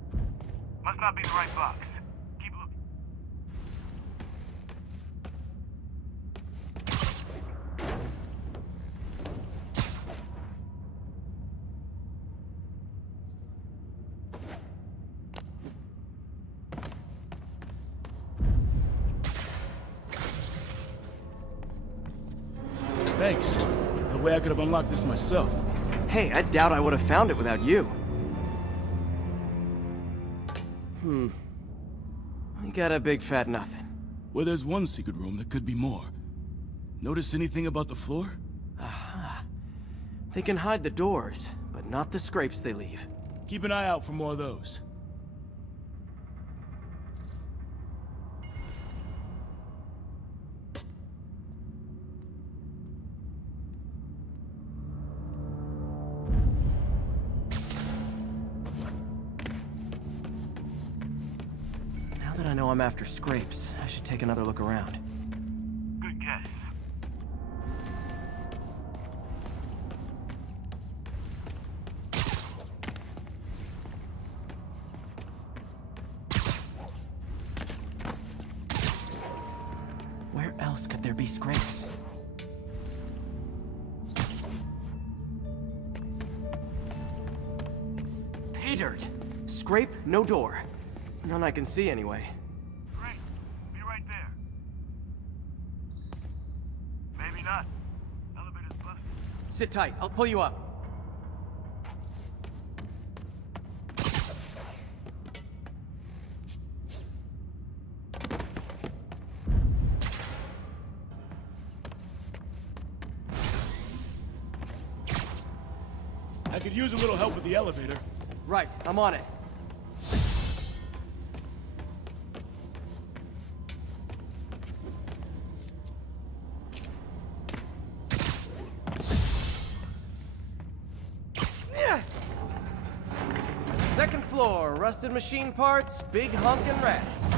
Must not be the right box. Keep looking. Thanks. No way I could have unlocked this myself. Hey, I doubt I would have found it without you. I got a big fat nothing. Well, there's one secret room that could be more. Notice anything about the floor? Aha. They can hide the doors, but not the scrapes they leave. Keep an eye out for more of those. Now that I know I'm after scrapes, I should take another look around. Good guess. Where else could there be scrapes? Pay dirt! Scrape, no door. None I can see anyway. Great. Be right there. Maybe not. Elevator's busted. Sit tight, I'll pull you up. I could use a little help with the elevator. Right, I'm on it. Yeah. Second floor, rusted machine parts, big honkin' rats.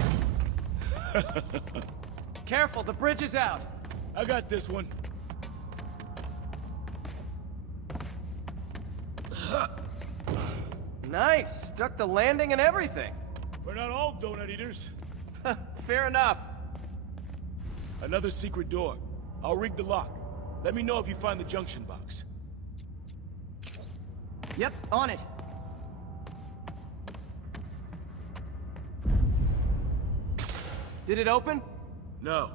Careful, the bridge is out. I got this one. Nice, stuck the landing and everything. We're not all donut eaters. Fair enough. Another secret door. I'll rig the lock. Let me know if you find the junction box. Yep, on it. Did it open? No.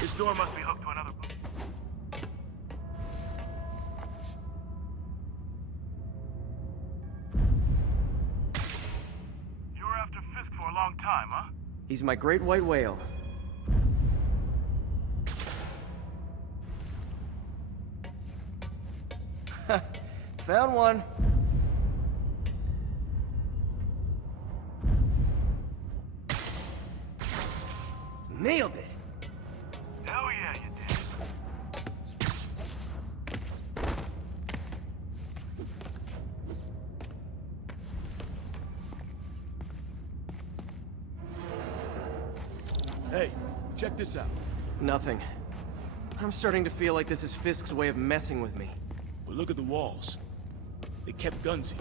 This door must be hooked to another book. You were after Fisk for a long time, huh? He's my great white whale. Found one. Nailed it. Hell yeah, you did. Hey, check this out. Nothing. I'm starting to feel like this is Fisk's way of messing with me. But look at the walls. They kept guns here.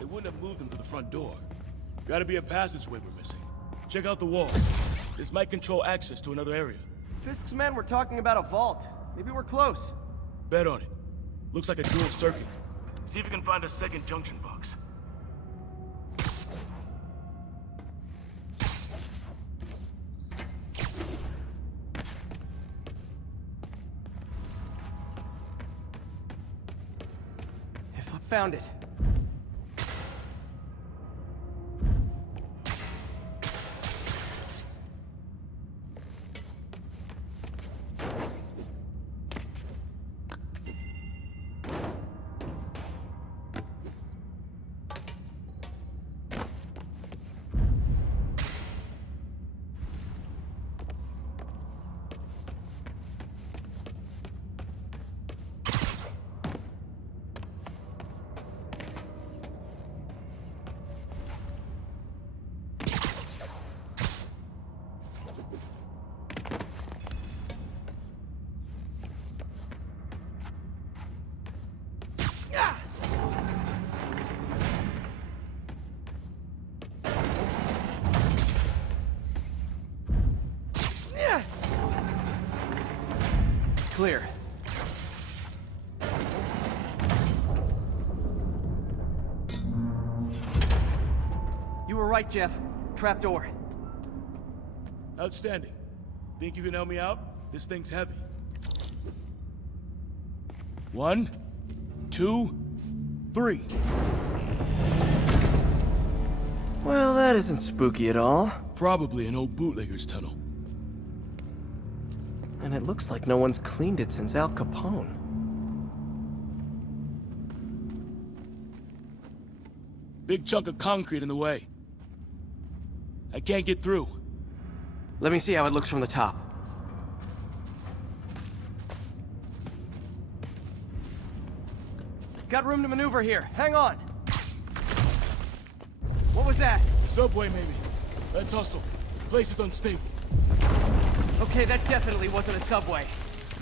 They wouldn't have moved them to the front door. Gotta be a passageway we're missing. Check out the wall. This might control access to another area. Fisk's men were talking about a vault. Maybe we're close. Bet on it. Looks like a dual circuit. See if you can find a second junction box. If I found it. Clear. You were right, Jeff. Trapdoor. Outstanding. Think you can help me out? This thing's heavy. 1, 2, 3. Well, that isn't spooky at all. Probably an old bootlegger's tunnel. And it looks like no one's cleaned it since Al Capone. Big chunk of concrete in the way. I can't get through. Let me see how it looks from the top. Got room to maneuver here. Hang on. What was that? Subway, maybe. Let's hustle. Place is unstable. Okay, that definitely wasn't a subway.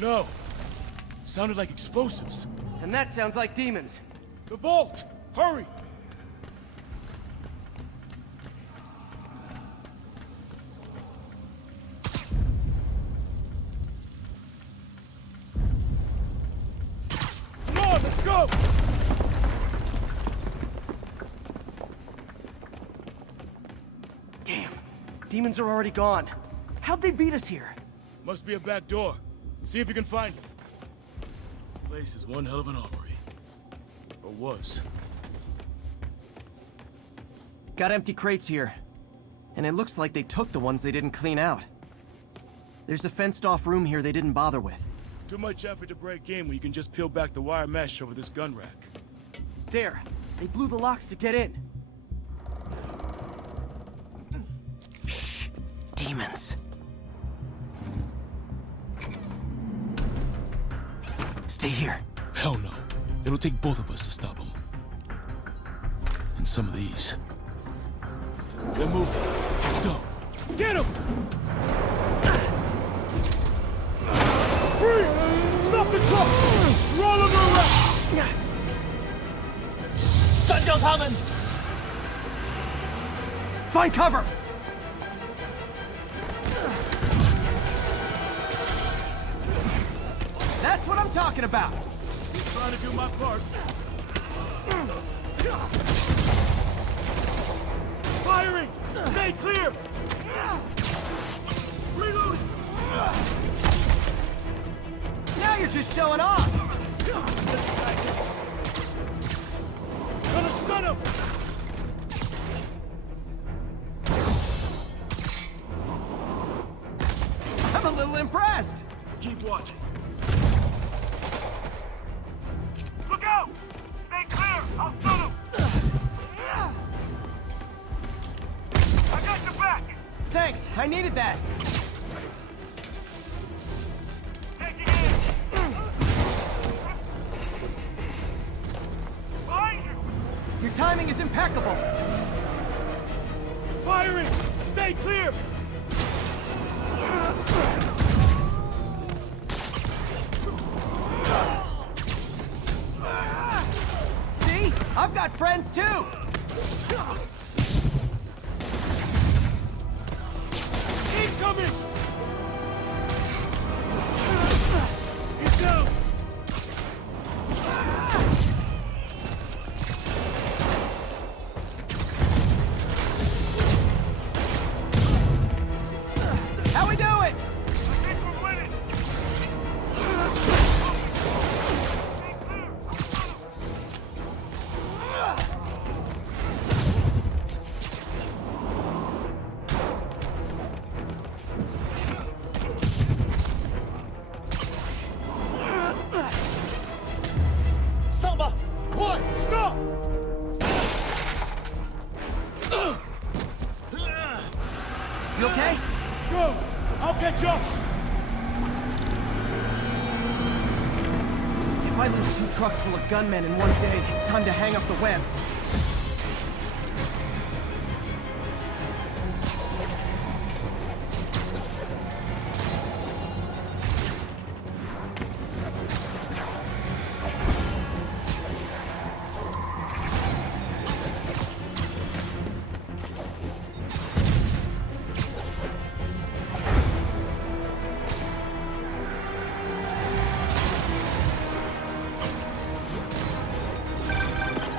No. Sounded like explosives. And that sounds like demons. The vault! Hurry! Come on, let's go! Damn. Demons are already gone. How'd they beat us here? Must be a back door. See if you can find it. Place is one hell of an armory. Or was. Got empty crates here. And it looks like they took the ones they didn't clean out. There's a fenced-off room here they didn't bother with. Too much effort to break in when you can just peel back the wire mesh over this gun rack. There. They blew the locks to get in. Shh. Demons. Stay here. Hell no. It'll take both of us to stop them. And some of these. They're moving. Let's go. Get him! Freeze! Stop the truck! Roll him around! Find cover! That's what I'm talking about! Just trying to do my part. Firing! Stay clear! Reloading! Now you're just showing off! Gonna stun him! I'm a little impressed! Keep watching. Look out! Stay clear! I'll stun him! I got your back! Thanks, I needed that! Taking it! Behind you! Your timing is impeccable! Firing! Stay clear! See? I've got friends too! Incoming! He's down! How we doing? I think we're winning! Samba! What? Stop! You okay? Go! I'll catch up! If I lose 2 trucks full of gunmen in one day, it's time to hang up the webs.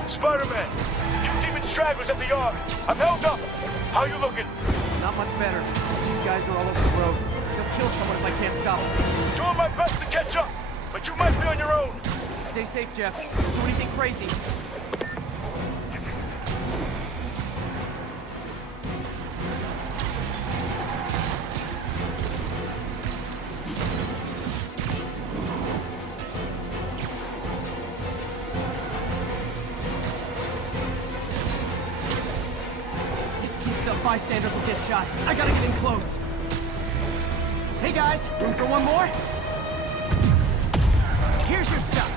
Spiderman! Two demon stragglers at the yard! I'm held up! How you looking? Not much better. These guys are all over the road. They'll kill someone if I can't stop them. Doing my best to catch up, but you might be on your own! Stay safe, Jeff. Don't do anything crazy. bystanders will get shot. I gotta get in close. Hey guys, room for one more? Here's your stuff.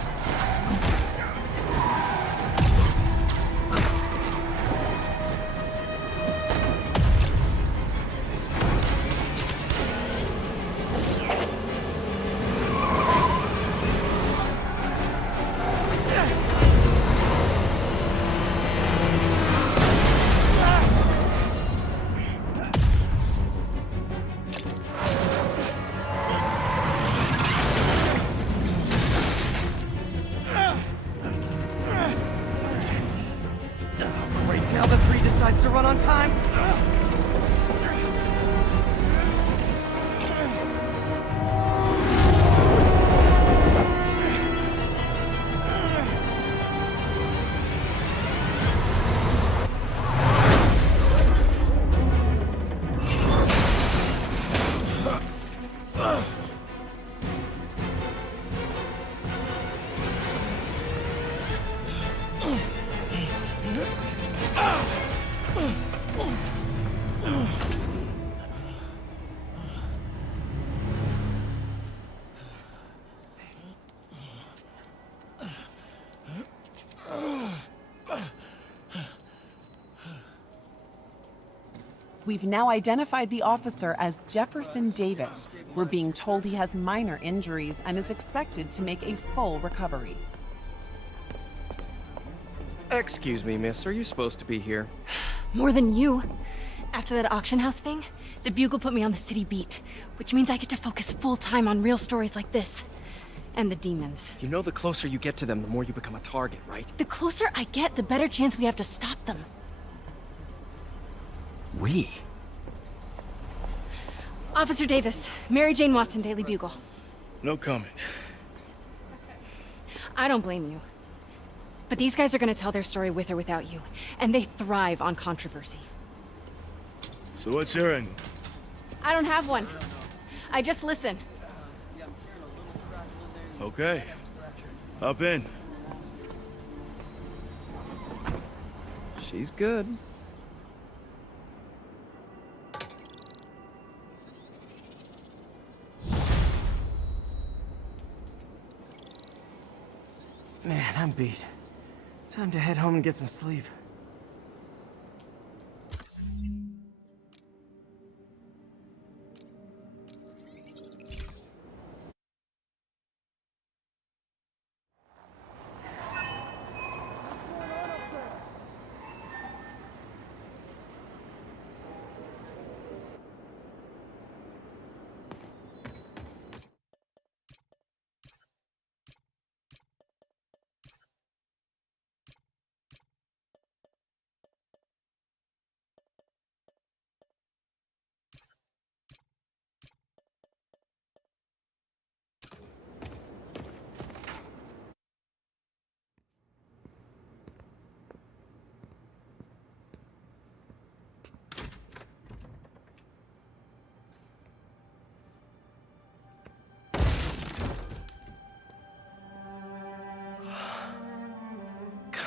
Now the 3 decides to run on time. We've now identified the officer as Jefferson Davis. We're being told he has minor injuries and is expected to make a full recovery. Excuse me, miss. Are you supposed to be here? More than you. After that auction house thing, the Bugle put me on the city beat, which means I get to focus full-time on real stories like this. And the demons. You know the closer you get to them, the more you become a target, right? The closer I get, the better chance we have to stop them. We? Officer Davis, Mary Jane Watson, Daily Bugle. No comment. I don't blame you. But these guys are gonna tell their story with or without you, and they thrive on controversy. So what's your angle? I don't have one. I just listen. Okay. Hop in. She's good. Man, I'm beat. Time to head home and get some sleep.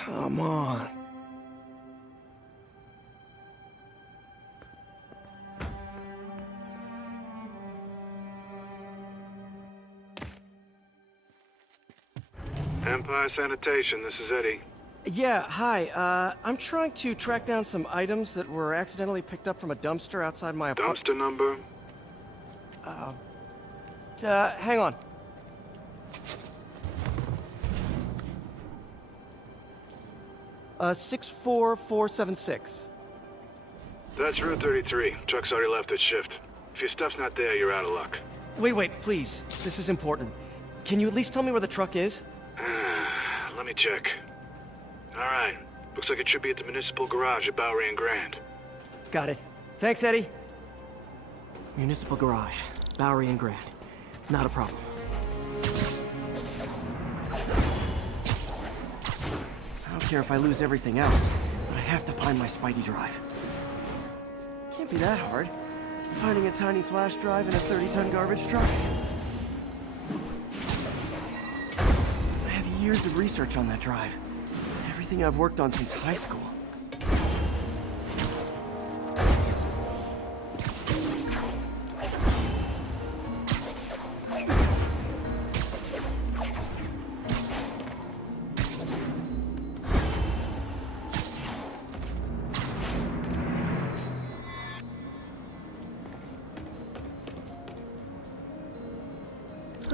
Come on. Empire Sanitation, this is Eddie. Yeah, hi. I'm trying to track down some items that were accidentally picked up from a dumpster outside my apartment. Dumpster number? Hang on. Uh, 64476. That's Route 33. Truck's already left its shift. If your stuff's not there, you're out of luck. Wait, please. This is important. Can you at least tell me where the truck is? Let me check. Alright. Looks like it should be at the municipal garage at Bowery and Grand. Got it. Thanks, Eddie. Municipal garage, Bowery and Grand. Not a problem. I don't care if I lose everything else, but I have to find my Spidey drive. Can't be that hard. Finding a tiny flash drive in a 30-ton garbage truck. I have years of research on that drive. Everything I've worked on since high school.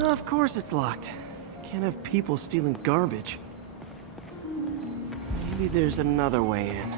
Of course it's locked. Can't have people stealing garbage. Maybe there's another way in.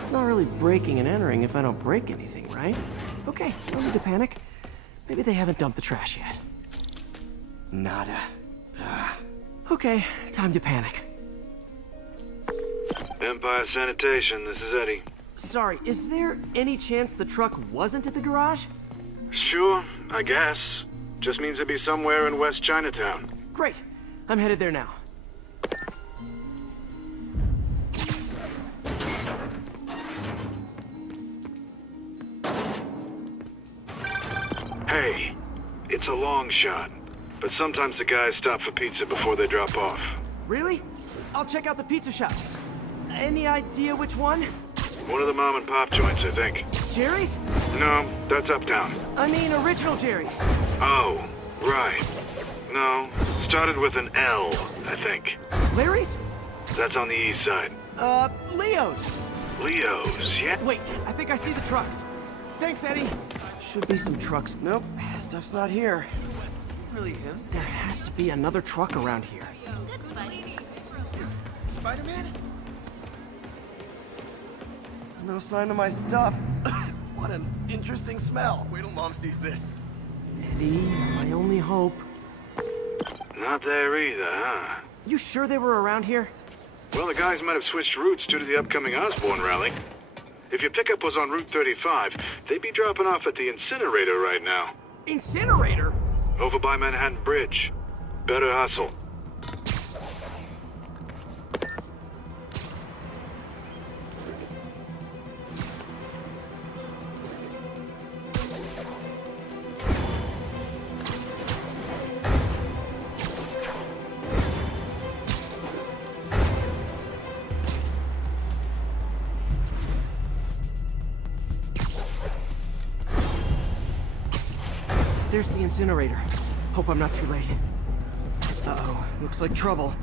It's not really breaking and entering if I don't break anything, right? Okay, no need to panic. Maybe they haven't dumped the trash yet. Nada. Okay, time to panic. Empire Sanitation, this is Eddie. Sorry, is there any chance the truck wasn't at the garage? Sure, I guess. Just means it'd be somewhere in West Chinatown. Great. I'm headed there now. Hey, it's a long shot, but sometimes the guys stop for pizza before they drop off. Really? I'll check out the pizza shops. Any idea which one? One of the mom and pop joints, I think. Jerry's? No, that's uptown. I mean original Jerry's. Oh, right. No, started with an L, I think. Larry's? That's on the east side. Leo's. Leo's, yeah? Wait, I think I see the trucks. Thanks, Eddie. Should be some trucks. Nope, stuff's not here. Really him? There has to be another truck around here. Spider-Man? No sign of my stuff. What an interesting smell. Wait till Mom sees this. Eddie, my only hope. Not there either, huh? You sure they were around here? Well, the guys might have switched routes due to the upcoming Osborn rally. If your pickup was on Route 35, they'd be dropping off at the incinerator right now. Incinerator? Over by Manhattan Bridge. Better hustle. There's the incinerator. Hope I'm not too late. Uh-oh, looks like trouble.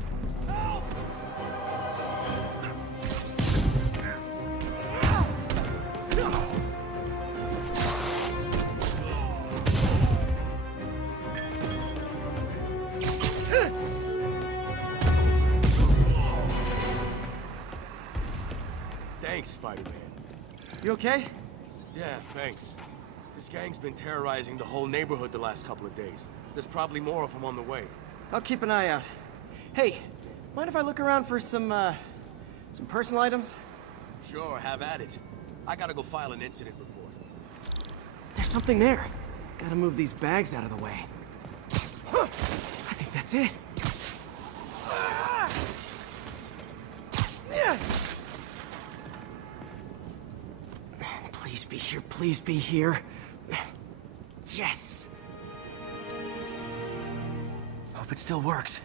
Thanks, Spider-Man. You okay? Yeah, thanks. This gang's been terrorizing the whole neighborhood the last couple of days. There's probably more of them on the way. I'll keep an eye out. Hey, mind if I look around for some personal items? Sure, have at it. I gotta go file an incident report. There's something there. Gotta move these bags out of the way. I think that's it. Please be here, please be here. Yes! Hope it still works.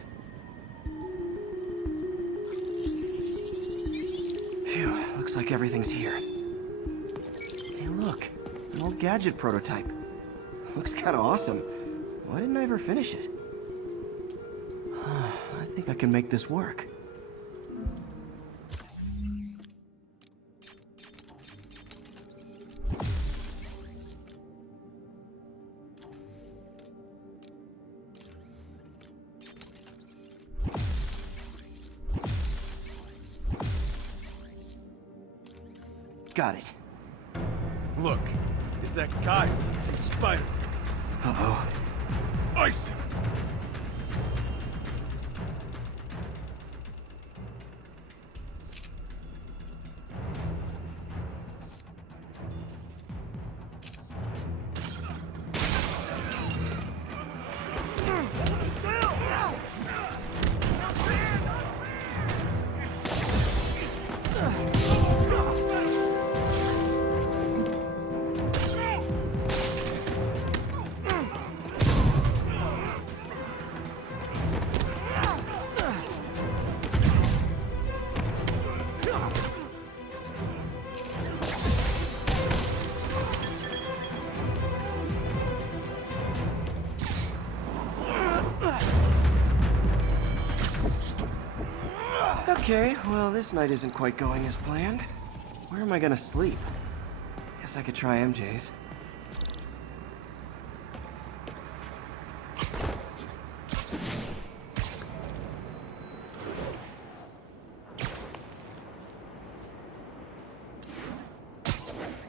Phew, looks like everything's here. Hey, look, an old gadget prototype. Looks kinda awesome. Why didn't I ever finish it? I think I can make this work. Got it. Look, it's that guy. He's Spider. Uh-oh. Ice him! Okay, well, this night isn't quite going as planned. Where am I gonna sleep? Guess I could try MJ's.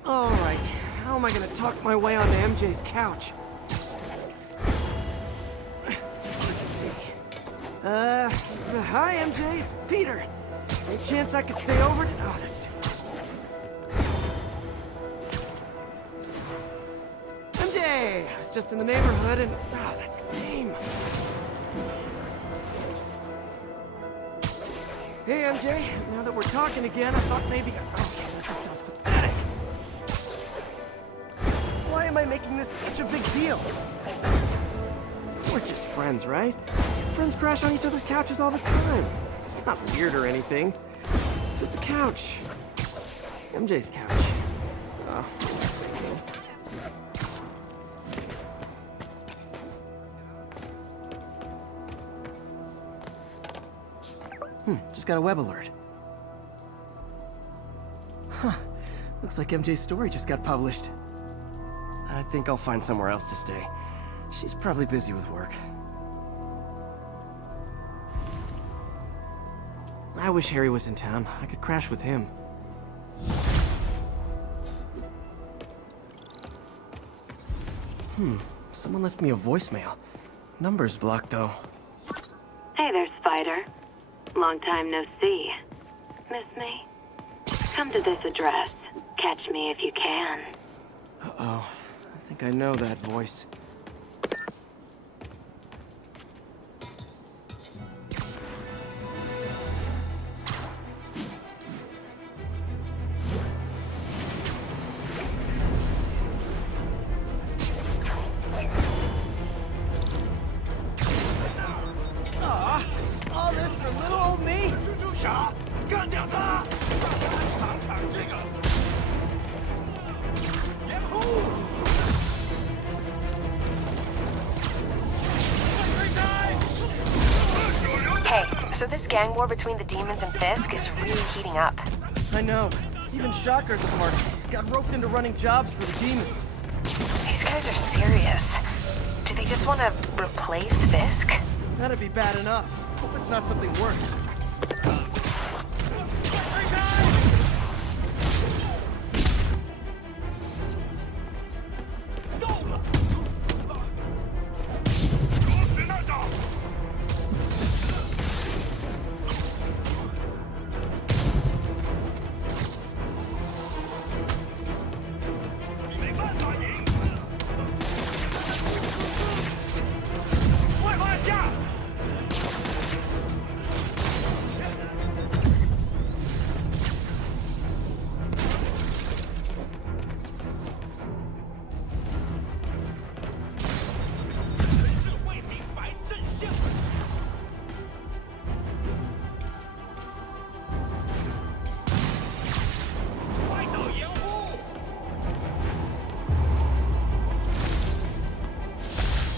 All right, how am I gonna talk my way onto MJ's couch? Hi, MJ, it's Peter. Any chance I could stay over? Oh, that's too far. MJ! I was just in the neighborhood and... Oh, that's lame. Hey, MJ, now that we're talking again, I thought maybe... Oh, that just sounds pathetic. Why am I making this such a big deal? We're just friends, right? Friends crash on each other's couches all the time. It's not weird or anything. It's just a couch. MJ's couch. Oh. Just got a web alert. Huh. Looks like MJ's story just got published. I think I'll find somewhere else to stay. She's probably busy with work. I wish Harry was in town. I could crash with him. Someone left me a voicemail. Number's blocked, though. Hey there, Spider. Long time no see. Miss me? Come to this address. Catch me if you can. Uh-oh. I think I know that voice. All this for little old me? 蜘蛛侠，干掉他！尝尝这个！掩护！ Hey, so this gang war between the demons and Fisk is really heating up. I know. Even Shocker's a part of it. Got roped into running jobs for the demons. These guys are serious. Do they just want to replace Fisk? That'd be bad enough. Hope it's not something worse.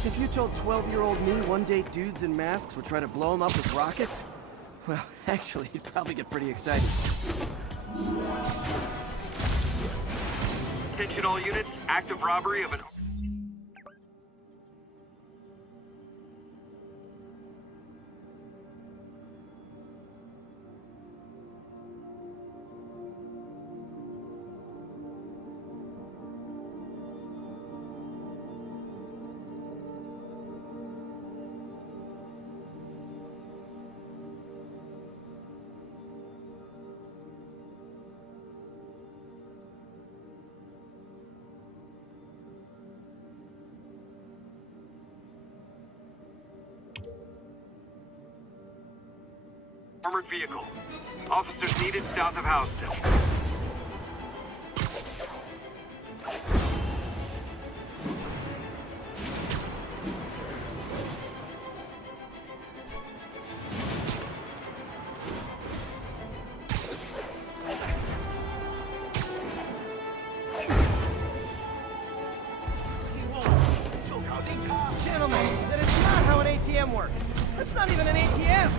If you told 12-year-old me one-day dudes in masks would try to blow him up with rockets, well, actually, you'd probably get pretty excited. Attention all units, active robbery of an... armored vehicle. Officers needed south of Houston. Gentlemen, that is not how an ATM works. That's not even an ATM.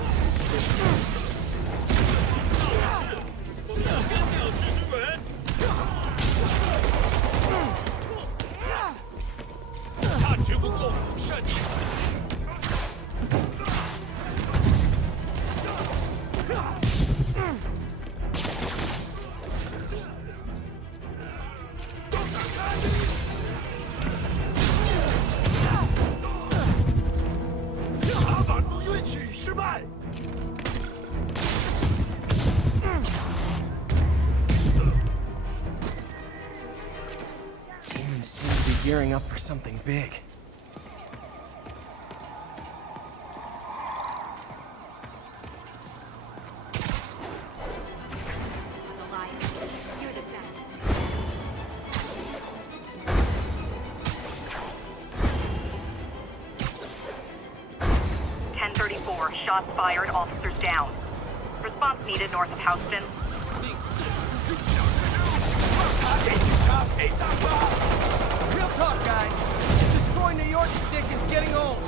Demons seem to be gearing up for something big. Shots fired, officers down. Response needed north of Houston. Real talk, guys. Destroying New York stick is getting old.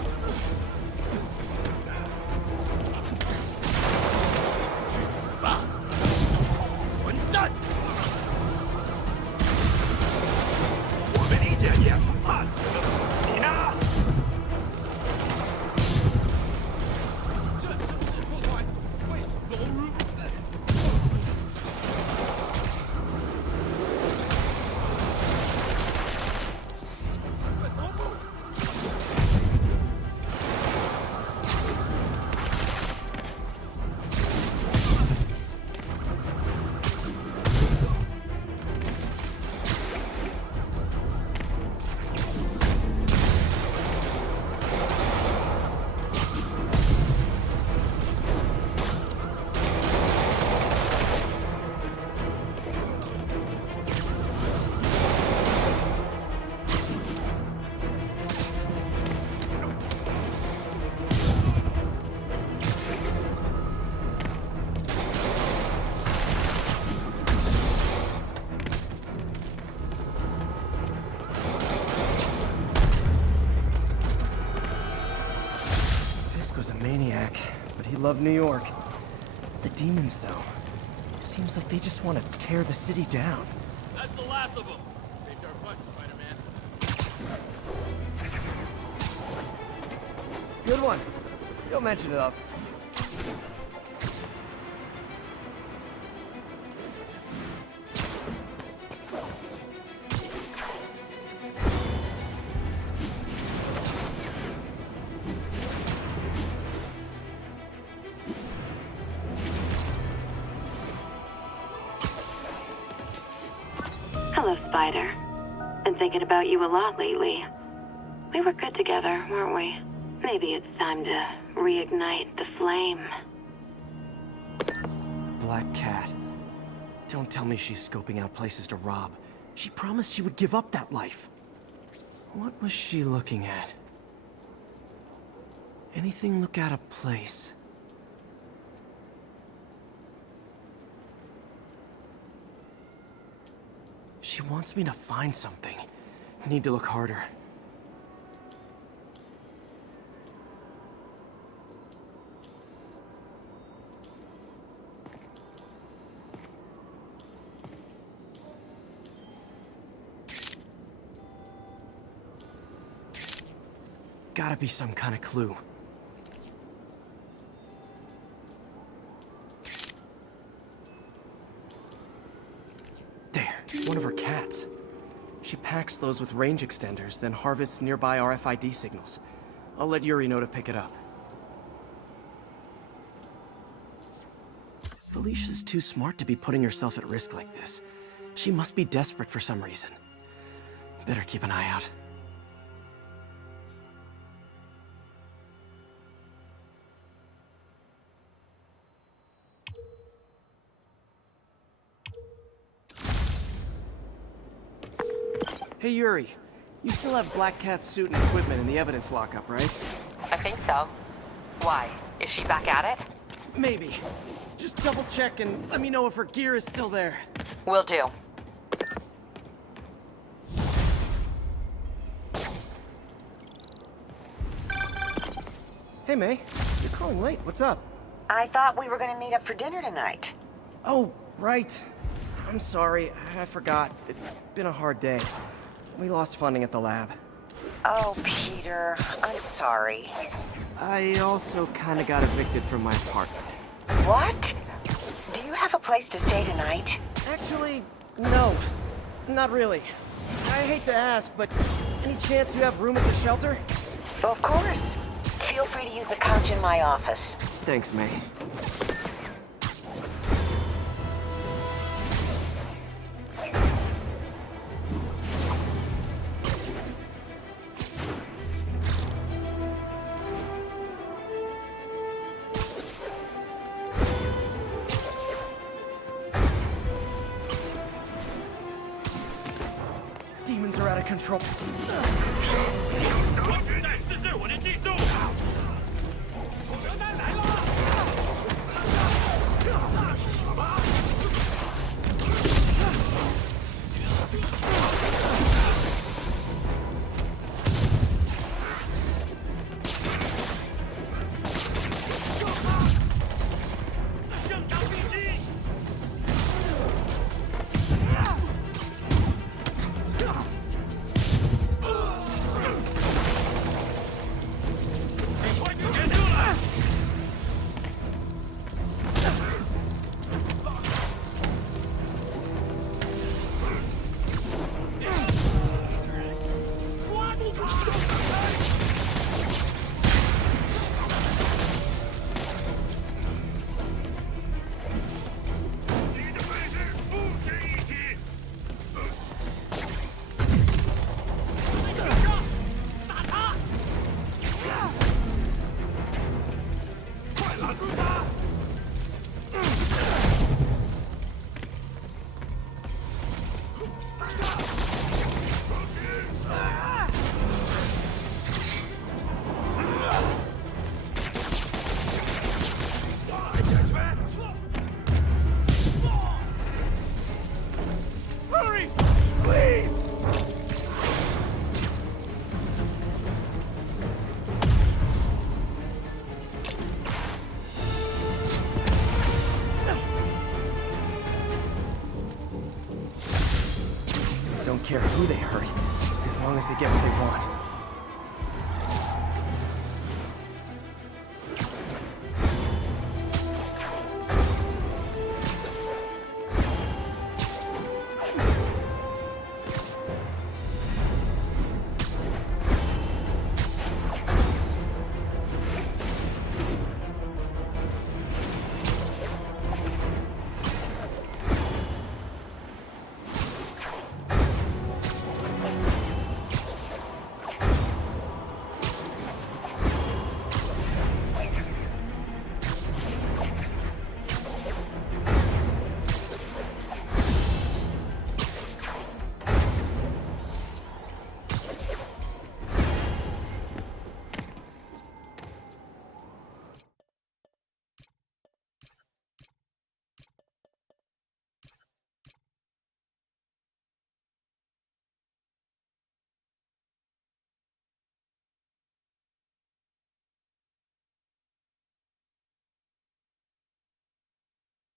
Was a maniac, but he loved New York. The demons, though, seems like they just want to tear the city down. That's the last of them. Saved our butt, Spider-Man. Good one. You'll mention it up. Hello, Spider. Been thinking about you a lot lately. We were good together, weren't we? Maybe it's time to reignite the flame. Black Cat. Don't tell me she's scoping out places to rob. She promised she would give up that life. What was she looking at? Anything look out of place? She wants me to find something. I need to look harder. Gotta be some kind of clue. There, one of her cats. She packs those with range extenders, then harvests nearby RFID signals. I'll let Yuri know to pick it up. Felicia's too smart to be putting herself at risk like this. She must be desperate for some reason. Better keep an eye out. Hey, Yuri. You still have Black Cat's suit and equipment in the evidence lockup, right? I think so. Why? Is she back at it? Maybe. Just double check and let me know if her gear is still there. Will do. Hey, May. You're calling late. What's up? I thought we were gonna meet up for dinner tonight. Oh, right. I'm sorry. I forgot. It's been a hard day. We lost funding at the lab. Oh, Peter. I'm sorry. I also kind of got evicted from my apartment. What? Do you have a place to stay tonight? Actually, no. Not really. I hate to ask, but any chance you have room at the shelter? Of course. Feel free to use the couch in my office. Thanks, May. Demons are out of control. 这是我的技术。来了！正常必击！ Hurry! Please! Don't care who they hurt, as long as they get what they want.